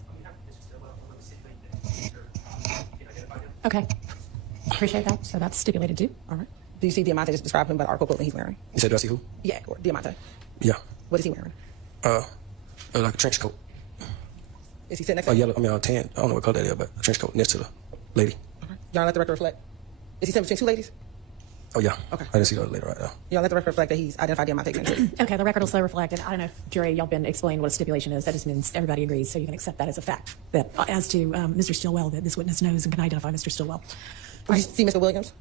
Okay. Appreciate that. So that's stipulated too. All right. Do you see Diamante just describe him by the article clothing he's wearing? You said, do I see who? Yeah, or Diamante. Yeah. What is he wearing? Like a trench coat. Is he sitting next to Oh, you? yellow, tan. I don't know what color that is, but a trench coat next to the lady. Y'all let the record reflect. Is he sitting between two ladies? Oh, yeah. Okay. I didn't see the other lady right now. Y'all let the record reflect that he's identified Diamante Kendrick. Okay, the record will so reflect, and I don't know if jury, y'all been explained what a stipulation is. That just means everybody agrees, so you can accept that as a fact. That as to Mr. Stillwell, that this witness knows and can identify Mr. Stillwell. Did you see Mr. Williams?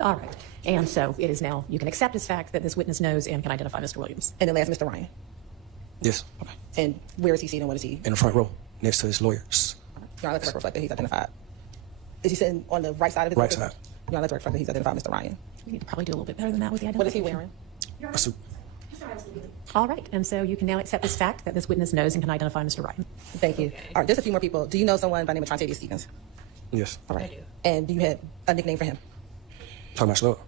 All right. And so it is now, you can accept as fact that this witness knows and can identify Mr. Williams. And then last, Mr. Ryan. Yes. Okay. And where is he seated and what is he? In the front row, next to his lawyers. Y'all let the record reflect that he's identified. Is he sitting on the right side of his Right record? side. Y'all let the record reflect that he's identified Mr. Ryan. We need to probably do a little bit better than that with the What is identification. he wearing? A suit. All right. And so you can now accept as fact that this witness knows and can identify Mr. Ryan. Thank you. All right, just a few more people. Do you know someone by the name of Trontavious Stevens? Yes. All right. And do you have a nickname for him? Talking about Slug?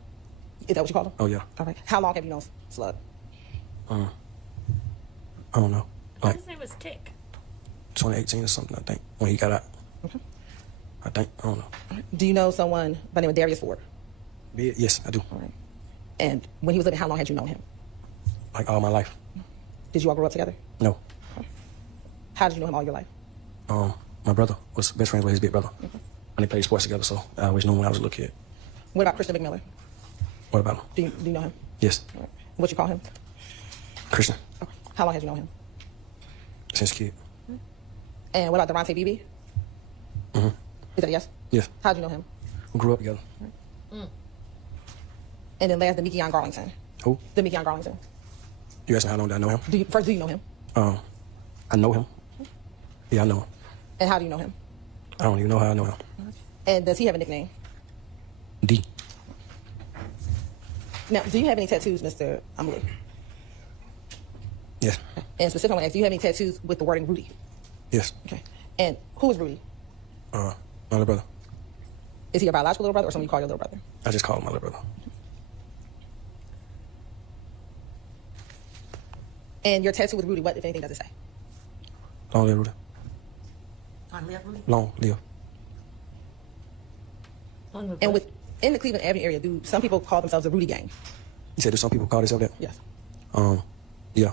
Is that what you call him? Oh, yeah. All right. How long have you known Slug? I don't know. Like His name was Tick. 2018 or something, I think, when he got out. Okay. I think. I don't know. All right. Do you know someone by the name of Darius Ford? Yes, I do. All right. And when he was living, how long had you known him? Like all my life. Did you all grow up together? No. How did you know him all your life? My brother was best friends with his big brother. Okay. And they played sports together, so I always knew him when I was a little kid. What about Christian McMillan? What about him? Do you know him? Yes. All right. What you call him? Christian. Okay. How long had you known him? Since kid. And what about Devontae Beebe? Mm-hmm. Is that a yes? Yes. How did you know him? We grew up together. And then last, Demekion Garlington. Who? Demekion Garlington. You asking how long did I know him? First, do you know him? I know him. Yeah, I know him. And how do you know him? I don't even know how I know him. And does he have a nickname? D. Now, do you have any tattoos, Mr. Amelie? Yes. And specifically, I want to ask, do you have any tattoos with the wording Rudy? Yes. Okay. And who is Rudy? My little brother. Is he your biological little brother or someone you call your little brother? I just call him my little brother. And your tattoo with Rudy, what, if anything, does it say? Long live Rudy. Long live Rudy. Long live. And in the Cleveland Avenue area, do some people call themselves the Rudy Gang? You said there's some people call themselves that? Yes. Yeah.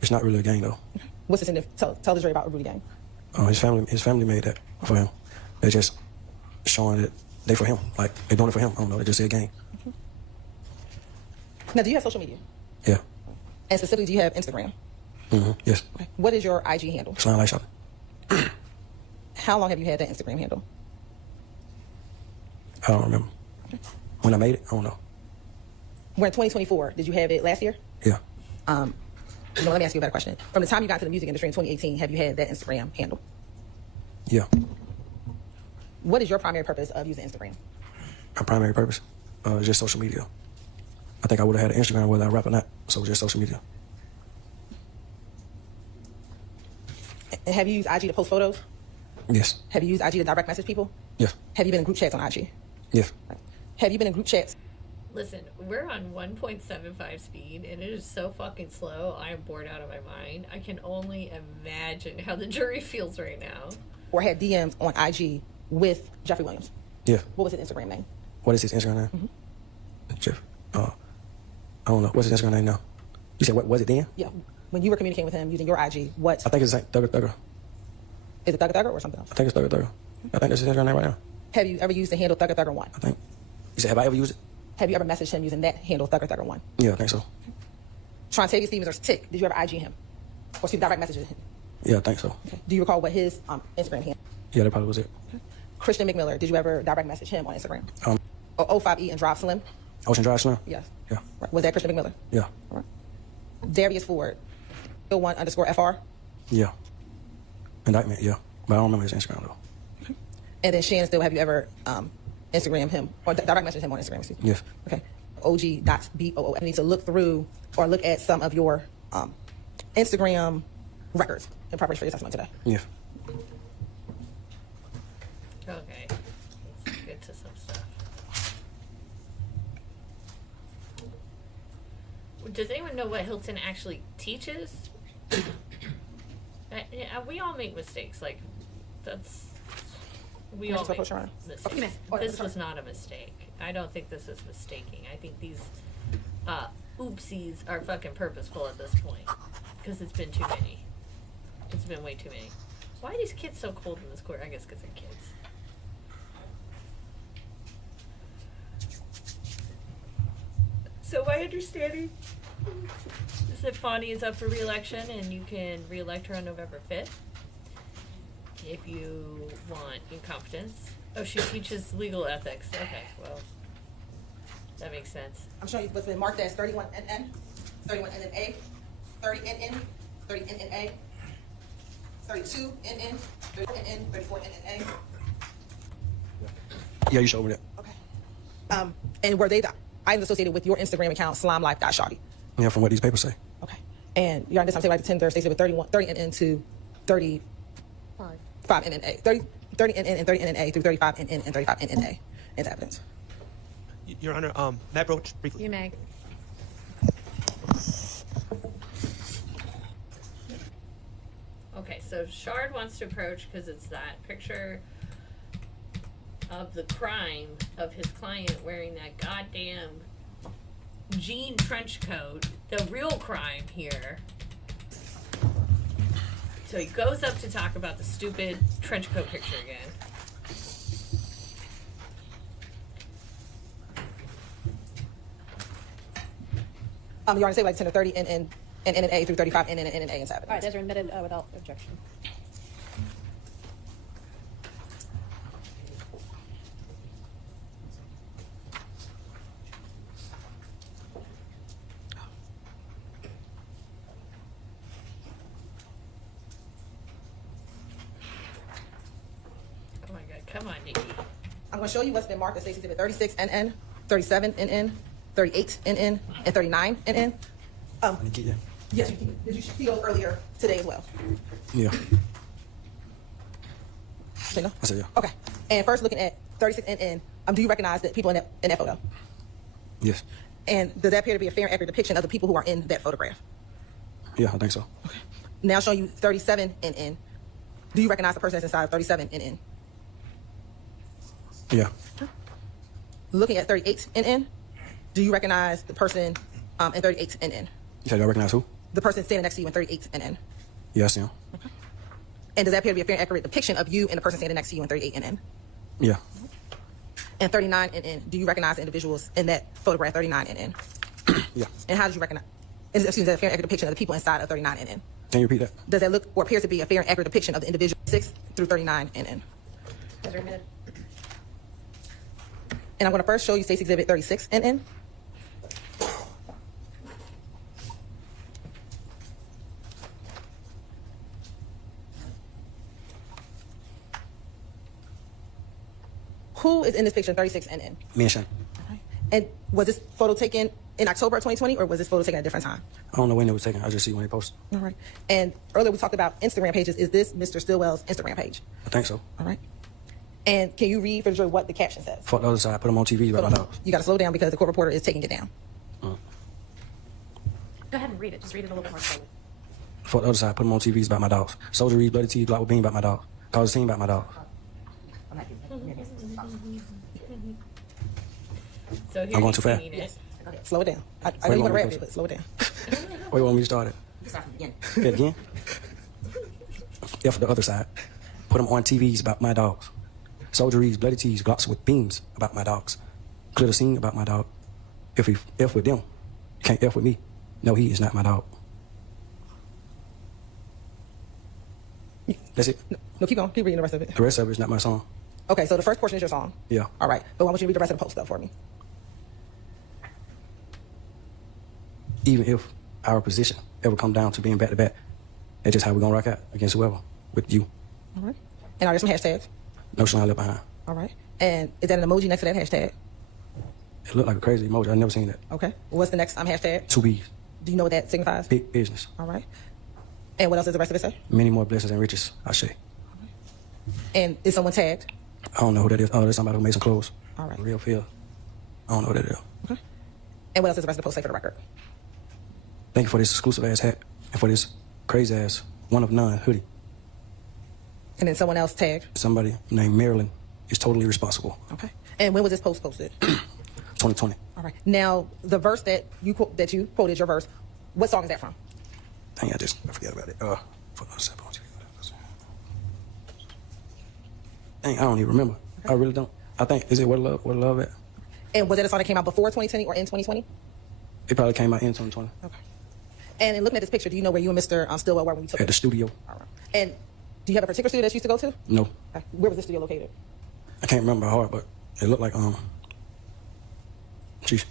It's not really a gang though. What's the significance? Tell the jury about a Rudy Gang. His family made that for him. They're just showing that they for him. Like they're doing it for him. I don't know. They just say a gang. Now, do you have social media? Yeah. And specifically, do you have Instagram? Mm-hmm. Yes. Okay. What is your IG handle? Slime Light Shopping. How long have you had that Instagram handle? I don't remember. When I made it, I don't know. We're in 2024. Did you have it last year? Yeah. Let me ask you a better question. From the time you got into the music industry in 2018, have you had that Instagram handle? Yeah. What is your primary purpose of using Instagram? My primary purpose is just social media. I think I would have had an Instagram whether I rap or not. So just social media. And have you used IG to post photos? Yes. Have you used IG to direct message people? Yes. Have you been in group chats on IG? Yes. Have you been in group chats? Listen, we're on 1.75 speed, and it is so fucking slow. I am bored out of my mind. I can only imagine how the jury feels right now. Or had DMs on IG with Jeffrey Williams? Yeah. What was his Instagram name? What is his Instagram name? Mm-hmm. Jeff. I don't know. What's his Instagram name now? You said what was it then? Yeah. When you were communicating with him using your IG, what? I think it's like Thugger Thugger. Is it Thugger Thugger or something else? I think it's Thugger Thugger. I think that's his Instagram name right now. Have you ever used the handle Thugger Thugger 1? I think. You said have I ever used it? Have you ever messaged him using that handle Thugger Thugger 1? Yeah, I think so. Trontavious Stevens or Tick, did you ever IG him? Or see direct messages him? Yeah, I think so. Okay. Do you recall what his Instagram handle? Yeah, that probably was it. Christian McMiller, did you ever direct message him on Instagram? Or O5E and Drive Slim? Ocean Drive Slim? Yes. Yeah. Right. Was that Christian McMiller? Yeah. All right. Darius Ford, 1_FR? Yeah. Indictment, yeah. But I don't remember his Instagram though. And then Shannon Still, have you ever Instagram him, or direct message him on Instagram, excuse me. Yes. Okay. OG.BOO. I need to look through or look at some of your Instagram records in preparation for your testimony today. Yeah. Okay. Let's get to some stuff. Does anyone know what Hilton actually teaches? We all make mistakes. Like, that's... We all make mistakes. This was not a mistake. I don't think this is mistaking. I think these oopsies are fucking purposeful at this point. Because it's been too many. It's been way too many. Why are these kids so cold in this court? I guess because they're kids. So my understanding is that Fonnie is up for re-election and you can re-elect her on November 5th. If you want incompetence. Oh, she teaches legal ethics. Okay, well, that makes sense. I'm showing you what's been marked as 31NN, 31NNA, 30NN, 30NNA, 32NN, 34NN, 34NNA. Yeah, you showed me that. Okay. And were they the items associated with your Instagram account, slimelife.shawty? Yeah, from what these papers say. Okay. And you're on this time, say right to 10 Thursday, with 30NN to 35NNA. 30NN and 30NNA through 35NN and 35NNA as evidence. Your Honor, Matt Roach, briefly. You may. Okay, so Shard wants to approach because it's that picture of the crime of his client wearing that goddamn jean trench coat, the real crime here. So he goes up to talk about the stupid trench coat picture again. You're on to say like 10 to 30 and NNA through 35 and NNA and 7. All right, those are admitted without objection. Oh my god, come on, Nikki. I'm going to show you what's been marked as Exhibit 36 NN, 37 NN, 38 NN, and 39 NN. Yes, did you see those earlier today as well? Yeah. Okay, no? I said yeah. Okay. And first looking at 36 NN, do you recognize the people in that photo? Yes. And does that appear to be a fair and accurate depiction of the people who are in that photograph? Yeah, I think so. Okay. Now showing you 37 NN. Do you recognize the person that's inside of 37 NN? Yeah. Looking at 38 NN, do you recognize the person in 38 NN? You said I recognize who? The person standing next to you in 38 NN. Yeah, I see him. Okay. And does that appear to be a fair and accurate depiction of you and the person standing next to you in 38 NN? Yeah. And 39 NN, do you recognize the individuals in that photograph, 39 NN? Yeah. And how did you recognize? Excuse me, is that a fair and accurate depiction of the people inside of 39 NN? Can you repeat that? Does that look or appears to be a fair and accurate depiction of the individual 6 through 39 NN? Those are admitted. And I'm going to first show you State's Exhibit 36 NN. Who is in this picture, 36 NN? Me and Shane. And was this photo taken in October of 2020, or was this photo taken at a different time? I don't know when it was taken. I just see when they posted. All right. And earlier we talked about Instagram pages. Is this Mr. Stillwell's Instagram page? I think so. All right. And can you read for the jury what the caption says? Fuck the other side. Put them on TV about my dogs. You got to slow down because the court reporter is taking it down. Go ahead and read it. Just read it a little bit more slowly. Fuck the other side. Put them on TVs about my dogs. Soldier read bloody teeth, Glock with bean about my dogs. Cause a scene about my dogs. So here I'm going too fast. Yes. Slow it down. I know you want to rap it, but slow it down. Where you want me to start it? Start from the beginning. Say it again. F the other side. Put them on TVs about my dogs. Soldier reads bloody teeth, Glocks with beams about my dogs. Clear the scene about my dog. If he F with them, you can't F with me. No, he is not my dog. That's it. No, keep going. Keep reading the rest of it. The rest of it is not my song. Okay, so the first portion is your song. Yeah. All right. But I want you to read the rest of the post up for me. Even if our position ever come down to being back to back, that's just how we're gonna rock out against whoever with you. All right. And are there some hashtags? No slime left behind. All right. And is that an emoji next to that hashtag? It looked like a crazy emoji. I never seen that. Okay. What's the next hashtag? 2 B's. Do you know what that signifies? Big business. All right. And what else does the rest of it say? Many more blessings and riches, I say. And is someone tagged? I don't know who that is. Oh, there's somebody who made some clothes. All right. Real feel. I don't know who that is. Okay. And what else does the rest of the post say for the record? Thank you for this exclusive ass hat and for this crazy ass one of none hoodie. And then someone else tagged? Somebody named Marilyn is totally responsible. Okay. And when was this post posted? 2020. All right. Now, the verse that you quoted, your verse, what song is that from? Dang, I forgot about it. Dang, I don't even remember. I really don't. I think, is it What Love at? And was that a song that came out before 2020 or in 2020? It probably came out in 2020. Okay. And in looking at this picture, do you know where you and Mr. Stillwell were when you took it? At the studio. All right. And do you have a particular studio that you used to go to? No. Okay. Where was the studio located? I can't remember hard, but it looked like, geez.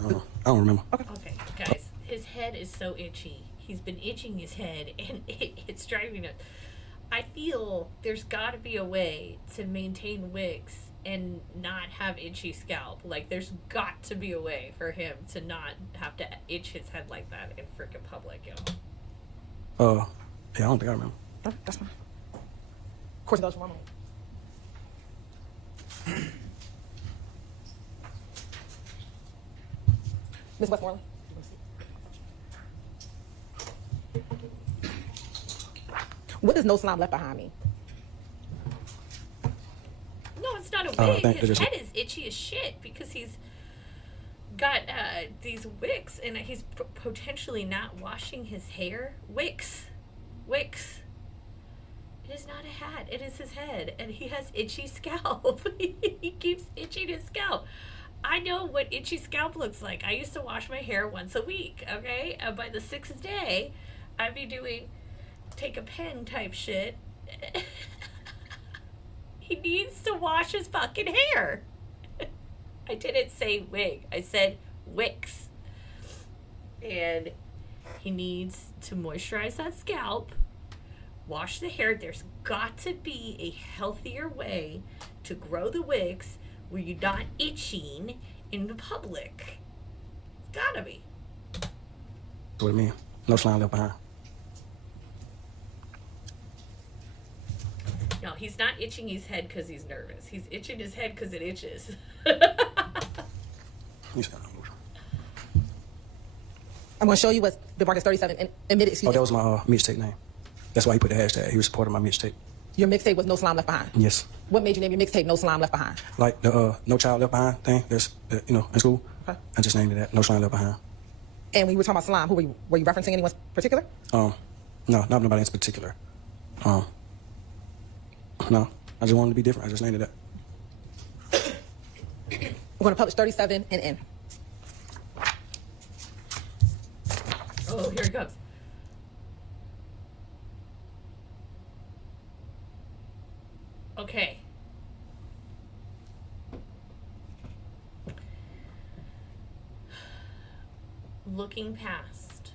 I don't remember. Okay, guys, his head is so itchy. He's been itching his head, and it's driving us. I feel there's got to be a way to maintain wicks and not have itchy scalp. Like, there's got to be a way for him to not have to itch his head like that in freaking public, Yeah, I don't think I remember. Okay, that's fine. Of course, it goes from my mind. Ms. Westmoreland? What does no slime left behind mean? No, it's not a wig. His head is itchy as shit because he's got these wicks and he's potentially not washing his hair. Wicks. It is not a hat. It is his head, and he has itchy scalp. He keeps itching his scalp. I know what itchy scalp looks like. I used to wash my hair once a week, okay? And by the 6th day, I'd be doing take a pen type shit. He needs to wash his fucking hair. I didn't say wig. I said wicks. And he needs to moisturize that scalp, wash the hair. There's got to be a healthier way to grow the wicks where you're not itching in the public. It's gotta be. What it mean? No slime left behind. No, he's not itching his head because he's nervous. He's itching his head because it itches. I'm going to show you what the Marcus 37 admitted. Oh, that was my mixtape name. That's why he put the hashtag. He was supporting my mixtape. Your mixtape was No Slime Left Behind? Yes. What made you name your mixtape No Slime Left Behind? Like the No Child Left Behind thing that's, in school. Okay. I just named it that. No Slime Left Behind. And when you were talking about slime, who were you referencing anyone particular? No, not nobody in particular. No, I just wanted to be different. I just named it that. We're going to publish 37 and N. Oh, here it comes. Okay. Looking past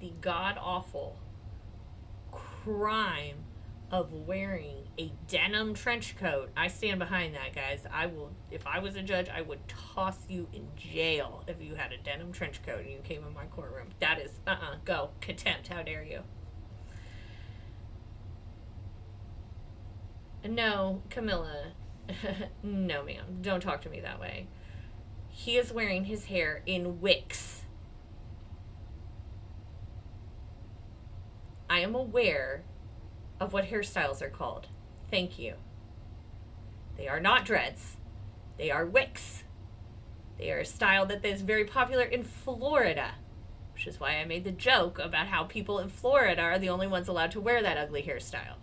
the god-awful crime of wearing a denim trench coat. I stand behind that, guys. I will, if I was a judge, I would toss you in jail if you had a denim trench coat and you came in my courtroom. That is, go. Contempt, how dare you. No, Camilla. No, ma'am. Don't talk to me that way. He is wearing his hair in wicks. I am aware of what hairstyles are called. Thank you. They are not dreads. They are wicks. They are a style that is very popular in Florida, which is why I made the joke about how people in Florida are the only ones allowed to wear that ugly hairstyle.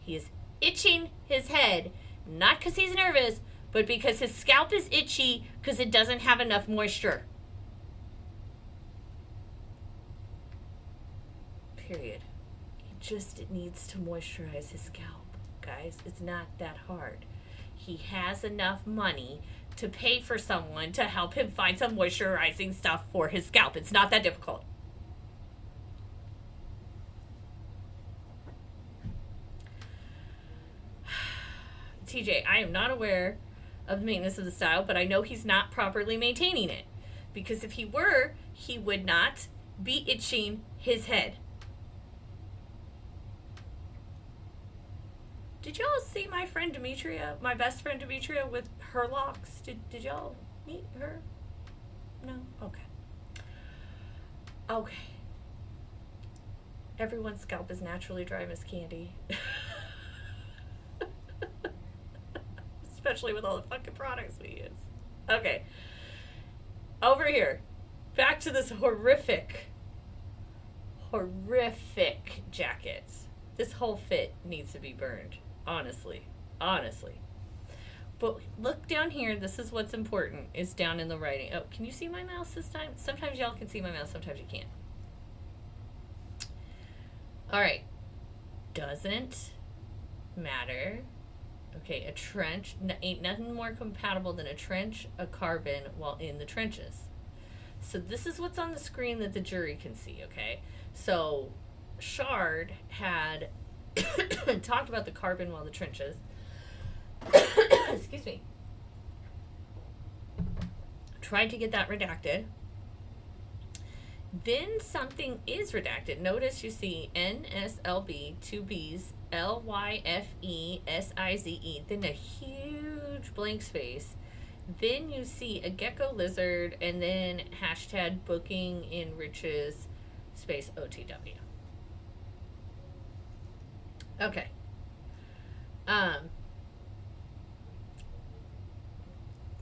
He is itching his head, not because he's nervous, but because his scalp is itchy because it doesn't have enough moisture. Period. It needs to moisturize his scalp, guys. It's not that hard. He has enough money to pay for someone to help him find some moisturizing stuff for his scalp. It's not that difficult. TJ, I am not aware of the maintenance of the style, but I know he's not properly maintaining it. Because if he were, he would not be itching his head. Did y'all see my friend Demetria, my best friend Demetria, with her locks? Did y'all meet her? No? Okay. Okay. Everyone's scalp is naturally dry, Miss Candy. Especially with all the fucking products we use. Okay. Over here. Back to this horrific jacket. This whole fit needs to be burned. Honestly. But look down here. This is what's important. Is down in the writing. Oh, can you see my mouse this time? Sometimes y'all can see my mouse. Sometimes you can't. Alright. Doesn't matter. Okay, a trench. Ain't nothing more compatible than a trench, a carbon, while in the trenches. So this is what's on the screen that the jury can see, okay? So Shard had talked about the carbon while the trenches. Excuse me. Tried to get that redacted. Then something is redacted. Notice you see NSLB, 2 B's, LYFESIZE, then a huge blank space. Then you see a gecko lizard, and then hashtag booking in riches space OTW. Okay.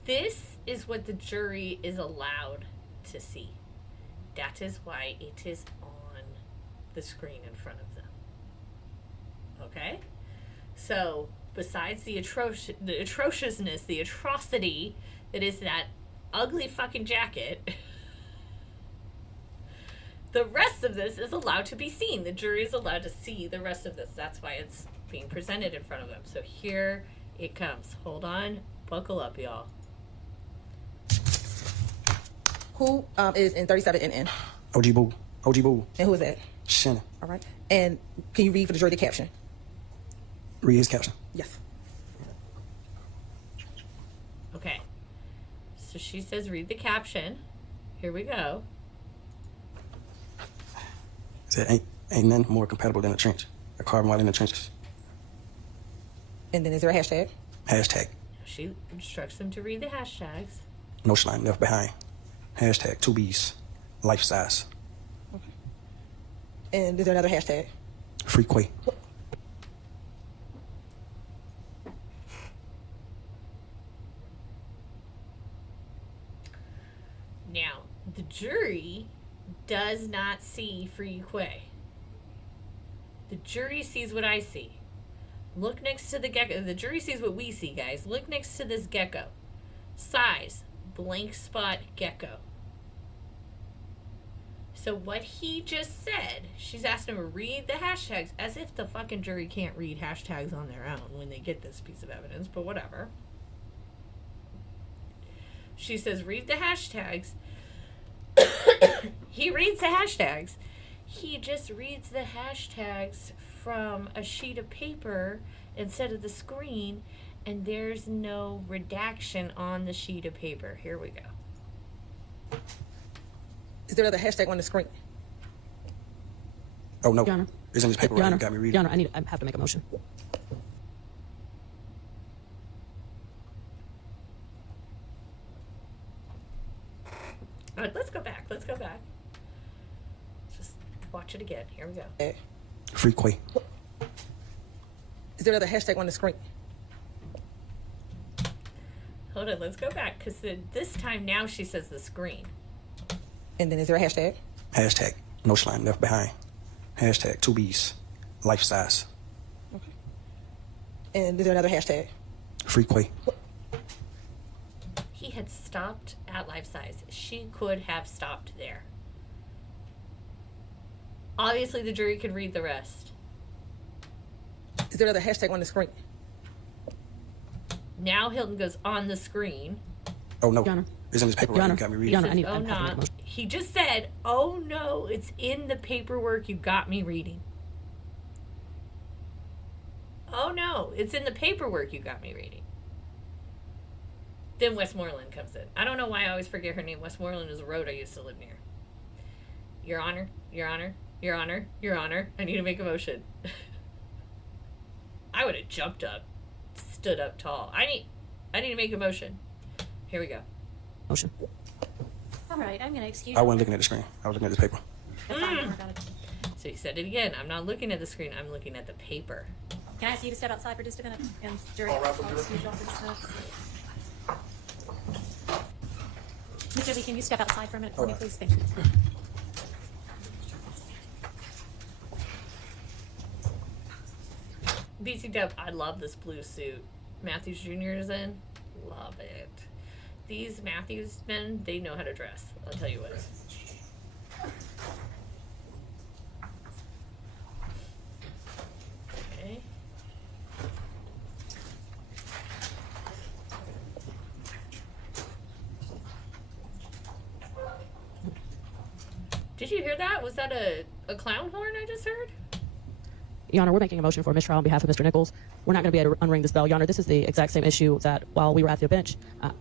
This is what the jury is allowed to see. That is why it is on the screen in front of them. Okay? So, besides the atrociousness, the atrocity that is that ugly fucking jacket, the rest of this is allowed to be seen. The jury is allowed to see the rest of this. That's why it's being presented in front of them. So here it comes. Hold on. Buckle up, y'all. Who is in 37 NN? OG Boo. OG Boo. And who is that? Shannon. All right. And can you read for the jury the caption? Read his caption. Yes. Okay. So she says read the caption. Here we go. It said, ain't none more compatible than a trench. A carbon while in the trenches. And then is there a hashtag? Hashtag. She instructs them to read the hashtags. No slime left behind. Hashtag 2 B's. Life size. Okay. And is there another hashtag? Free Quay. Now, the jury does not see Free Quay. The jury sees what I see. Look next to the gecko. The jury sees what we see, guys. Look next to this gecko. Size, blank spot gecko. So what he just said, she's asked him to read the hashtags, as if the fucking jury can't read hashtags on their own when they get this piece of evidence, but whatever. She says, read the hashtags. He reads the hashtags. He just reads the hashtags from a sheet of paper instead of the screen, and there's no redaction on the sheet of paper. Here we go. Is there another hashtag on the screen? Oh, no. Your Honor. It's in this paper Your right Honor. You got me reading. Your Honor, I have to make a motion. All right, let's go back. Let's go back. Just watch it again. Here we go. Free Quay. Is there another hashtag on the screen? Hold on, let's go back, because this time now she says the screen. And then is there a hashtag? Hashtag no slime left behind. Hashtag 2 B's. Life size. Okay. And is there another hashtag? Free Quay. He had stopped at life size. She could have stopped there. Obviously, the jury could read the rest. Is there another hashtag on the screen? Now Hilton goes on the screen. Oh, no. Your Honor. It's in this paper Your right Honor. You got me reading. Your Honor, I need Oh, I have to make a no. motion. He just said, oh, no, it's in the paperwork you got me reading. Oh no, it's in the paperwork you got me reading. Then Westmoreland comes in. I don't know why I always forget her name. Westmoreland is a road I used to live near. Your Honor, Your Honor, Your Honor, Your Honor, I need to make a motion. I would have jumped up, stood up tall. I need to make a motion. Here we go. Motion. All right, I'm going to excuse I wasn't looking at the screen. I was looking at this paper. So you said it again. I'm not looking at the screen. I'm looking at the paper. Can I ask you to step outside for just a minute? And jury, All right, I'll excuse y'all for just a minute. Mr. Lee, can you step outside for a minute for me, please? Thank you. BC Dub, I love this blue suit Matthews Jr. is in. Love it. These Matthews men, they know how to dress. I'll tell you what. Okay. Did you hear that? Was that a clown horn I just heard? Your Honor, we're making a motion for mistrial on behalf of Mr. Nichols. We're not going to be able to unring this bell. Your Honor, this is the exact same issue that while we were at the bench,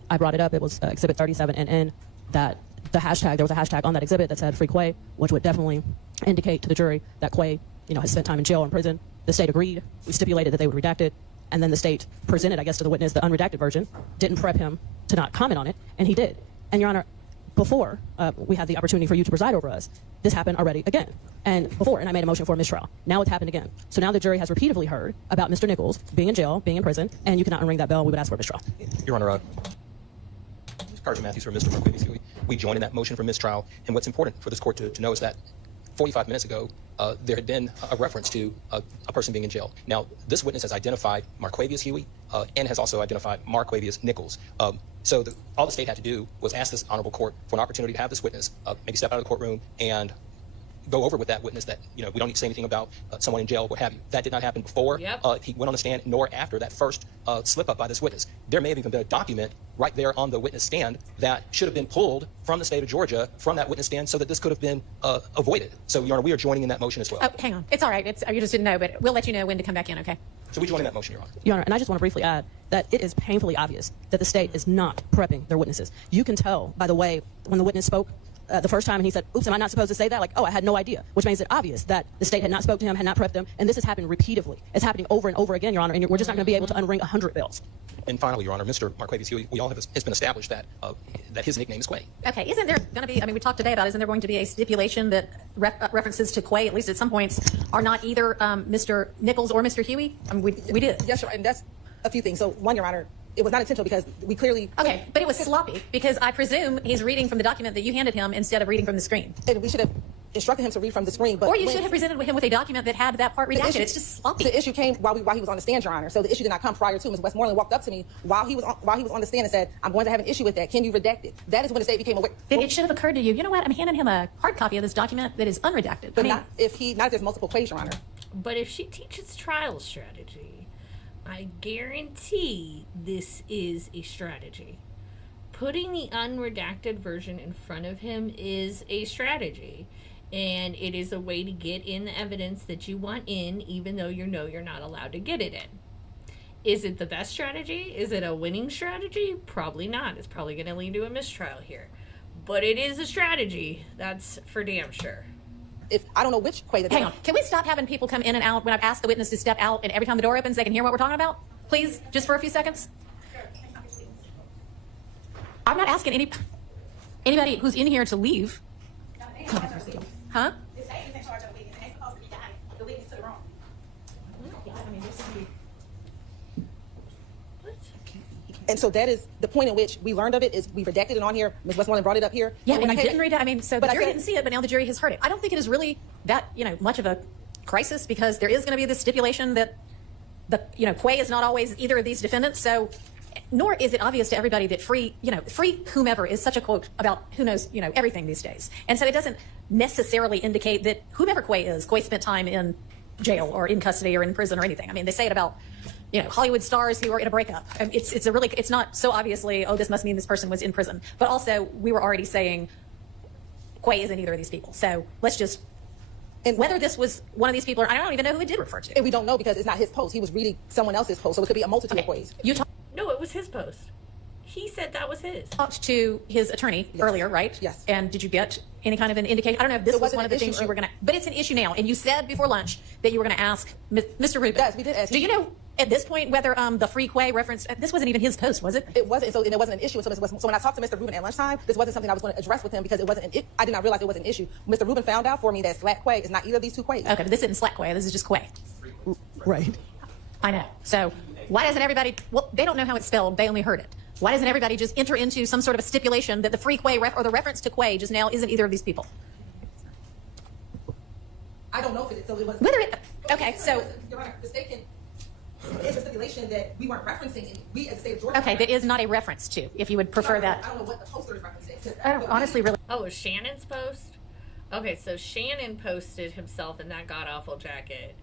I brought it up. It was Exhibit 37NN, that there was a hashtag on that exhibit that said free Quay, which would definitely indicate to the jury that Quay, has spent time in jail or in prison. The state agreed. We stipulated that they would redact it. And then the state presented, I guess, to the witness the unredacted version, didn't prep him to not comment on it, and he did. And, Your Honor, before we had the opportunity for you to preside over us, this happened already again. And I made a motion for a mistrial. Now it's happened again. So now the jury has repeatedly heard about Mr. Nichols being in jail, being in prison, and you cannot unring that bell. We would ask for a mistrial. Your Honor, Carson Matthews for Mr. Mark. We joined in that motion for mistrial. And what's important for this court to know is that 45 minutes ago, there had been a reference to a person being in jail. Now, this witness has identified Marquavius Huey and has also identified Marquavius Nichols. So all the state had to do was ask this honorable court for an opportunity to have this witness maybe step out of the courtroom and go over with that witness that, we don't need to say anything about someone in jail, what have you. That did not happen before he went on the stand, nor after that first slip-up by this witness. There may have even been a document right there on the witness stand that should have been pulled from the state of Georgia from that witness stand so that this could have been avoided. So, Your Honor, we are joining in that motion as well. Oh, hang on. It's all right. You just didn't know, but we'll let you know when to come back in, okay? So we join in that motion, Your Honor. Your Honor, and I just want to briefly add that it is painfully obvious that the state is not prepping their witnesses. You can tell by the way when the witness spoke the first time and he said, oops, am I not supposed to say that? Like, oh, I had no idea, which makes it obvious that the state had not spoke to him, had not prepped them, and this has happened repeatedly. It's happening over and over again, Your Honor, and we're just not going to be able to unring 100 bells. And finally, Your Honor, Mr. Marquavius Huey, it's been established that his nickname is Quay. Okay, isn't there going to be, we talked today about, isn't there going to be a stipulation that references to Quay, at least at some points, are not either Mr. Nichols or Mr. Huey? We did. Yes, Your Honor, and that's a few things. So, one, Your Honor, it was not intentional because we clearly... Okay, but it was sloppy because I presume he's reading from the document that you handed him instead of reading from the screen. And we should have instructed him to read from the screen. But or you should have presented him with a document that had that part redacted. It's just sloppy. The issue came while he was on the stand, Your Honor. So the issue did not come prior to. Ms. Westmoreland walked up to me while he was on the stand and said, I'm going to have an issue with that. Can you redact it? That is when the state became aware. Then it should have occurred to you, you know what, I'm handing him a hard copy of this document that is unredacted. But not if there's multiple Quays, Your Honor. But if she teaches trial strategy, I guarantee this is a strategy. Putting the unredacted version in front of him is a strategy. And it is a way to get in the evidence that you want in, even though you know you're not allowed to get it in. Is it the best strategy? Is it a winning strategy? Probably not. It's probably going to lead to a mistrial here. But it is a strategy. That's for damn sure. If I don't know which Quay that... Hang on. Can we stop having people come in and out when I've asked the witness to step out and every time the door opens they can hear what we're talking about? Please, just for a few seconds. I'm not asking anybody who's in here to leave. Huh? The state is in charge of the witness, and it's supposed to be the witness to the wrong. And so that is the point in which we learned of it is we redacted it on here. Ms. Westmoreland brought it up here. Yeah, and you didn't read it. So the jury didn't see it, but now the jury has heard it. I don't think it is really that, much of a crisis because there is going to be this stipulation that Quay is not always either of these defendants. So, nor is it obvious to everybody that free whomever is such a quote about who knows, everything these days. And so it doesn't necessarily indicate that whomever Quay spent time in jail or in custody or in prison or anything. I mean, they say it about Hollywood stars who are in a breakup. It's not so obviously, oh, this must mean this person was in prison. But also, we were already saying Quay isn't either of these people. So let's just And whether this was one of these people, or I don't even know who it did refer to. And we don't know because it's not his post. He was reading someone else's post, so it could be a multitude of ways. You talked No, it was his post. He said that was his. to his attorney earlier, right? Yes. And did you get any kind of an indication? I don't know if this It was wasn't one of an the things issue you were going to, but it's an issue now. And you said before lunch that you were going to ask Mr. Rubin. Yes, we did ask. Do you know at this point whether the free Quay reference, this wasn't even his post, was it? It wasn't, and it wasn't an issue until so when I talked to Mr. Rubin at lunchtime, this wasn't something I was going to address with him because it wasn't. I did not realize it was an issue. Mr. Rubin found out for me that Slack Quay is not either of these two Quays. Okay, but this isn't Slack Quay. This is just Quay. Right. I know. So why doesn't everybody? Well, they don't know how it's spelled. They only heard it. Why doesn't everybody just enter into some sort of a stipulation that the free Quay or the reference to Quay just now isn't either of these people? I don't know if it is. So it was. Whether it. Okay, so. Your Honor, the state can. It's a stipulation that we weren't referencing any. We as the state of Georgia. Okay, that is not a reference to. If you would prefer that. I don't know what the poster is referencing. I don't honestly really. Oh, it was Shannon's post? Okay, so Shannon posted himself in that god awful jacket.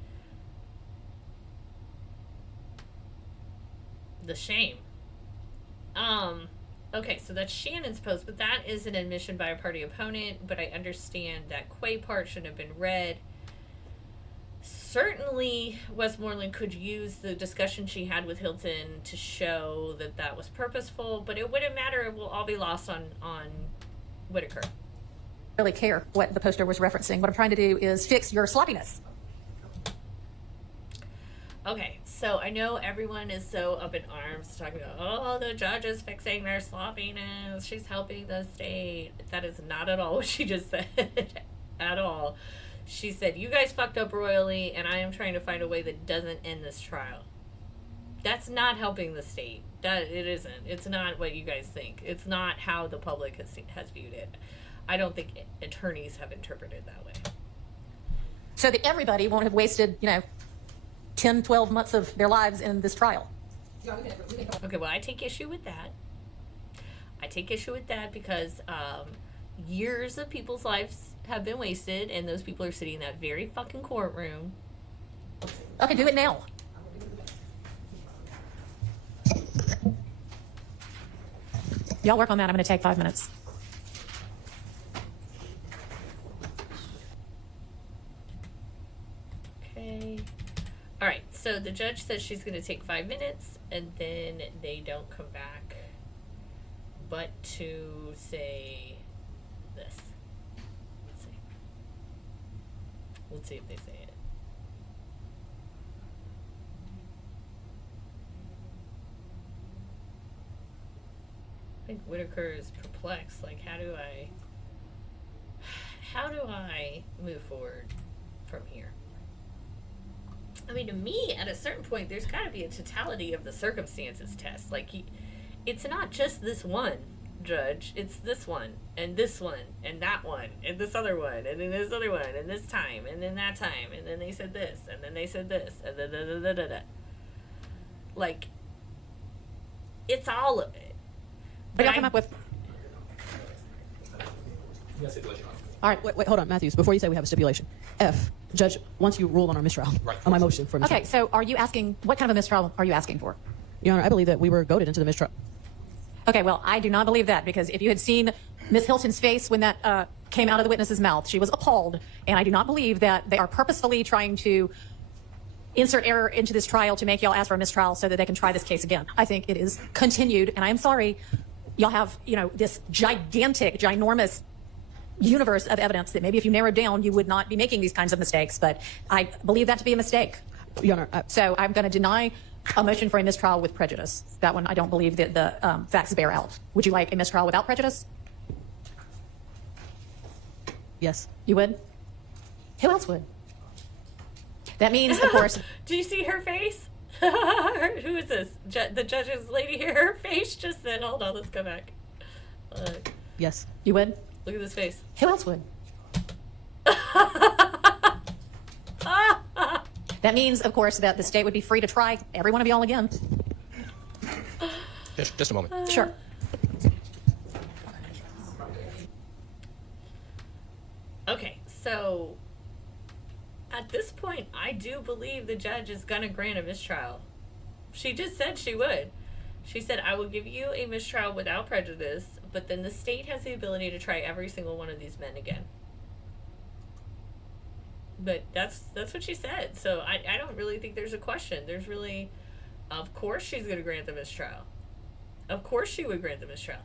The shame. Okay, so that's Shannon's post, but that is an admission by a party opponent, but I understand that Quay part shouldn't have been read. Certainly, Westmoreland could use the discussion she had with Hilton to show that that was purposeful, but it wouldn't matter. It will all be lost on Whitaker. Really care what the poster was referencing. What I'm trying to do is fix your sloppiness. Okay, so I know everyone is so up in arms talking about, oh, the judge is fixing their sloppiness. She's helping the state. That is not at all what she just said. At all. She said, you guys fucked up royally, and I am trying to find a way that doesn't end this trial. That's not helping the state. It isn't. It's not what you guys think. It's not how the public has viewed it. I don't think attorneys have interpreted that way. So that everybody won't have wasted, 10, 12 months of their lives in this trial. Okay, well, I take issue with that. I take issue with that because years of people's lives have been wasted, and those people are sitting in that very fucking courtroom. Okay, do it now. Y'all work on that. I'm going to take 5 minutes. Okay. All right, so the judge says she's going to take 5 minutes, and then they don't come back but to say this. Let's see. Let's see if they say it. I think Whitaker is perplexed. Like, how do I move forward from here? I mean, to me, at a certain point, there's got to be a totality of the circumstances test. Like, it's not just this one judge. It's this one, and this one, and that one, and this other one, and then this other one, and this time, and then that time, and then they said this, and then they said this, and then da-da-da-da-da. Like, it's all of it. But y'all come up with. All right, wait, hold on, Matthews. Before you say we have a stipulation, F, Judge, once you rule on our mistrial, on my motion for mistrial. Okay, so are you asking, what kind of a mistrial are you asking for? Your Honor, I believe that we were goaded into the mistrial. Okay, well, I do not believe that, because if you had seen Ms. Hilton's face when that came out of the witness's mouth, she was appalled, and I do not believe that they are purposefully trying to insert error into this trial to make y'all ask for a mistrial so that they can try this case again. I think it is continued, and I am sorry, y'all have, this gigantic, ginormous universe of evidence that maybe if you narrowed down, you would not be making these kinds of mistakes, but I believe that to be a mistake. Your Honor, so I'm going to deny a motion for a mistrial with prejudice. That one, I don't believe that the facts bear out. Would you like a mistrial without prejudice? Yes. You would? Who else would? That means, of course... Do you see her face? Who is this? The judge's lady here? Her face just said, hold on, let's go back. Yes. You would? Look at this face. Who else would? That means, of course, that the state would be free to try every one of y'all again. Just a moment. Sure. Okay, so at this point, I do believe the judge is going to grant a mistrial. She just said she would. She said, I will give you a mistrial without prejudice, but then the state has the ability to try every single one of these men again. But that's what she said. So I don't really think there's a question. There's really, of course she's going to grant the mistrial. Of course she would grant the mistrial.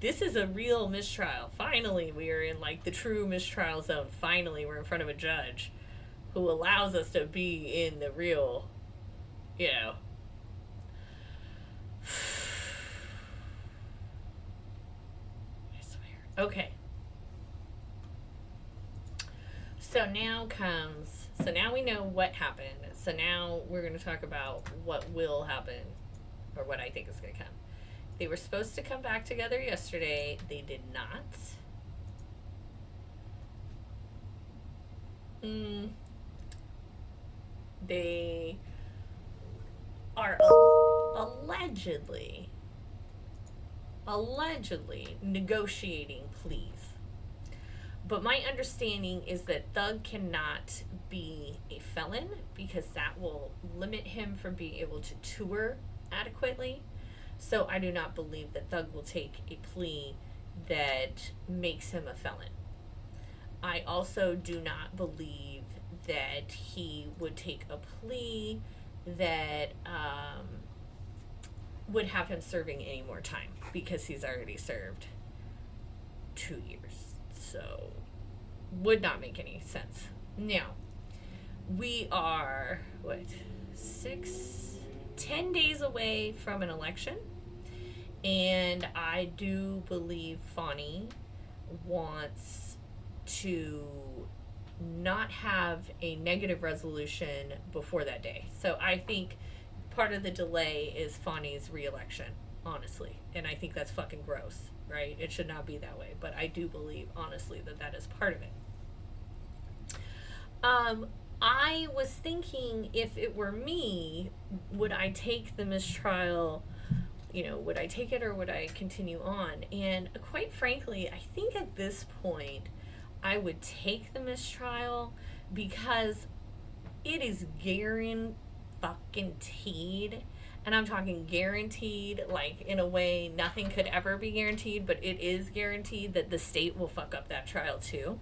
This is a real mistrial. Finally, we are in like the true mistrial zone. Finally, we're in front of a judge who allows us to be in the real, you know. I swear. Okay. So now we know what happened. So now we're going to talk about what will happen, or what I think is going to come. They were supposed to come back together yesterday. They did not. They are allegedly negotiating pleas. But my understanding is that Thug cannot be a felon because that will limit him from being able to tour adequately. So I do not believe that Thug will take a plea that makes him a felon. I also do not believe that he would take a plea that would have him serving any more time because he's already served 2 years. So would not make any sense. Now, we are, 10 days away from an election, and I do believe Fani wants to not have a negative resolution before that day. So I think part of the delay is Fani's re-election, honestly, and I think that's fucking gross, right? It should not be that way, but I do believe, honestly, that that is part of it. I was thinking, if it were me, would I take the mistrial, would I take it or would I continue on? And quite frankly, I think at this point, I would take the mistrial because it is guaranteed, and I'm talking guaranteed, like in a way nothing could ever be guaranteed, but it is guaranteed that the state will fuck up that trial too.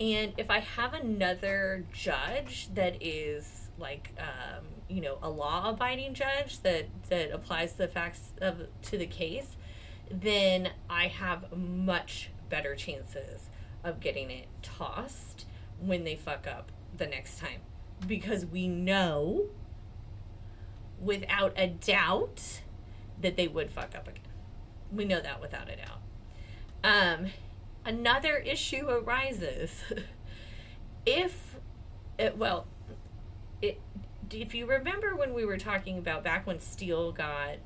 And if I have another judge that is like, a law-abiding judge that applies the facts to the case, then I have much better chances of getting it tossed when they fuck up the next time. Because we know, without a doubt, that they would fuck up again. We know that without a doubt. Another issue arises. If you remember when we were talking about back when Steele got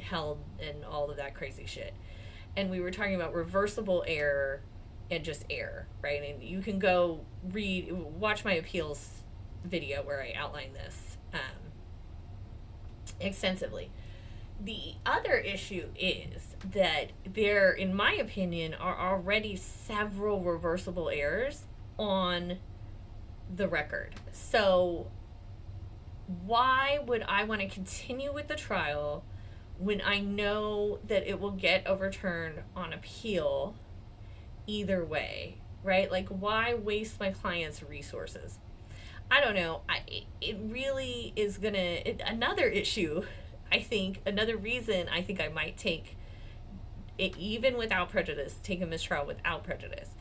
held and all of that crazy shit, and we were talking about reversible error and just error, right? And you can go watch my appeals video where I outline this extensively. The other issue is that there, in my opinion, are already several reversible errors on the record. So why would I want to continue with the trial when I know that it will get overturned on appeal either way, right? Like, why waste my client's resources? I don't know. It really is another issue. I think another reason I think I might take it, even without prejudice, take a mistrial without prejudice,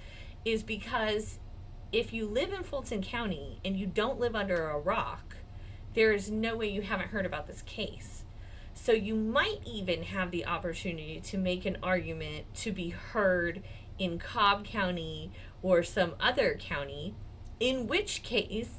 is because if you live in Fulton County and you don't live under a rock, there is no way you haven't heard about this case. So you might even have the opportunity to make an argument to be heard in Cobb County or some other county, in which case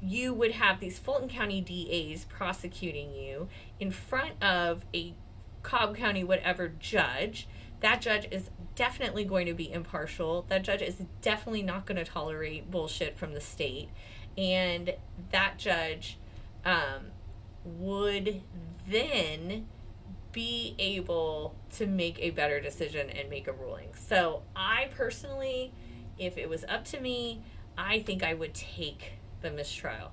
you would have these Fulton County DAs prosecuting you in front of a Cobb County whatever judge. That judge is definitely going to be impartial. That judge is definitely not going to tolerate bullshit from the state. And that judge would then be able to make a better decision and make a ruling. So I personally, if it was up to me, I think I would take the mistrial.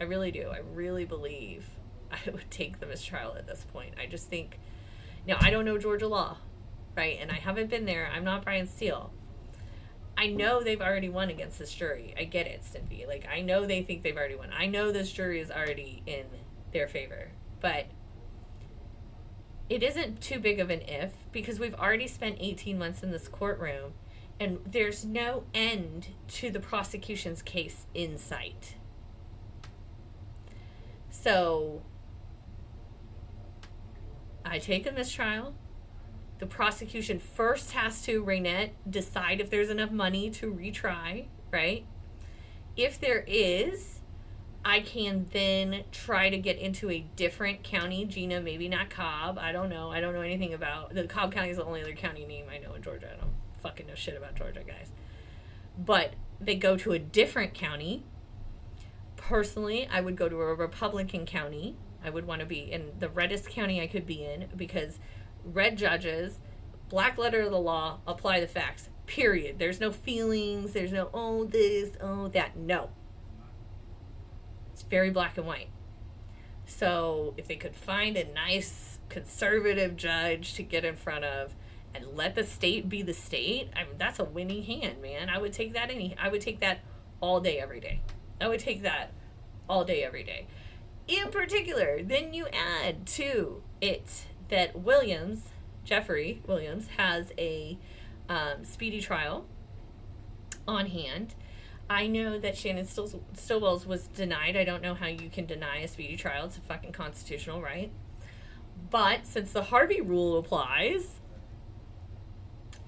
I really do. I really believe I would take the mistrial at this point. I just think, now I don't know Georgia law, right? And I haven't been there. I'm not Brian Steele. I know they've already won against this jury. I get it, Stimpy. Like, I know they think they've already won. I know this jury is already in their favor. But it isn't too big of an if, because we've already spent 18 months in this courtroom, and there's no end to the prosecution's case in sight. So I take a mistrial. The prosecution first has to, Raynette, decide if there's enough money to retry, right? If there is, I can then try to get into a different county. Gina, maybe not Cobb. I don't know. I don't know anything about... The Cobb County is the only other county name I know in Georgia. I don't fucking know shit about Georgia, guys. But they go to a different county. Personally, I would go to a Republican county. I would want to be in the reddest county I could be in, because red judges, black letter of the law, apply the facts, period. There's no feelings. There's no, oh, this, oh, that. No. It's very black and white. So if they could find a nice conservative judge to get in front of and let the state be the state, I mean, that's a winning hand, man. I would take that I would take that all day, every day. I would take that all day, every day. In particular, then you add to it that Jeffrey Williams, has a speedy trial on hand. I know that Shannon Stillwell's was denied. I don't know how you can deny a speedy trial. It's a fucking constitutional right. But since the Harvey rule applies,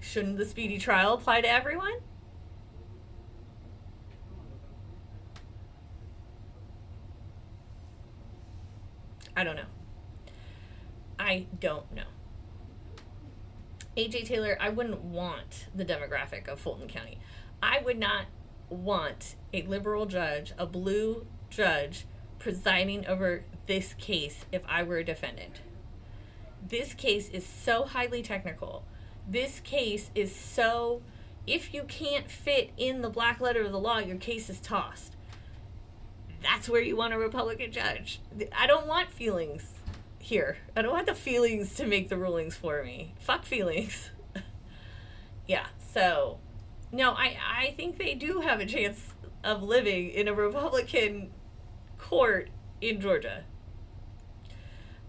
shouldn't the speedy trial apply to everyone? I don't know. I don't know. AJ Taylor, I wouldn't want the demographic of Fulton County. I would not want a liberal judge, a blue judge, presiding over this case if I were a defendant. This case is so highly technical. This case is so, if you can't fit in the black letter of the law, your case is tossed. That's where you want a Republican judge. I don't want feelings here. I don't want the feelings to make the rulings for me. Fuck feelings. Yeah, so no, I think they do have a chance of living in a Republican court in Georgia.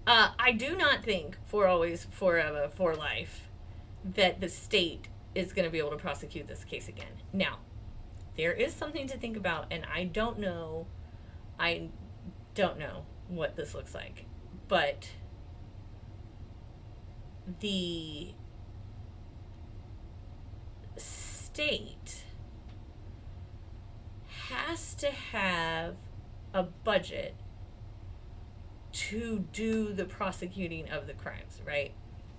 I do not think for always, forever, for life that the state is going to be able to prosecute this case again. Now, there is something to think about, and I don't know what this looks like, but the state has to have a budget to do the prosecuting of the crimes, right?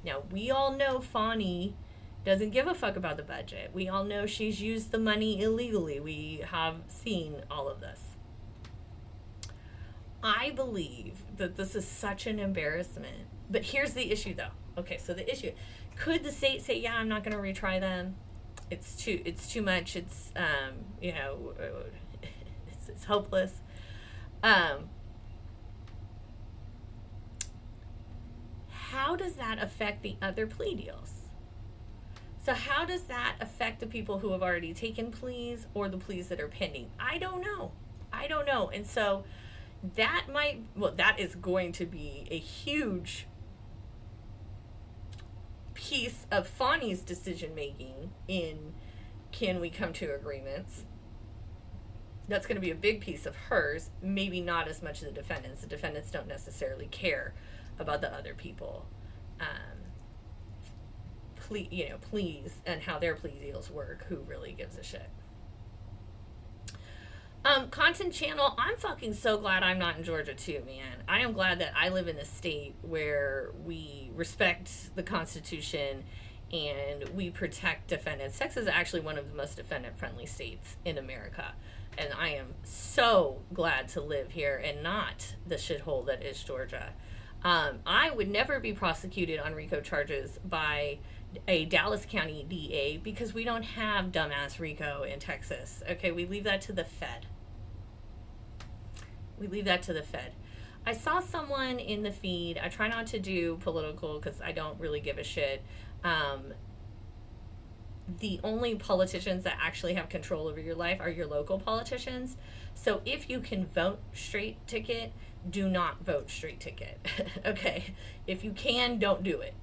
Now, we all know Fani doesn't give a fuck about the budget. We all know she's used the money illegally. We have seen all of this. I believe that this is such an embarrassment. But here's the issue, though. Okay, so the issue. Could the state say, yeah, I'm not going to retry them? It's too much. It's, it's hopeless. How does that affect the other plea deals? So how does that affect the people who have already taken pleas or the pleas that are pending? I don't know. And so that is going to be a huge piece of Fani's decision making in can we come to agreements. That's going to be a big piece of hers, maybe not as much as the defendants. The defendants don't necessarily care about the other people. Pleas and how their plea deals work. Who really gives a shit? Content channel, I'm fucking so glad I'm not in Georgia too, man. I am glad that I live in a state where we respect the Constitution and we protect defendants. Texas is actually one of the most defendant-friendly states in America. And I am so glad to live here and not the shithole that is Georgia. I would never be prosecuted on RICO charges by a Dallas County DA because we don't have dumbass RICO in Texas. Okay, we leave that to the Fed. I saw someone in the feed. I try not to do political because I don't really give a shit. the only politicians that actually have control over your life are your local politicians. So if you can vote straight ticket, do not vote straight ticket. Okay? If you can, don't do it.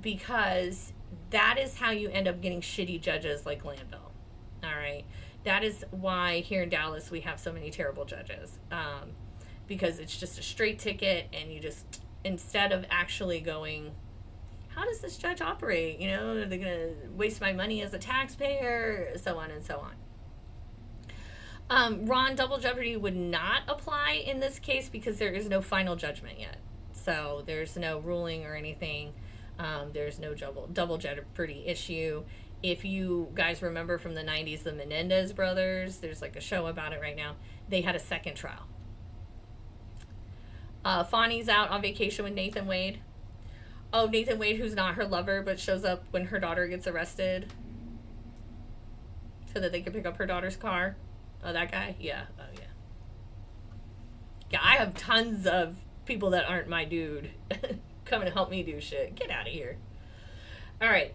Because that is how you end up getting shitty judges like Glanville. All right? That is why here in Dallas we have so many terrible judges. Because it's just a straight ticket, and you just, instead of actually going, how does this judge operate? You know, are they going to waste my money as a taxpayer? So on and so on. Ron, double jeopardy would not apply in this case because there is no final judgment yet. So there's no ruling or anything. There's no double jeopardy issue. If you guys remember from the 90s, the Menendez brothers, there's like a show about it right now. They had a second trial. Fawny's out on vacation with Nathan Wade. Oh, Nathan Wade, who's not her lover, but shows up when her daughter gets arrested so that they can pick up her daughter's car. Oh, that guy? Yeah. Oh, yeah. Yeah, I have tons of people that aren't my dude coming to help me do shit. Get out of here. All right.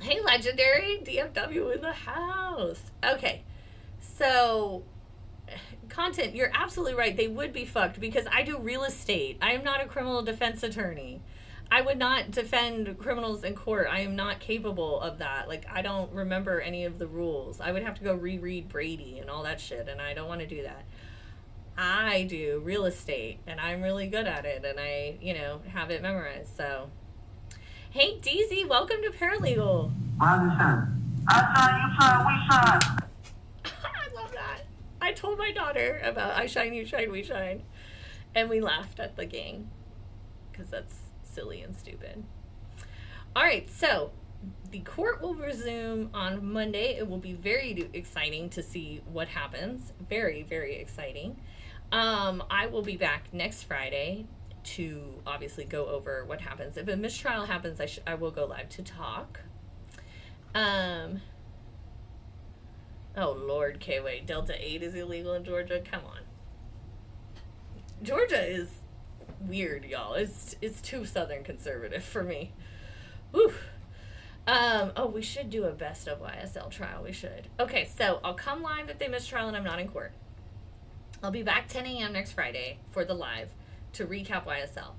Hey, Legendary. DFW in the house. Okay. So, content, you're absolutely right. They would be fucked because I do real estate. I am not a criminal defense attorney. I would not defend criminals in court. I am not capable of that. Like, I don't remember any of the rules. I would have to go reread Brady and all that shit, and I don't want to do that. I do real estate, and I'm really good at it, and I, you know, have it memorized, so. Hey, DZ, welcome to Paralegal. I love that. I told my daughter about I shine, you shine, we shine, and we laughed at the gang, because that's silly and stupid. All right, so the court will resume on Monday. It will be very exciting to see what happens. Very, very exciting. I will be back next Friday to obviously go over what happens. If a mistrial happens, I will go live to talk. Oh Lord, wait, Delta 8 is illegal in Georgia? Come on. Georgia is weird, y'all. It's too Southern conservative for me. Whew. Oh, we should do a best of YSL trial. We should. Okay, so I'll come live if they mistrial and I'm not in court. I'll be back 10 a.m. next Friday for the live to recap YSL.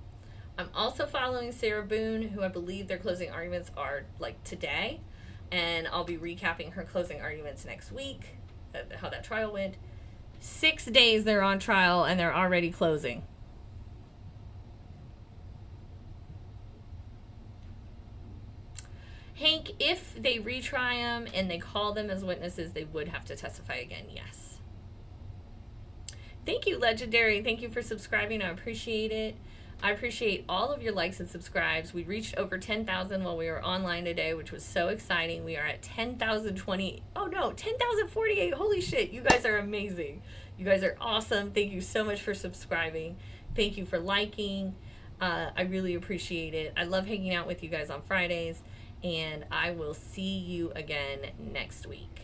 I'm also following Sarah Boone, who I believe their closing arguments are like today, and I'll be recapping her closing arguments next week, how that trial went. 6 days they're on trial and they're already closing. Hank, if they retry them and they call them as witnesses, they would have to testify again, yes. Thank you, Legendary. Thank you for subscribing. I appreciate it. I appreciate all of your likes and subscribes. We reached over 10,000 while we were online today, which was so exciting. We are at 10,020. Oh no, 10,048. Holy shit. You guys are amazing. You guys are awesome. Thank you so much for subscribing. Thank you for liking. I really appreciate it. I love hanging out with you guys on Fridays, and I will see you again next week.